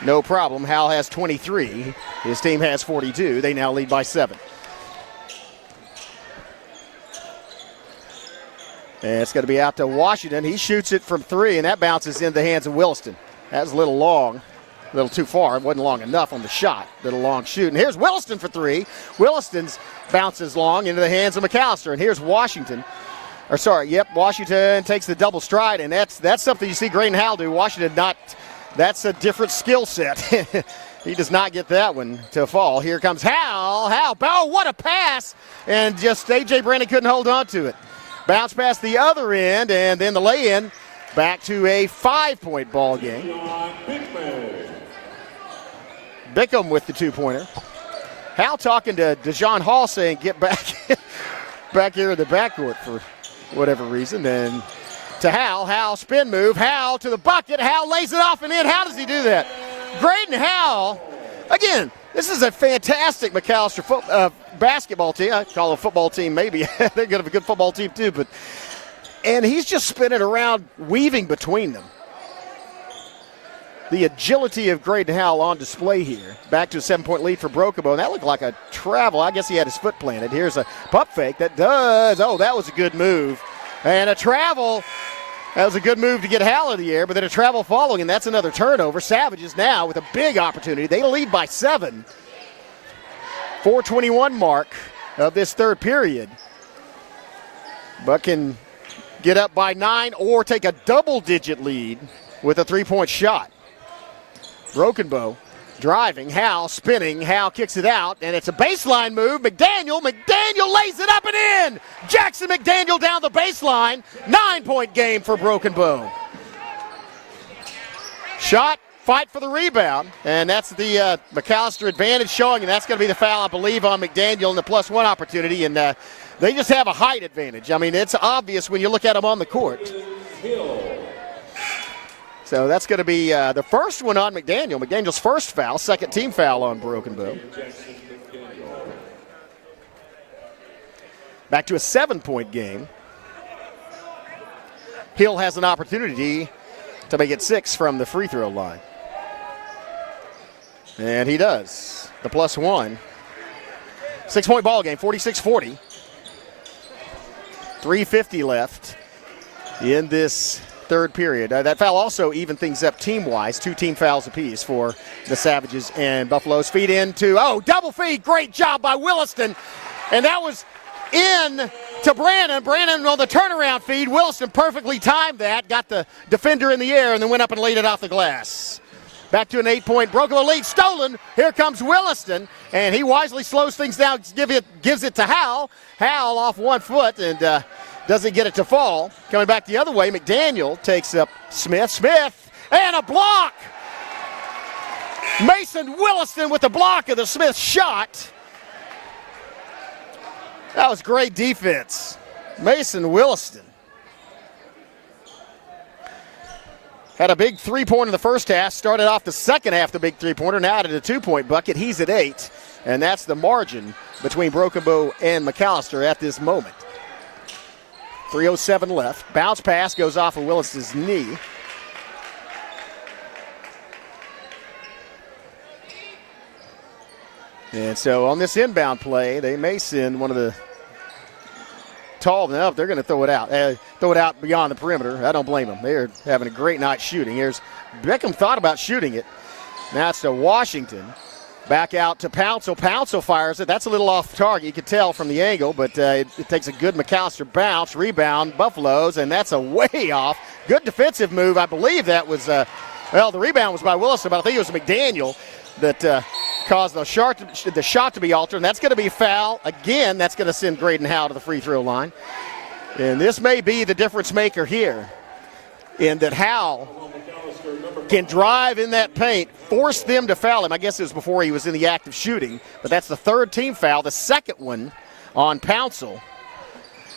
no problem. Howell has 23. His team has 42. They now lead by 7. And it's going to be out to Washington. He shoots it from 3, and that bounces into the hands of Williston. That was a little long. A little too far. It wasn't long enough on the shot. Little long shoot. And here's Williston for 3. Williston's bounces long into the hands of McAlester. And here's Washington. Washington takes the double stride, and that's something you see Graydon Howell do. Washington that's a different skill set. He does not get that one to fall. Here comes Howell. Oh, what a pass! And just A.J. Brandon couldn't hold on to it. Bounce past the other end, and then the lay-in. Back to a 5-point ball game. Bickham with the 2-pointer. Howell talking to DeJon Hall saying, get back here in the backcourt for whatever reason. And to Howell, spin move. Howell to the bucket. Howell lays it off and in. How does he do that? Graydon Howell, again, this is a fantastic McAlester basketball team. I call it a football team maybe. They're going to have a good football team too. And he's just spinning around, weaving between them. The agility of Graydon Howell on display here. Back to a 7-point lead for Broken Bow. That looked like a travel. I guess he had his foot planted. Here's a pump fake that does. Oh, that was a good move. And a travel. That was a good move to get Howell in the air, but then a travel following, and that's another turnover. Savages now with a big opportunity. They lead by 7. 4:21 mark of this third period. But can get up by 9 or take a double-digit lead with a 3-point shot. Broken Bow driving, Howell spinning, Howell kicks it out, and it's a baseline move. McDaniel lays it up and in! Jackson McDaniel down the baseline. 9-point game for Broken Bow. Shot, fight for the rebound, and that's the McAlester advantage showing, and that's going to be the foul, I believe, on McDaniel in the +1 opportunity, and they just have a height advantage. I mean, it's obvious when you look at them on the court. So that's going to be the first one on McDaniel. McDaniel's first foul, second team foul on Broken Bow. Back to a 7-point game. Hill has an opportunity to make it 6 from the free throw line. And he does. The +1. 6-point ball game, 46-40. 3:50 left in this third period. That foul also evened things up team-wise. 2 team fouls apiece for the Savages and Buffaloes. Feed into, double feed. Great job by Williston. And that was in to Brandon. Brandon on the turnaround feed. Williston perfectly timed that. Got the defender in the air and then went up and laid it off the glass. Back to an 8-point Broken Bow lead. Stolen. Here comes Williston. And he wisely slows things down. Gives it to Howell. Howell off 1 foot and doesn't get it to fall. Coming back the other way, McDaniel takes up Smith, and a block! Mason Williston with the block of the Smith shot. That was great defense. Mason Williston. Had a big 3-pointer in the first half, started off the second half the big 3-pointer, now added a 2-point bucket. He's at 8, and that's the margin between Broken Bow and McAlester at this moment. 3:07 left. Bounce pass goes off of Willis's knee. And so on this inbound play, they may send one of the tall enough. They're going to throw it out. Throw it out beyond the perimeter. I don't blame them. They're having a great night shooting. Here's Beckham thought about shooting it. Now it's to Washington. Back out to Pouncil. Pouncil fires it. That's a little off target. You can tell from the angle, but it takes a good McAlester bounce. Rebound, Buffaloes, and that's a way off. Good defensive move. I believe that was, the rebound was by Williston, but I think it was McDaniel that caused the shot to be altered, and that's going to be a foul. Again, that's going to send Graydon Howell to the free throw line. And this may be the difference maker here in that Howell can drive in that paint, force them to foul him. I guess it was before he was in the act of shooting, but that's the third team foul, the second one on Pouncil.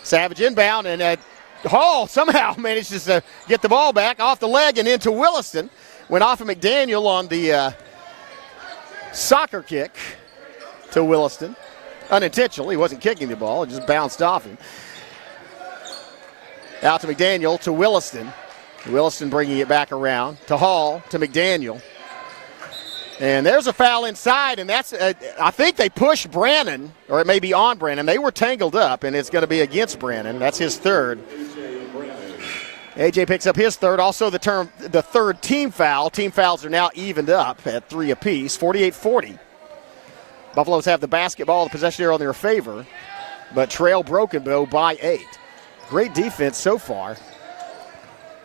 Savage inbound, and Hall somehow manages to get the ball back off the leg and into Williston. Went off of McDaniel on the soccer kick to Williston. Unintentional, he wasn't kicking the ball, it just bounced off him. Out to McDaniel, to Williston. Williston bringing it back around to Hall, to McDaniel. And there's a foul inside, and that's, I think they pushed Brannon, or it may be on Brannon. They were tangled up, and it's going to be against Brannon. That's his third. AJ picks up his third. Also the third team foul. Team fouls are now evened up at 3 apiece, 48-40. Buffaloes have the basketball, the possession here on their favor, but trail Broken Bow by 8. Great defense so far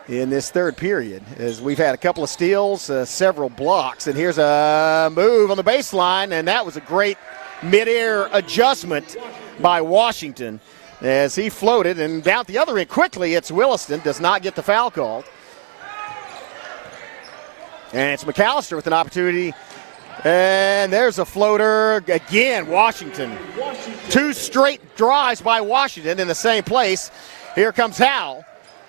in this third period, as we've had a couple of steals, several blocks, and here's a move on the baseline, and that was a great mid-air adjustment by Washington as he floated and down the other end quickly. It's Williston, does not get the foul called. And it's McAlester with an opportunity, and there's a floater again. Washington, 2 straight drives by Washington in the same place. Here comes Howell.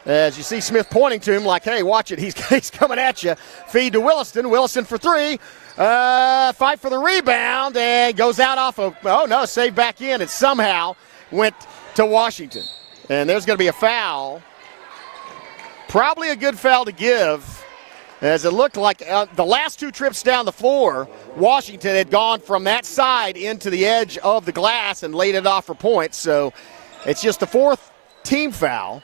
As you see Smith pointing to him like, hey, watch it, he's coming at you. Feed to Williston, Williston for 3. Fight for the rebound, and goes out off of, oh no, saved back in. It somehow went to Washington. And there's going to be a foul. Probably a good foul to give, as it looked like the last 2 trips down the floor, Washington had gone from that side into the edge of the glass and laid it off for points. So it's just the 4th team foul.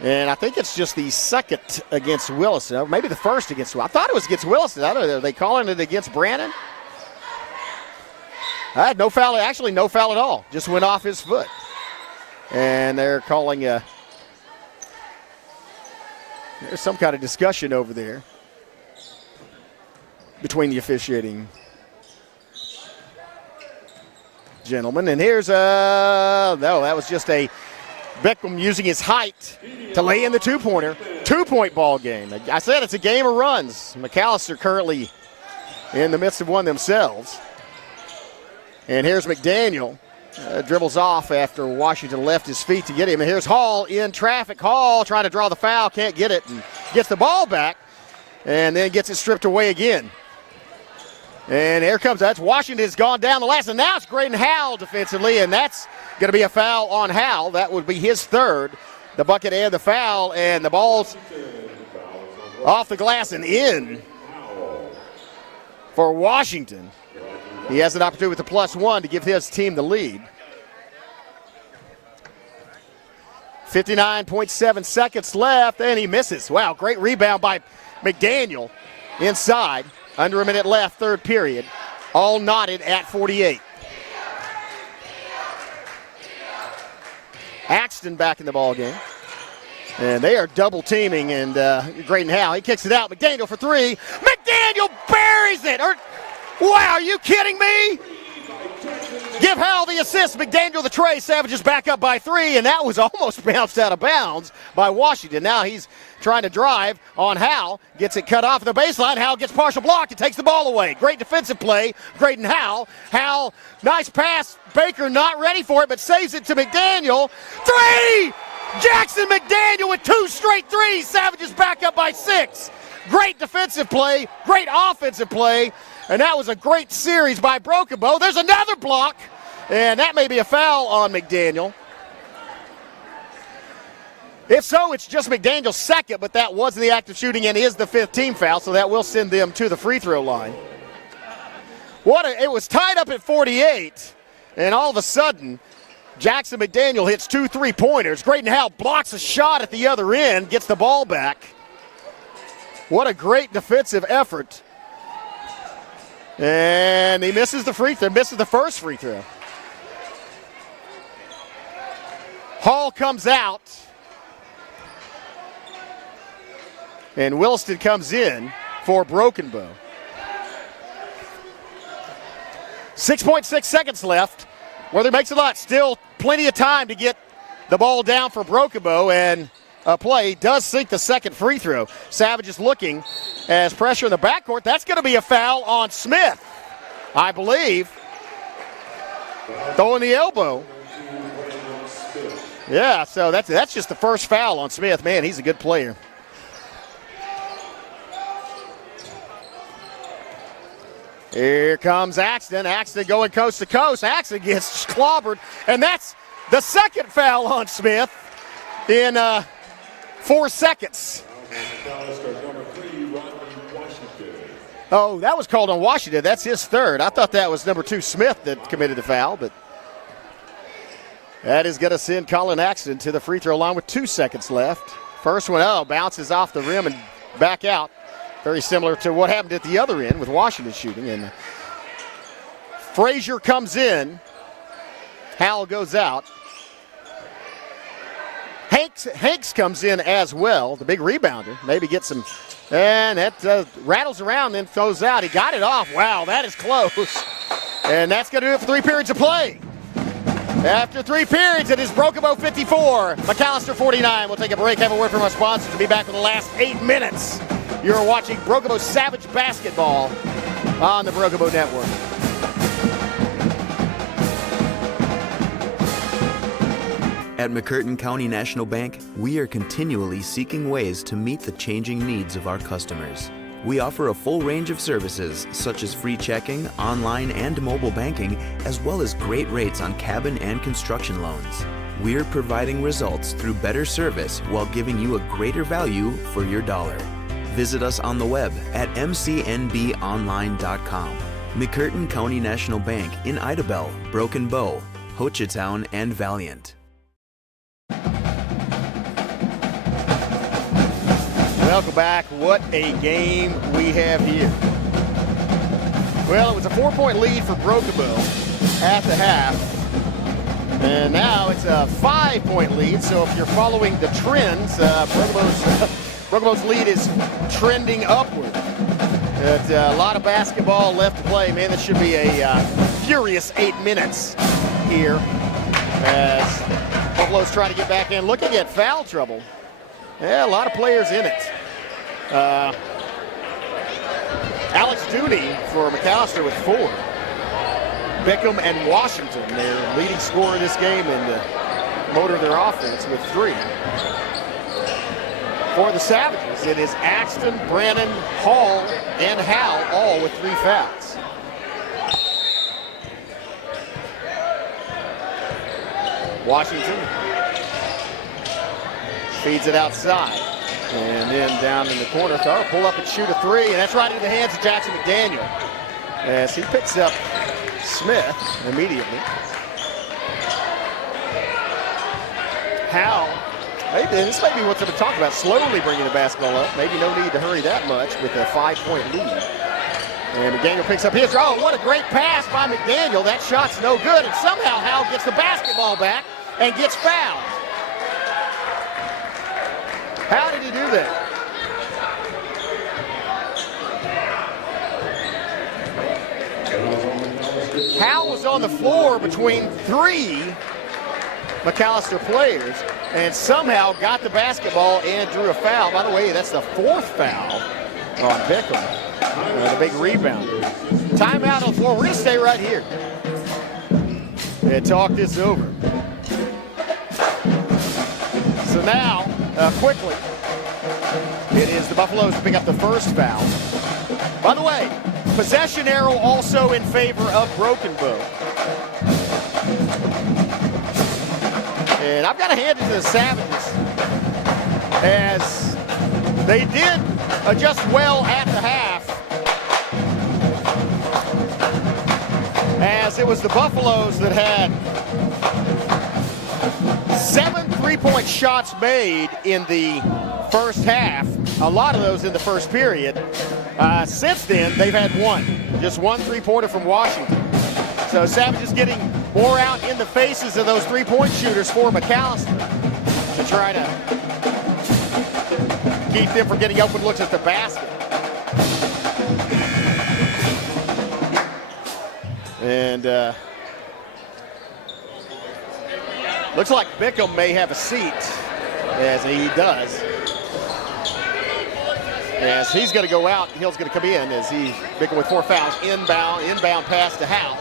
And I think it's just the 2nd against Williston, or maybe the 1st against Williston. I thought it was against Williston. I don't know, are they calling it against Brannon? I had no foul, actually no foul at all. Just went off his foot. And they're calling there's some kind of discussion over there between the officiating gentlemen. And here's no, that was just a Beckham using his height to lay in the 2-pointer. 2-point ball game. I said it's a game of runs. McAlester currently in the midst of one themselves. And here's McDaniel. Dribbles off after Washington left his feet to get him. And here's Hall in traffic. Hall trying to draw the foul, can't get it, and gets the ball back, and then gets it stripped away again. And here comes, that's Washington has gone down the last, and now it's Graydon Howell defensively, and that's going to be a foul on Howell. That would be his 3rd, the bucket and the foul, and the ball's off the glass and in for Washington. He has an opportunity with the +1 to give his team the lead. 59.7 seconds left, and he misses. Wow, great rebound by McDaniel inside. Under a minute left, 3rd period. All knotted at 48. Axton back in the ball game. And they are double teaming, and Graydon Howell, he kicks it out. McDaniel for 3. McDaniel buries it. Wow, are you kidding me? Give Howell the assist. McDaniel the tray. Savages back up by 3, and that was almost bounced out of bounds by Washington. Now he's trying to drive on Howell. Gets it cut off the baseline. Howell gets partial blocked and takes the ball away. Great defensive play. Graydon Howell. Howell, nice pass. Baker not ready for it, but saves it to McDaniel. 3! Jackson McDaniel with 2 straight threes. Savages back up by 6. Great defensive play. Great offensive play. And that was a great series by Broken Bow. There's another block, and that may be a foul on McDaniel. If so, it's just McDaniel's 2nd, but that wasn't the act of shooting and is the 5th team foul, so that will send them to the free throw line. It was tied up at 48, and all of a sudden, Jackson McDaniel hits 2 3-pointers. Graydon Howell blocks a shot at the other end, gets the ball back. What a great defensive effort. And he misses the free throw, misses the first free throw. Hall comes out. And Williston comes in for Broken Bow. 6.6 seconds left. Werther makes a lot. Still plenty of time to get the ball down for Broken Bow, and a play does sink the 2nd free throw. Savage is looking as pressure in the backcourt. That's going to be a foul on Smith, I believe. Throwing the elbow. Yeah, so that's just the first foul on Smith. Man, he's a good player. Here comes Axton. Axton going coast to coast. Axton gets clobbered, and that's the 2nd foul on Smith in 4 seconds. Oh, that was called on Washington. That's his 3rd. I thought that was number 2 Smith that committed the foul, but that is going to send Colin Axton to the free throw line with 2 seconds left. First one, bounces off the rim and back out. Very similar to what happened at the other end with Washington shooting. And Frazier comes in Howell goes out. Hanks comes in as well, the big rebounder. Maybe gets some, and that rattles around, then throws out. He got it off. Wow, that is close. And that's going to do it for 3 periods of play. After 3 periods, it is Broken Bow 54, McAlester 49. We'll take a break, have a word from our sponsors, and be back for the last 8 minutes. You're watching Broken Bow Savage Basketball on the Broken Bow Network. At McCurtain County National Bank, we are continually seeking ways to meet the changing needs of our customers. We offer a full range of services such as free checking, online and mobile banking, as well as great rates on cabin and construction loans. We're providing results through better service while giving you a greater value for your dollar. Visit us on the web at mcnbonline.com. McCurtain County National Bank in Idabel, Broken Bow, Hochatown, and Valiant. Welcome back. What a game we have here. Well, it was a 4-point lead for Broken Bow at the half. And now it's a 5-point lead. So if you're following the trends, Broken Bow's lead is trending upward. But a lot of basketball left to play. Man, this should be a furious 8 minutes here as Buffalo's trying to get back in. Looking at foul trouble. Yeah, a lot of players in it. Alex Dooney for McAlester with 4. Bickham and Washington, their leading scorer in this game and the motor of their offense, with 3. For the Savages, it is Axton, Brannon, Hall, and Howell, all with 3 fouls. Washington feeds it outside. And then down in the corner, pull up and shoot a 3, and that's right into the hands of Jackson McDaniel as he picks up Smith immediately. Howell, this may be what they're talking about, slowly bringing the basketball up. Maybe no need to hurry that much with a 5-point lead. And McDaniel picks up his. Oh, what a great pass by McDaniel. That shot's no good, and somehow Howell gets the basketball back and gets fouled. How did he do that? Howell was on the floor between 3 McAlester players and somehow got the basketball and drew a foul. By the way, that's the 4th foul on Bickham, the big rebound. Timeout on the floor. We're going to stay right here and talk this over. So now, quickly, it is the Buffaloes to pick up the first foul. By the way, possession arrow also in favor of Broken Bow. And I've got to hand it to the Savages as they did adjust well at the half, as it was the Buffaloes that had 7 3-point shots made in the first half, a lot of those in the first period. Since then, they've had 1, just 1 3-pointer from Washington. So Savages getting more out in the faces of those 3-point shooters for McAlester to try to keep them from getting open looks at the basket. And looks like Bickham may have a seat, as he does. As he's going to go out, Hill's going to come in as Bickham with 4 fouls. Inbound pass to Howell.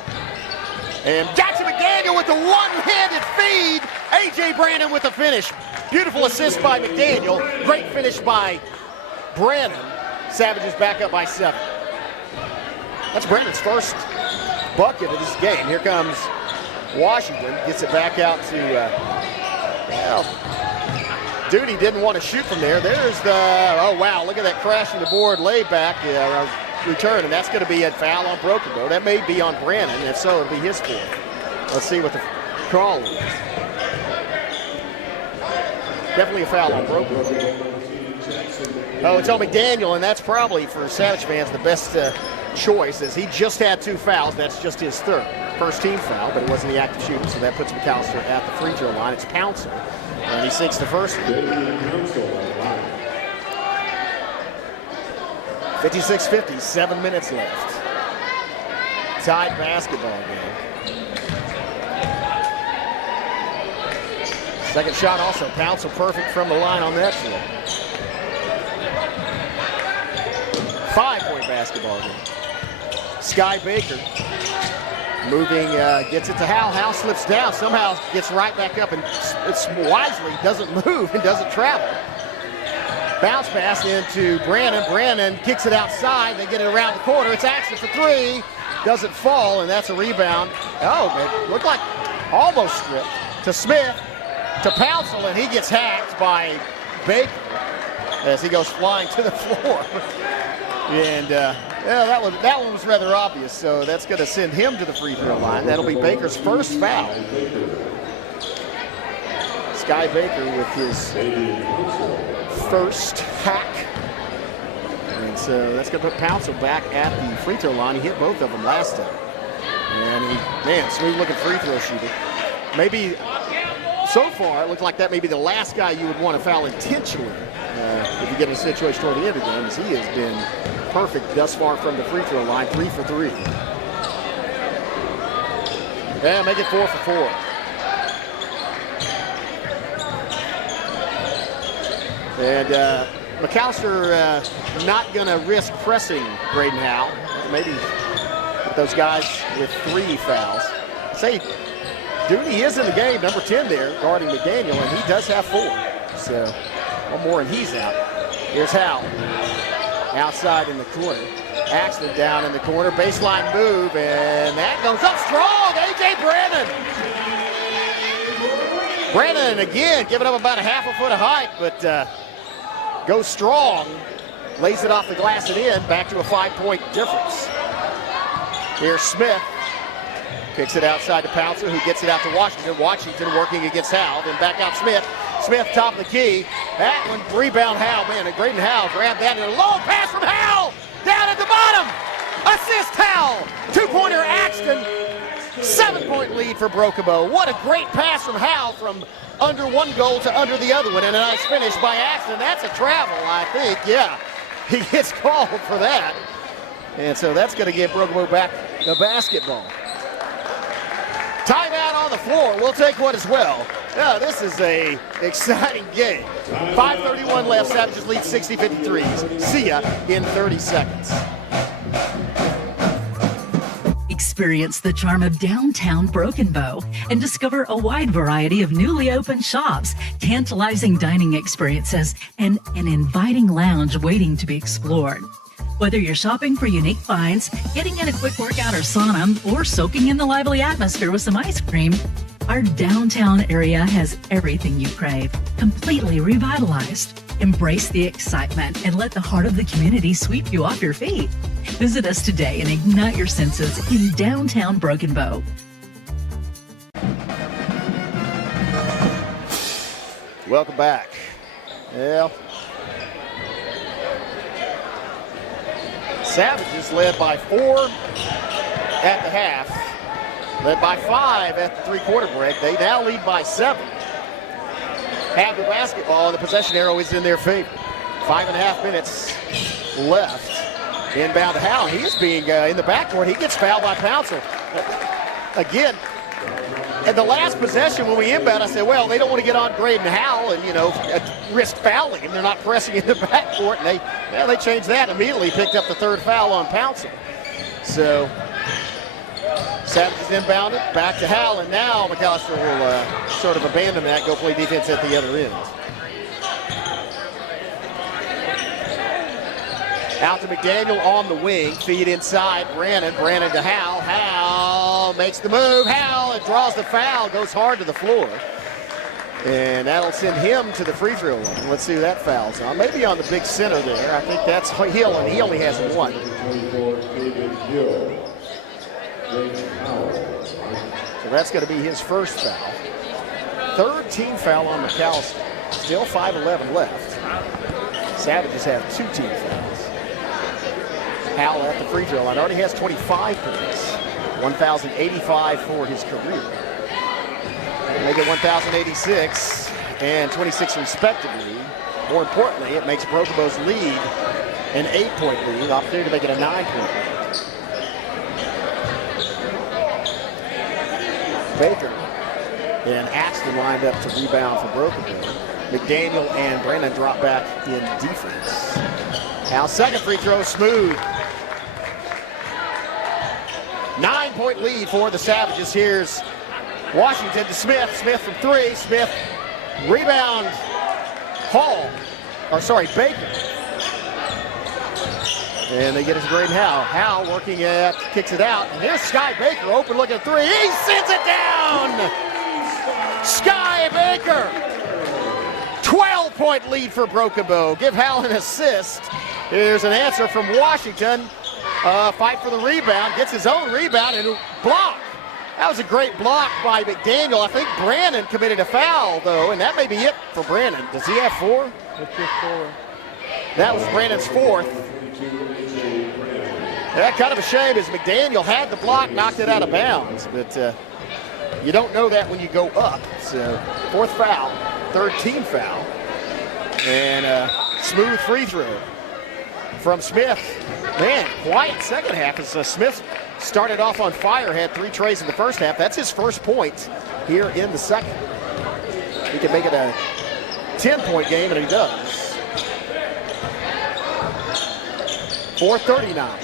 And Jackson McDaniel with the one-handed feed. A.J. Brannon with the finish. Beautiful assist by McDaniel. Great finish by Brannon. Savages back up by 7. That's Brannon's first bucket of this game. Here comes Washington. Gets it back out to, Dooney didn't want to shoot from there. There's the, oh wow, look at that crashing the board layback return, and that's going to be a foul on Broken Bow. That may be on Brannon, if so, it'll be his fault. Let's see what the call is. Definitely a foul on Broken Bow. Oh, it's on McDaniel, and that's probably, for Savage fans, the best choice, as he just had 2 fouls. That's just his 3rd. first team foul, but it wasn't the active shooter, so that puts McAlester at the free throw line. It's Pouncer, and he sinks the first one. 56-50, 7 minutes left. Tied basketball game. Second shot also, Pouncer perfect from the line on that shot. 5-point basketball game. Sky Baker moving, gets it to Hal. Hal slips down, somehow gets right back up and it's wisely doesn't move and doesn't travel. Bounce pass into Brannon. Brannon kicks it outside. They get it around the corner. It's Axton for three. Doesn't fall, and that's a rebound. Oh, it looked like almost stripped to Smith, to Pouncil, and he gets hacked by Baker as he goes flying to the floor. And that one was rather obvious, so that's going to send him to the free throw line. That'll be Baker's first foul. Sky Baker with his first hack. And so that's going to put Pouncil back at the free throw line. He hit both of them last time. And smooth looking free throw shooter. Maybe so far it looks like that may be the last guy you would want to foul intentionally if you get in a situation toward the end of the game, as he has been perfect thus far from the free throw line, 3 for 3. Yeah, make it 4 for 4. And McAlester not going to risk pressing Braden Howell. Maybe with those guys with 3 fouls. Say, Dooney is in the game, number 10 there, guarding McDaniel, and he does have 4. So one more and he's out. Here's Howell. Outside in the corner. Axton down in the corner. Baseline move, and that goes up strong. A.J. Brannon. Brannon again giving up about a half a foot of height, but goes strong. Lays it off the glass and in. Back to a 5-point difference. Here's Smith. Kicks it outside to Pouncer, who gets it out to Washington. Washington working against Howell. Then back out Smith. Smith top of the key. That one, rebound Howell. Man, and Braden Howell grabbed that in a long pass from Howell. Down at the bottom. Assist Howell. 2-pointer Axton. 7-point lead for Brokobo. What a great pass from Howell from under one goal to under the other one. And a nice finish by Axton. That's a travel, I think. Yeah, he gets called for that. And so that's going to give Brokobo back the basketball. Timeout on the floor. We'll take one as well. Yeah, this is a exciting game. 5:31 left. Savages lead 60-53. See ya in 30 seconds. Experience the charm of downtown Broken Bow and discover a wide variety of newly opened shops, tantalizing dining experiences, and an inviting lounge waiting to be explored. Whether you're shopping for unique finds, getting in a quick workout or sauna, or soaking in the lively atmosphere with some ice cream, our downtown area has everything you crave, completely revitalized. Embrace the excitement and let the heart of the community sweep you off your feet. Visit us today and ignite your senses in downtown Broken Bow. Welcome back. Well, Savages led by 4 at the half, led by 5 at the three-quarter break. They now lead by 7. Have the basketball, and the possession arrow is in their favor. 5.5 minutes left. Inbound to Howell. He is being in the backcourt. He gets fouled by Pouncil. Again, at the last possession when we inbound, I said, well, they don't want to get on Braden Howell and, risk fouling him. They're not pressing in the backcourt, and they changed that immediately, picked up the 3rd foul on Pouncil. So Savages inbounded, back to Howell, and now McAlester will sort of abandon that, go play defense at the other end. Out to McDaniel on the wing, feed inside, Brannon to Howell. Howell makes the move, Howell draws the foul, goes hard to the floor. And that'll send him to the free throw line. Let's see who that foul's on. Maybe on the big center there. I think that's Hill, and he only has 1. So that's going to be his first foul. 3rd team foul on McAlester. Still 5:11 left. Savages have 2 team fouls. Howell at the free throw line already has 25 points. 1,085 for his career. Make it 1,086 and 26 respectively. More importantly, it makes Broken Bow's lead an 8-point lead, opportunity to make it a 9-point lead. Baker and Axton lined up to rebound for Broken Bow. McDaniel and Brandon drop back in defense. Now second free throw, smooth. 9-point lead for the Savages. Here's Washington to Smith. Smith from three. Smith rebound. Baker. And they get it to Graydon Howe. Howe working it, kicks it out. And here's Sky Baker, open look at three. He sends it down! Sky Baker! 12-point lead for Broken Bow. Give Howe an assist. Here's an answer from Washington. Fight for the rebound, gets his own rebound and block. That was a great block by McDaniel. I think Brandon committed a foul, though, and that may be it for Brandon. Does he have four? That's just four. That was Brandon's fourth. Yeah, kind of a shame as McDaniel had the block, knocked it out of bounds, but you don't know that when you go up. So fourth foul, third team foul, and smooth free throw from Smith. Man, quiet second half as Smith started off on fire, had 3 trays in the first half. That's his first point here in the second. He can make it a 10-point game, and he does. 4:39.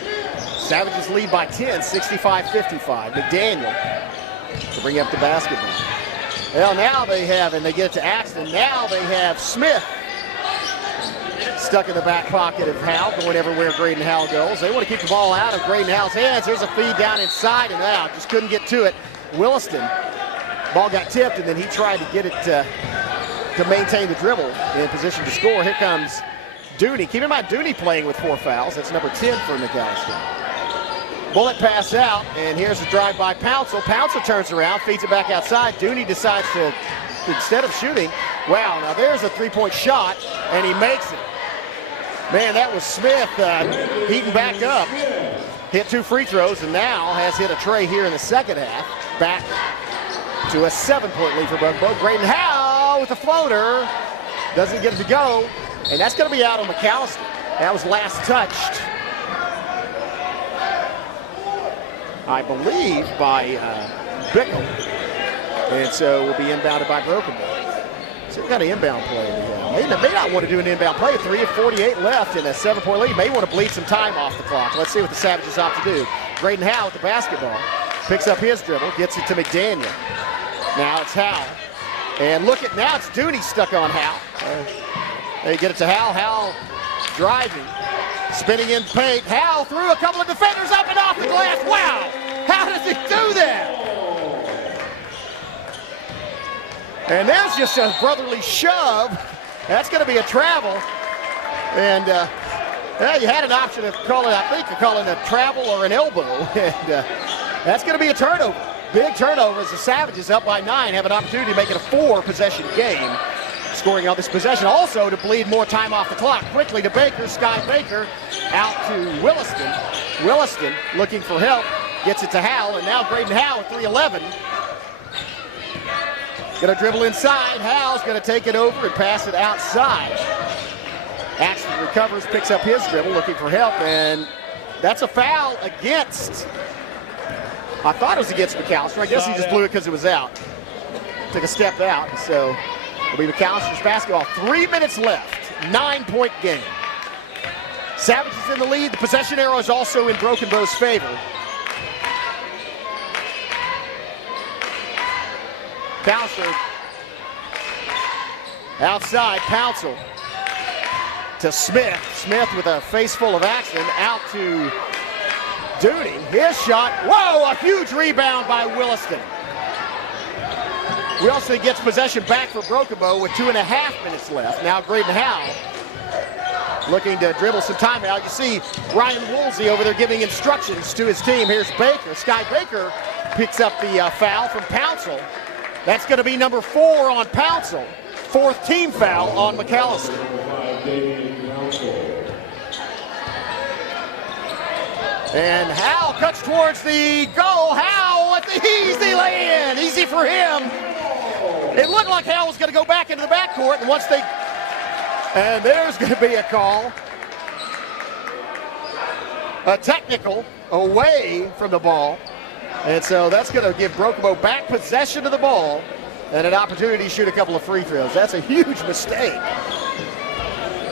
Savages lead by 10, 65-55. McDaniel to bring up the basketball. Well, now they have, and they get it to Axton. Now they have Smith stuck in the back pocket of Howe, going everywhere Graydon Howe goes. They want to keep the ball out of Graydon Howe's hands. There's a feed down inside and out. Just couldn't get to it. Williston, ball got tipped, and then he tried to get it to maintain the dribble in position to score. Here comes Dooney. Keep in mind, Dooney playing with 4 fouls. That's number 10 for McAlester. Bullet pass out, and here's a drive by Pouncil. Pouncil turns around, feeds it back outside. Dooney decides to, instead of shooting, wow, now there's a 3-point shot, and he makes it. Man, that was Smith heating back up. Hit 2 free throws, and now has hit a tray here in the second half. Back to a 7-point lead for Broken Bow. Graydon Howe with a floater. Doesn't get it to go, and that's going to be out on McAlester. That was last touched, I believe, by Bickle. And so will be inbounded by Broken Bow. So what kind of inbound play do we have? May not want to do an inbound play. 3:48 left in a 7-point lead. May want to bleed some time off the clock. Let's see what the Savages opt to do. Graydon Howe with the basketball. Picks up his dribble, gets it to McDaniel. Now it's Howe. And look at, now it's Dooney stuck on Howe. They get it to Howe. Howe driving, spinning in paint. Howe threw a couple of defenders up and off the glass. Wow! How does he do that? And there's just a brotherly shove. That's going to be a travel. And you had an option of calling, I think you're calling a travel or an elbow. And that's going to be a turnover. Big turnover as the Savages up by 9 have an opportunity to make it a 4-possession game. Scoring on this possession also to bleed more time off the clock. Quickly to Baker, Sky Baker out to Williston. Williston looking for help, gets it to Howe, and now Graydon Howe at 3:11. Gonna dribble inside. Howe's gonna take it over and pass it outside. Axton recovers, picks up his dribble, looking for help, and that's a foul against, I thought it was against McAlester. I guess he just blew it because it was out. Took a step out, so it'll be McAllister's basketball. 3 minutes left, 9-point game. Savages in the lead. The possession arrow is also in Broken Bow's favor. Pouncil outside, Pouncil to Smith. Smith with a face full of action, out to Dooney. His shot, whoa, a huge rebound by Williston. Williston gets possession back for Broken Bow with 2.5 minutes left. Now Graydon Howe looking to dribble some time out. You see Ryan Woolsey over there giving instructions to his team. Here's Baker. Sky Baker picks up the foul from Pouncil. That's going to be number 4 on Pouncil. 4th team foul on McAlester. And Howell cuts towards the goal. Howell with the easy lay-in. Easy for him. It looked like Howell was going to go back into the backcourt, and there's going to be a call. A technical away from the ball. And so that's going to give Broken-Bow back possession of the ball and an opportunity to shoot a couple of free throws. That's a huge mistake.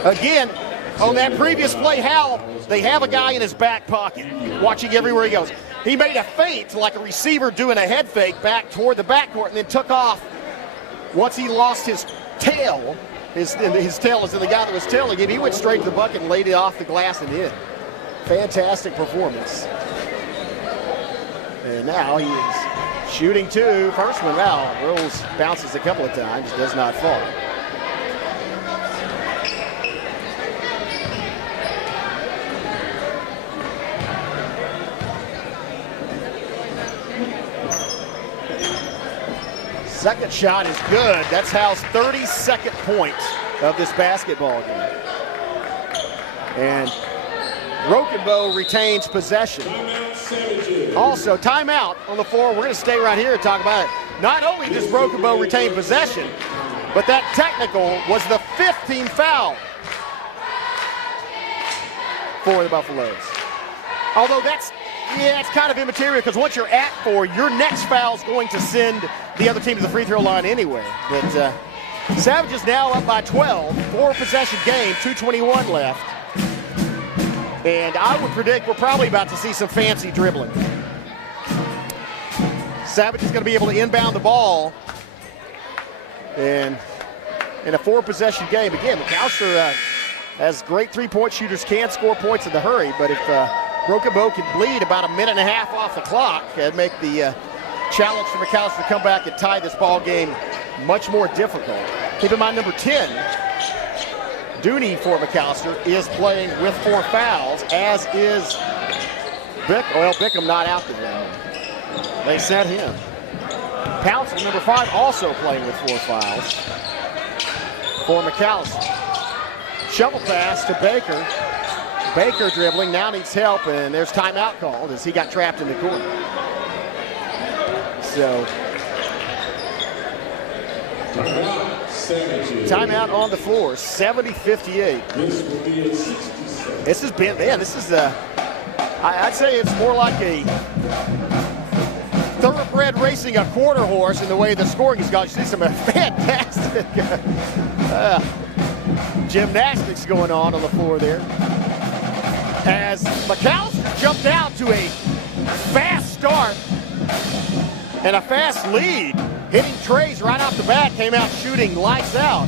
Again, on that previous play, Howell, they have a guy in his back pocket watching everywhere he goes. He made a feint like a receiver doing a head fake back toward the backcourt and then took off. Once he lost his tail, his tail is in the guy that was tailing him, he went straight to the bucket and laid it off the glass and in. Fantastic performance. And now he is shooting two. First one now rolls, bounces a couple of times, does not fall. Second shot is good. That's Howell's 32nd point of this basketball game. And Broken-Bow retains possession. Also, timeout on the floor. We're going to stay right here and talk about it. Not only does Broken-Bow retain possession, but that technical was the 15th foul for the Buffaloes. Although that's kind of immaterial because once you're at 4, your next foul is going to send the other team to the free throw line anyway. But Savages now up by 12, 4-possession game, 2:21 left. And I would predict we're probably about to see some fancy dribbling. Savage is going to be able to inbound the ball. And in a 4-possession game, again, McAlester has great three-point shooters, can score points in the hurry, but if Broken-Bow can bleed about a minute and a half off the clock and make the challenge for McAlester to come back and tie this ball game much more difficult. Keep in mind, number 10, Dooney for McAlester, is playing with 4 fouls, as is Bickham not out there. They set him. Pouncil, number 5, also playing with 4 fouls for McAlester. Shovel pass to Baker. Baker dribbling, now needs help, and there's timeout called as he got trapped in the corner. So, timeout on the floor, 70-58. This has been, I'd say it's more like a thoroughbred racing a quarter horse in the way the scoring has gone. You see some fantastic gymnastics going on the floor there. As McAlester jumped out to a fast start and a fast lead, hitting trays right off the bat, came out shooting lights out.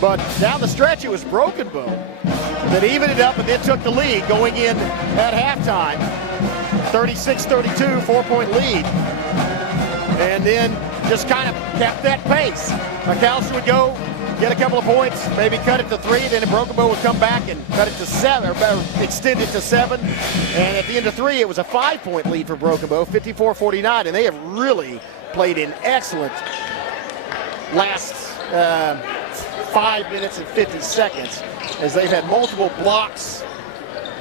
But down the stretch, it was Broken-Bow that evened it up and then took the lead going in at halftime. 36-32, 4-point lead. And then just kind of kept that pace. McAlester would go, get a couple of points, maybe cut it to 3, then Broken-Bow would come back and cut it to 7, or extend it to 7. And at the end of 3, it was a 5-point lead for Broken-Bow, 54-49, and they have really played an excellent last 5 minutes and 50 seconds as they've had multiple blocks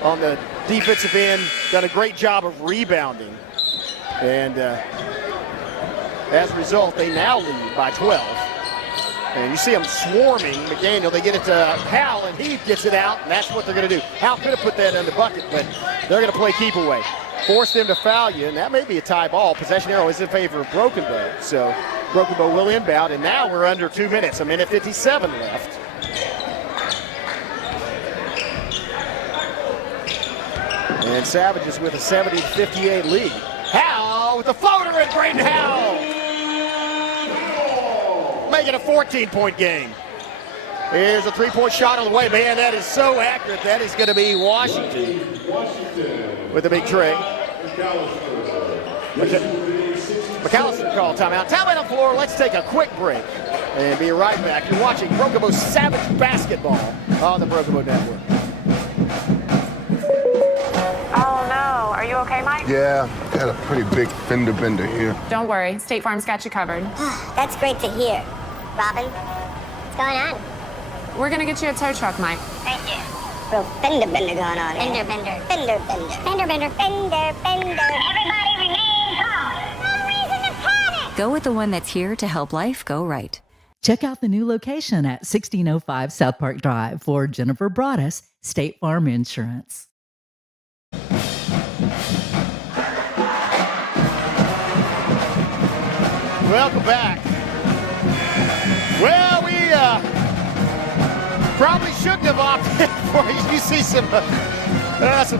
on the defensive end, done a great job of rebounding. And as a result, they now lead by 12. And you see them swarming McDaniel. They get it to Howell, and he gets it out, and that's what they're going to do. Howell could have put that in the bucket, but they're going to play keep away. Force them to foul you, and that may be a tie ball. Possession arrow is in favor of Broken-Bow. So Broken-Bow will inbound, and now we're under 2 minutes, a minute 57 left. And Savages with a 70-58 lead. Howell with the floater, and Braden Howell making a 14-point game. Here's a 3-point shot on the way. Man, that is so accurate. That is going to be Washington with a big tray. McAlester called timeout. Timeout on the floor. Let's take a quick break and be right back. You're watching Broken-Bow Savage Basketball on the Broken-Bow Network. Oh no, are you okay, Mike? Yeah, got a pretty big fender bender here. Don't worry, State Farm's got you covered. That's great to hear. Robin, what's going on? We're gonna get you a tow truck, Mike. Thank you. Real fender bender going on. Fender bender. Fender bender. Fender bender. Fender bender. Everybody remain calm. No reason to panic. Go with the one that's here to help life go right. Check out the new location at 1605 South Park Drive for Jennifer Broaddus, State Farm Insurance. Welcome back. Well, we probably shouldn't have opted for it. You see some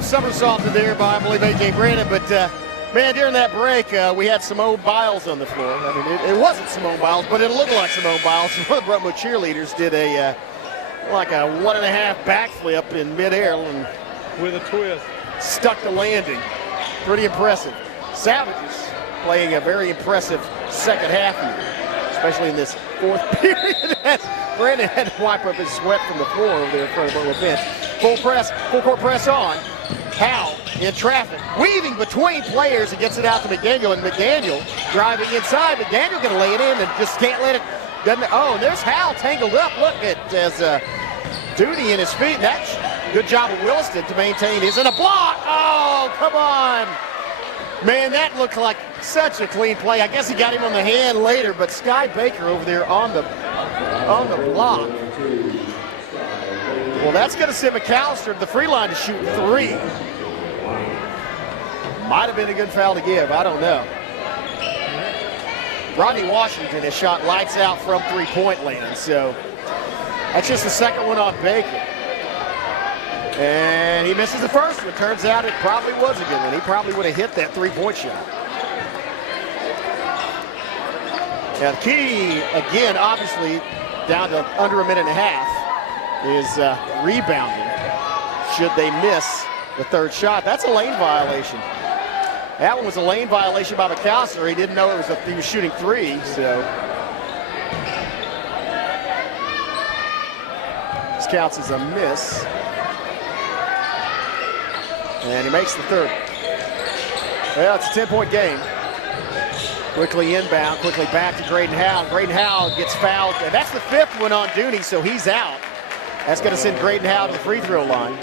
somersaults in there by, I believe, A.J. Brandon, but man, during that break, we had Simone Biles on the floor. I mean, it wasn't Simone Biles, but it looked like Simone Biles. One of the Brentwood cheerleaders did a 1.5 backflip in midair and with a twist. Stuck the landing. Pretty impressive. Savages playing a very impressive second half here, especially in this fourth period. Brandon had to wipe up his sweat from the floor over there in front of the bench. Full court press on. Howe in traffic, weaving between players and gets it out to McDaniel, and McDaniel driving inside. McDaniel gonna lay it in and just can't let it. Oh, and there's Howe tangled up. Look at Duty in his feet. That's good job of Williston to maintain his, and a block. Oh, come on. Man, that looked like such a clean play. I guess he got him on the hand later, but Sky Baker over there on the block. Well, that's going to send McAlester to the free line to shoot 3. Might have been a good foul to give. I don't know. Rodney Washington has shot lights out from three-point land, so that's just the second one on Baker. And he misses the first one. Turns out it probably was a good one. He probably would have hit that three-point shot. Now the key, again, obviously, down to under a minute and a half, is rebounding. Should they miss the third shot? That's a lane violation. That one was a lane violation by McAlester. He didn't know he was shooting 3, so. This counts as a miss. And he makes the third. Well, it's a 10-point game. Quickly inbound, quickly back to Graydon Howe. Graydon Howe gets fouled. And that's the 5th one on Dooney, so he's out. That's going to send Graydon Howe to the free throw line.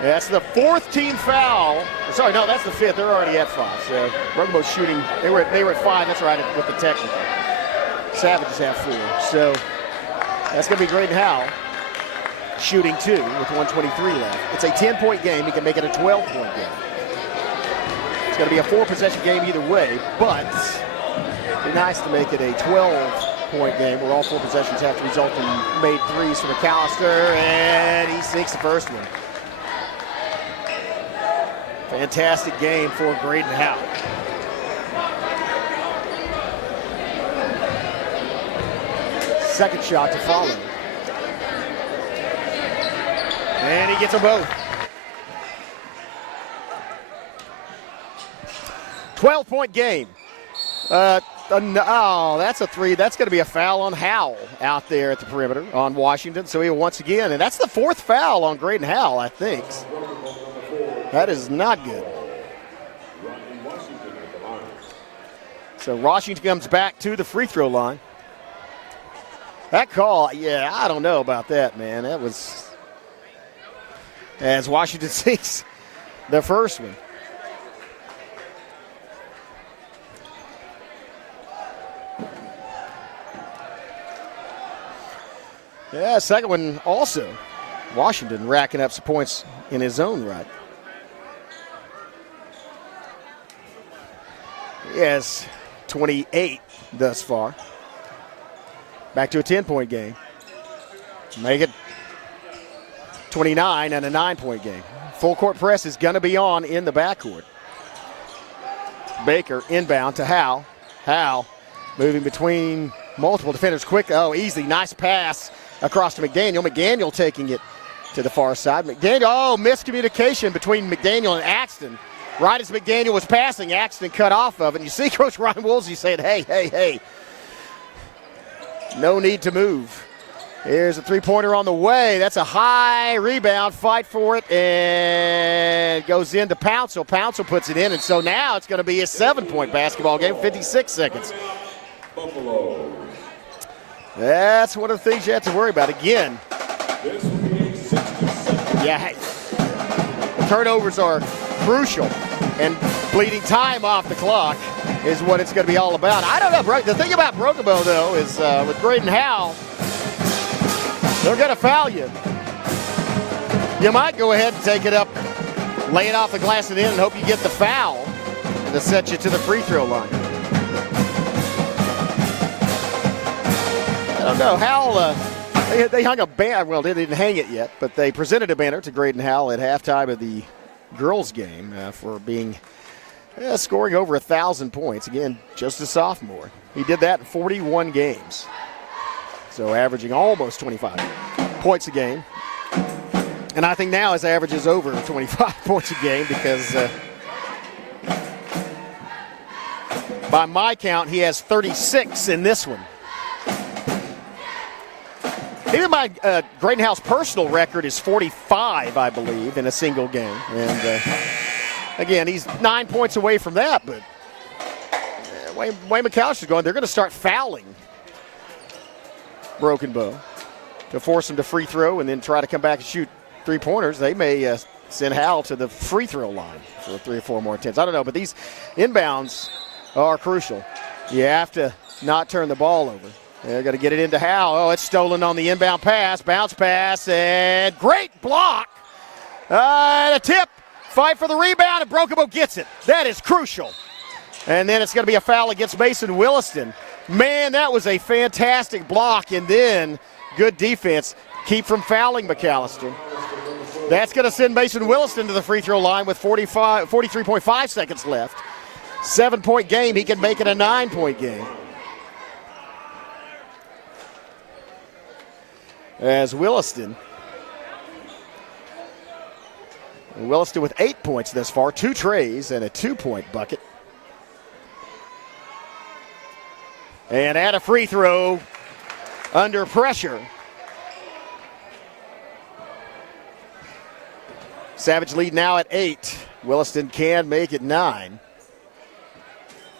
That's the 4th team foul. Sorry, no, that's the 5th. They're already at 5. So Rugbo's shooting. They were at 5. That's right with the technical. Savages have 4. So that's going to be Graydon Howe shooting 2 with 1:23 left. It's a 10-point game. He can make it a 12-point game. It's going to be a 4-possession game either way, but it'd be nice to make it a 12-point game where all 4 possessions have to result in made 3s for McAlester, and he sinks the first one. Fantastic game for Graydon Howe. Second shot to follow. And he gets them both. 12-point game. Oh, that's a 3. That's going to be a foul on Howell out there at the perimeter on Washington. So he once again, and that's the 4th foul on Graydon Howell, I think. That is not good. So Washington comes back to the free throw line. That call, yeah, I don't know about that, man. That was, as Washington sinks the first one. Yeah, second one also. Washington racking up some points in his own right. He has 28 thus far. Back to a 10-point game. Make it 29 and a 9-point game. Full court press is going to be on in the backcourt. Baker inbound to Howe. Howe moving between multiple defenders quick. Oh, easy. Nice pass across to McDaniel. McDaniel taking it to the far side. McDaniel, miscommunication between McDaniel and Axton. Right as McDaniel was passing, Axton cut off of it. And you see Coach Ryan Woolsey saying, hey. No need to move. Here's a three-pointer on the way. That's a high rebound. Fight for it. And goes into Pouncil. Pouncil puts it in. And so now it's going to be a 7-point basketball game, 56 seconds. Buffalo. That's one of the things you have to worry about. Again, This will be a 60-second. Yeah, hey, turnovers are crucial, and bleeding time off the clock is what it's going to be all about. I don't know. The thing about Broken Bow, though, is with Graydon Howell, they're going to foul you. You might go ahead and take it up, lay it off the glass and in, and hope you get the foul to set you to the free throw line. I don't know. Howell, they hung a banner. Well, they didn't hang it yet, but they presented a banner to Graydon Howell at halftime of the girls' game for being scoring over 1,000 points. Again, just a sophomore. He did that in 41 games. So averaging almost 25 points a game. And I think now his average is over 25 points a game because by my count, he has 36 in this one. Even my Graydon Howell's personal record is 45, I believe, in a single game. And again, he's 9 points away from that, but Wayne McAlester is going, they're going to start fouling Broken Bow to force him to free throw and then try to come back and shoot three-pointers. They may send Howell to the free throw line for 3 or 4 more attempts. I don't know, but these inbounds are crucial. You have to not turn the ball over. They're going to get it into Howell. Oh, it's stolen on the inbound pass. Bounce pass, and great block. And a tip. Fight for the rebound, and Broken Bow gets it. That is crucial. And then it's going to be a foul against Mason Williston. Man, that was a fantastic block, and then good defense. Keep from fouling McAlester. That's going to send Mason Williston to the free throw line with 43.5 seconds left. 7-point game. He can make it a 9-point game. As Williston with 8 points this far, 2 trays and a 2-point bucket. And at a free throw, under pressure. Savage lead now at 8. Williston can make it 9.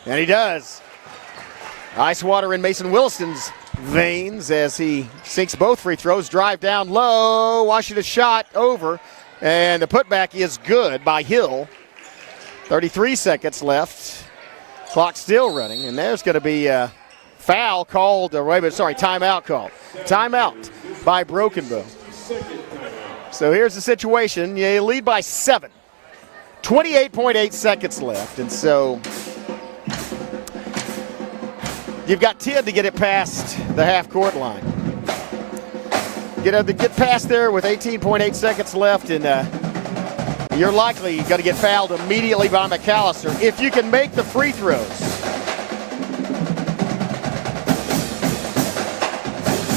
And he does. Ice water in Mason Williston's veins as he sinks both free throws. Drive down low. Washington shot over. And the putback is good by Hill. 33 seconds left. Clock still running. And there's going to be a foul called. Timeout called. Timeout by Broken Bow. So here's the situation. You lead by 7. 28.8 seconds left. And so you've got 10 to get it past the half-court line. Get past there with 18.8 seconds left, and you're likely going to get fouled immediately by McAlester if you can make the free throws.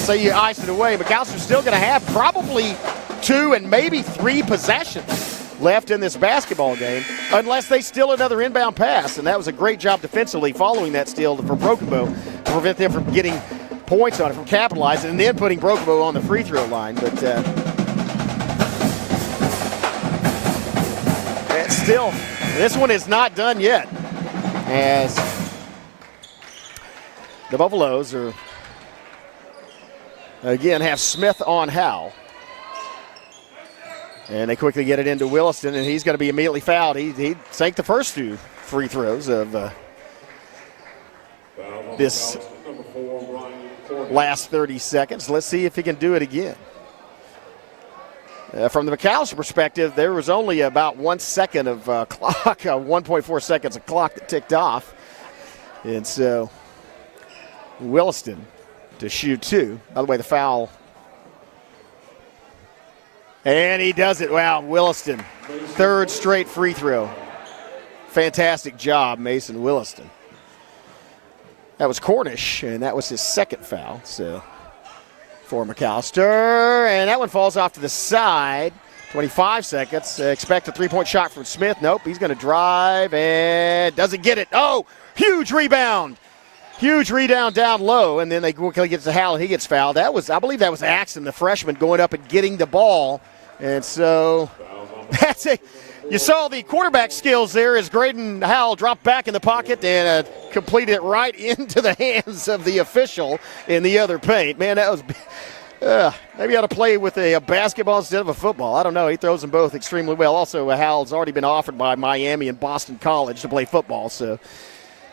Say you ice it away, McAllister's still going to have probably 2 and maybe 3 possessions left in this basketball game unless they steal another inbound pass, and that was a great job defensively following that steal for Broken Bow to prevent them from getting points on it, from capitalizing, and then putting Broken Bow on the free throw line. But still, this one is not done yet, as the Buffaloes are again have Smith on Howell. And they quickly get it into Williston, and he's going to be immediately fouled. He sank the first 2 free throws of this last 30 seconds. Let's see if he can do it again. From the McAlester perspective, there was only about 1 second of clock, 1.4 seconds of clock that ticked off. And so Williston to shoot 2. By the way, the foul. And he does it. Wow, Williston. 3rd straight free throw. Fantastic job, Mason Williston. That was Cornish, and that was his 2nd foul. So for McAlester, and that one falls off to the side. 25 seconds. Expect a 3-point shot from Smith. Nope, he's going to drive and doesn't get it. Oh, huge rebound. Huge rebound down low, and then they quickly get to Howell, and he gets fouled. I believe that was Axton, the freshman, going up and getting the ball. And so that's it. You saw the quarterback skills there as Graydon Howell dropped back in the pocket and completed it right into the hands of the official in the other paint. Man, Maybe he ought to play with a basketball instead of a football. I don't know. He throws them both extremely well. Also, Hal's already been offered by Miami and Boston College to play football, so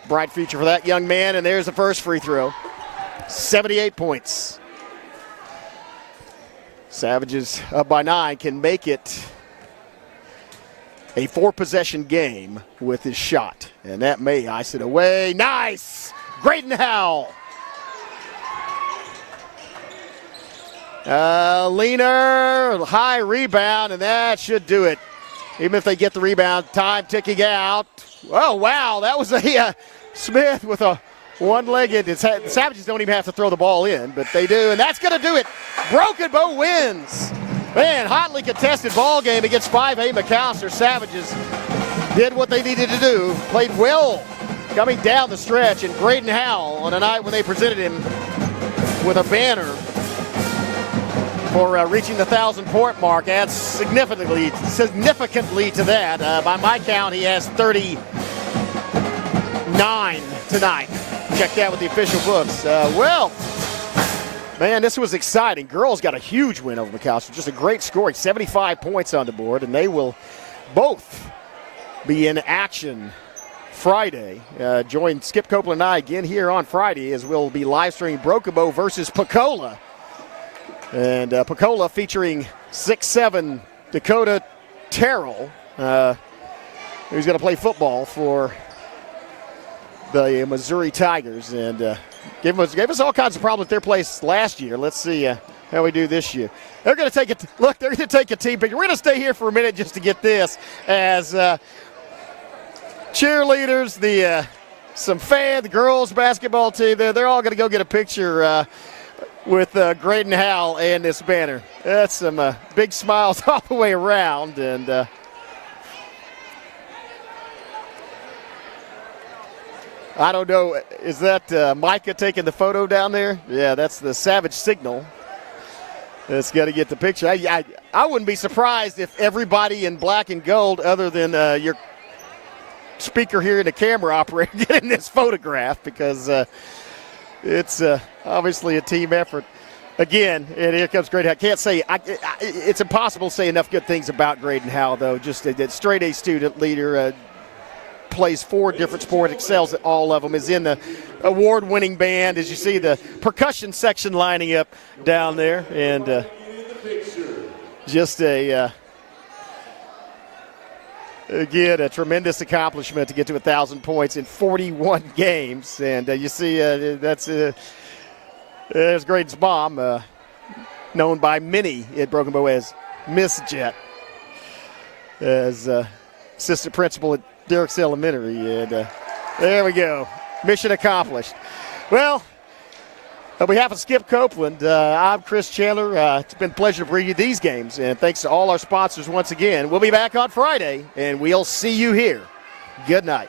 bright future for that young man. And there's the first free throw. 78 points. Savages up by 9 can make it a 4-possession game with his shot. And that may ice it away. Nice! Graydon Howell. Leaner, high rebound, and that should do it. Even if they get the rebound, time ticking out. Oh, wow, that was a Smith with a one-legged. The Savages don't even have to throw the ball in, but they do, and that's going to do it. Broken Bow wins. Man, hotly contested ball game against 5A McAlester. Savages did what they needed to do, played well coming down the stretch, and Graydon Howell on a night when they presented him with a banner for reaching the 1,000-point mark adds significantly to that. By my count, he has 39 tonight. Check that with the official books. Man, this was exciting. Girls got a huge win over McAlester. Just a great scoring, 75 points on the board, and they will both be in action Friday. Join Skip Copeland and I again here on Friday as we'll be live streaming Broken Bow versus Pecola. And Pecola featuring 6'7" Dakota Terrell, who's going to play football for the Missouri Tigers. And gave us all kinds of problems at their place last year. Let's see how we do this year. They're going to take it. Look, they're going to take a team picture. We're going to stay here for a minute just to get this as cheerleaders, some fans, the girls basketball team. They're all going to go get a picture with Graydon Howell and this banner. That's some big smiles all the way around. And I don't know, is that Micah taking the photo down there? Yeah, that's the Savage signal. That's got to get the picture. I wouldn't be surprised if everybody in black and gold other than your speaker here and the camera operator get in this photograph, because it's obviously a team effort. Again, and here comes Graydon Howell. Can't say, it's impossible to say enough good things about Graydon Howell, though. Just a straight A student leader, plays 4 different sports, excels at all of them, is in the award-winning band, as you see the percussion section lining up down there. And just again, a tremendous accomplishment to get to 1,000 points in 41 games. And you see there's Graydon's mom, known by many at Broken Bow as Miss Jet, as assistant principal at Derrick's Elementary. And there we go. Mission accomplished. Well, on behalf of Skip Copeland, I'm Chris Chandler. It's been a pleasure to bring you these games. And thanks to all our sponsors once again. We'll be back on Friday, and we'll see you here. Good night.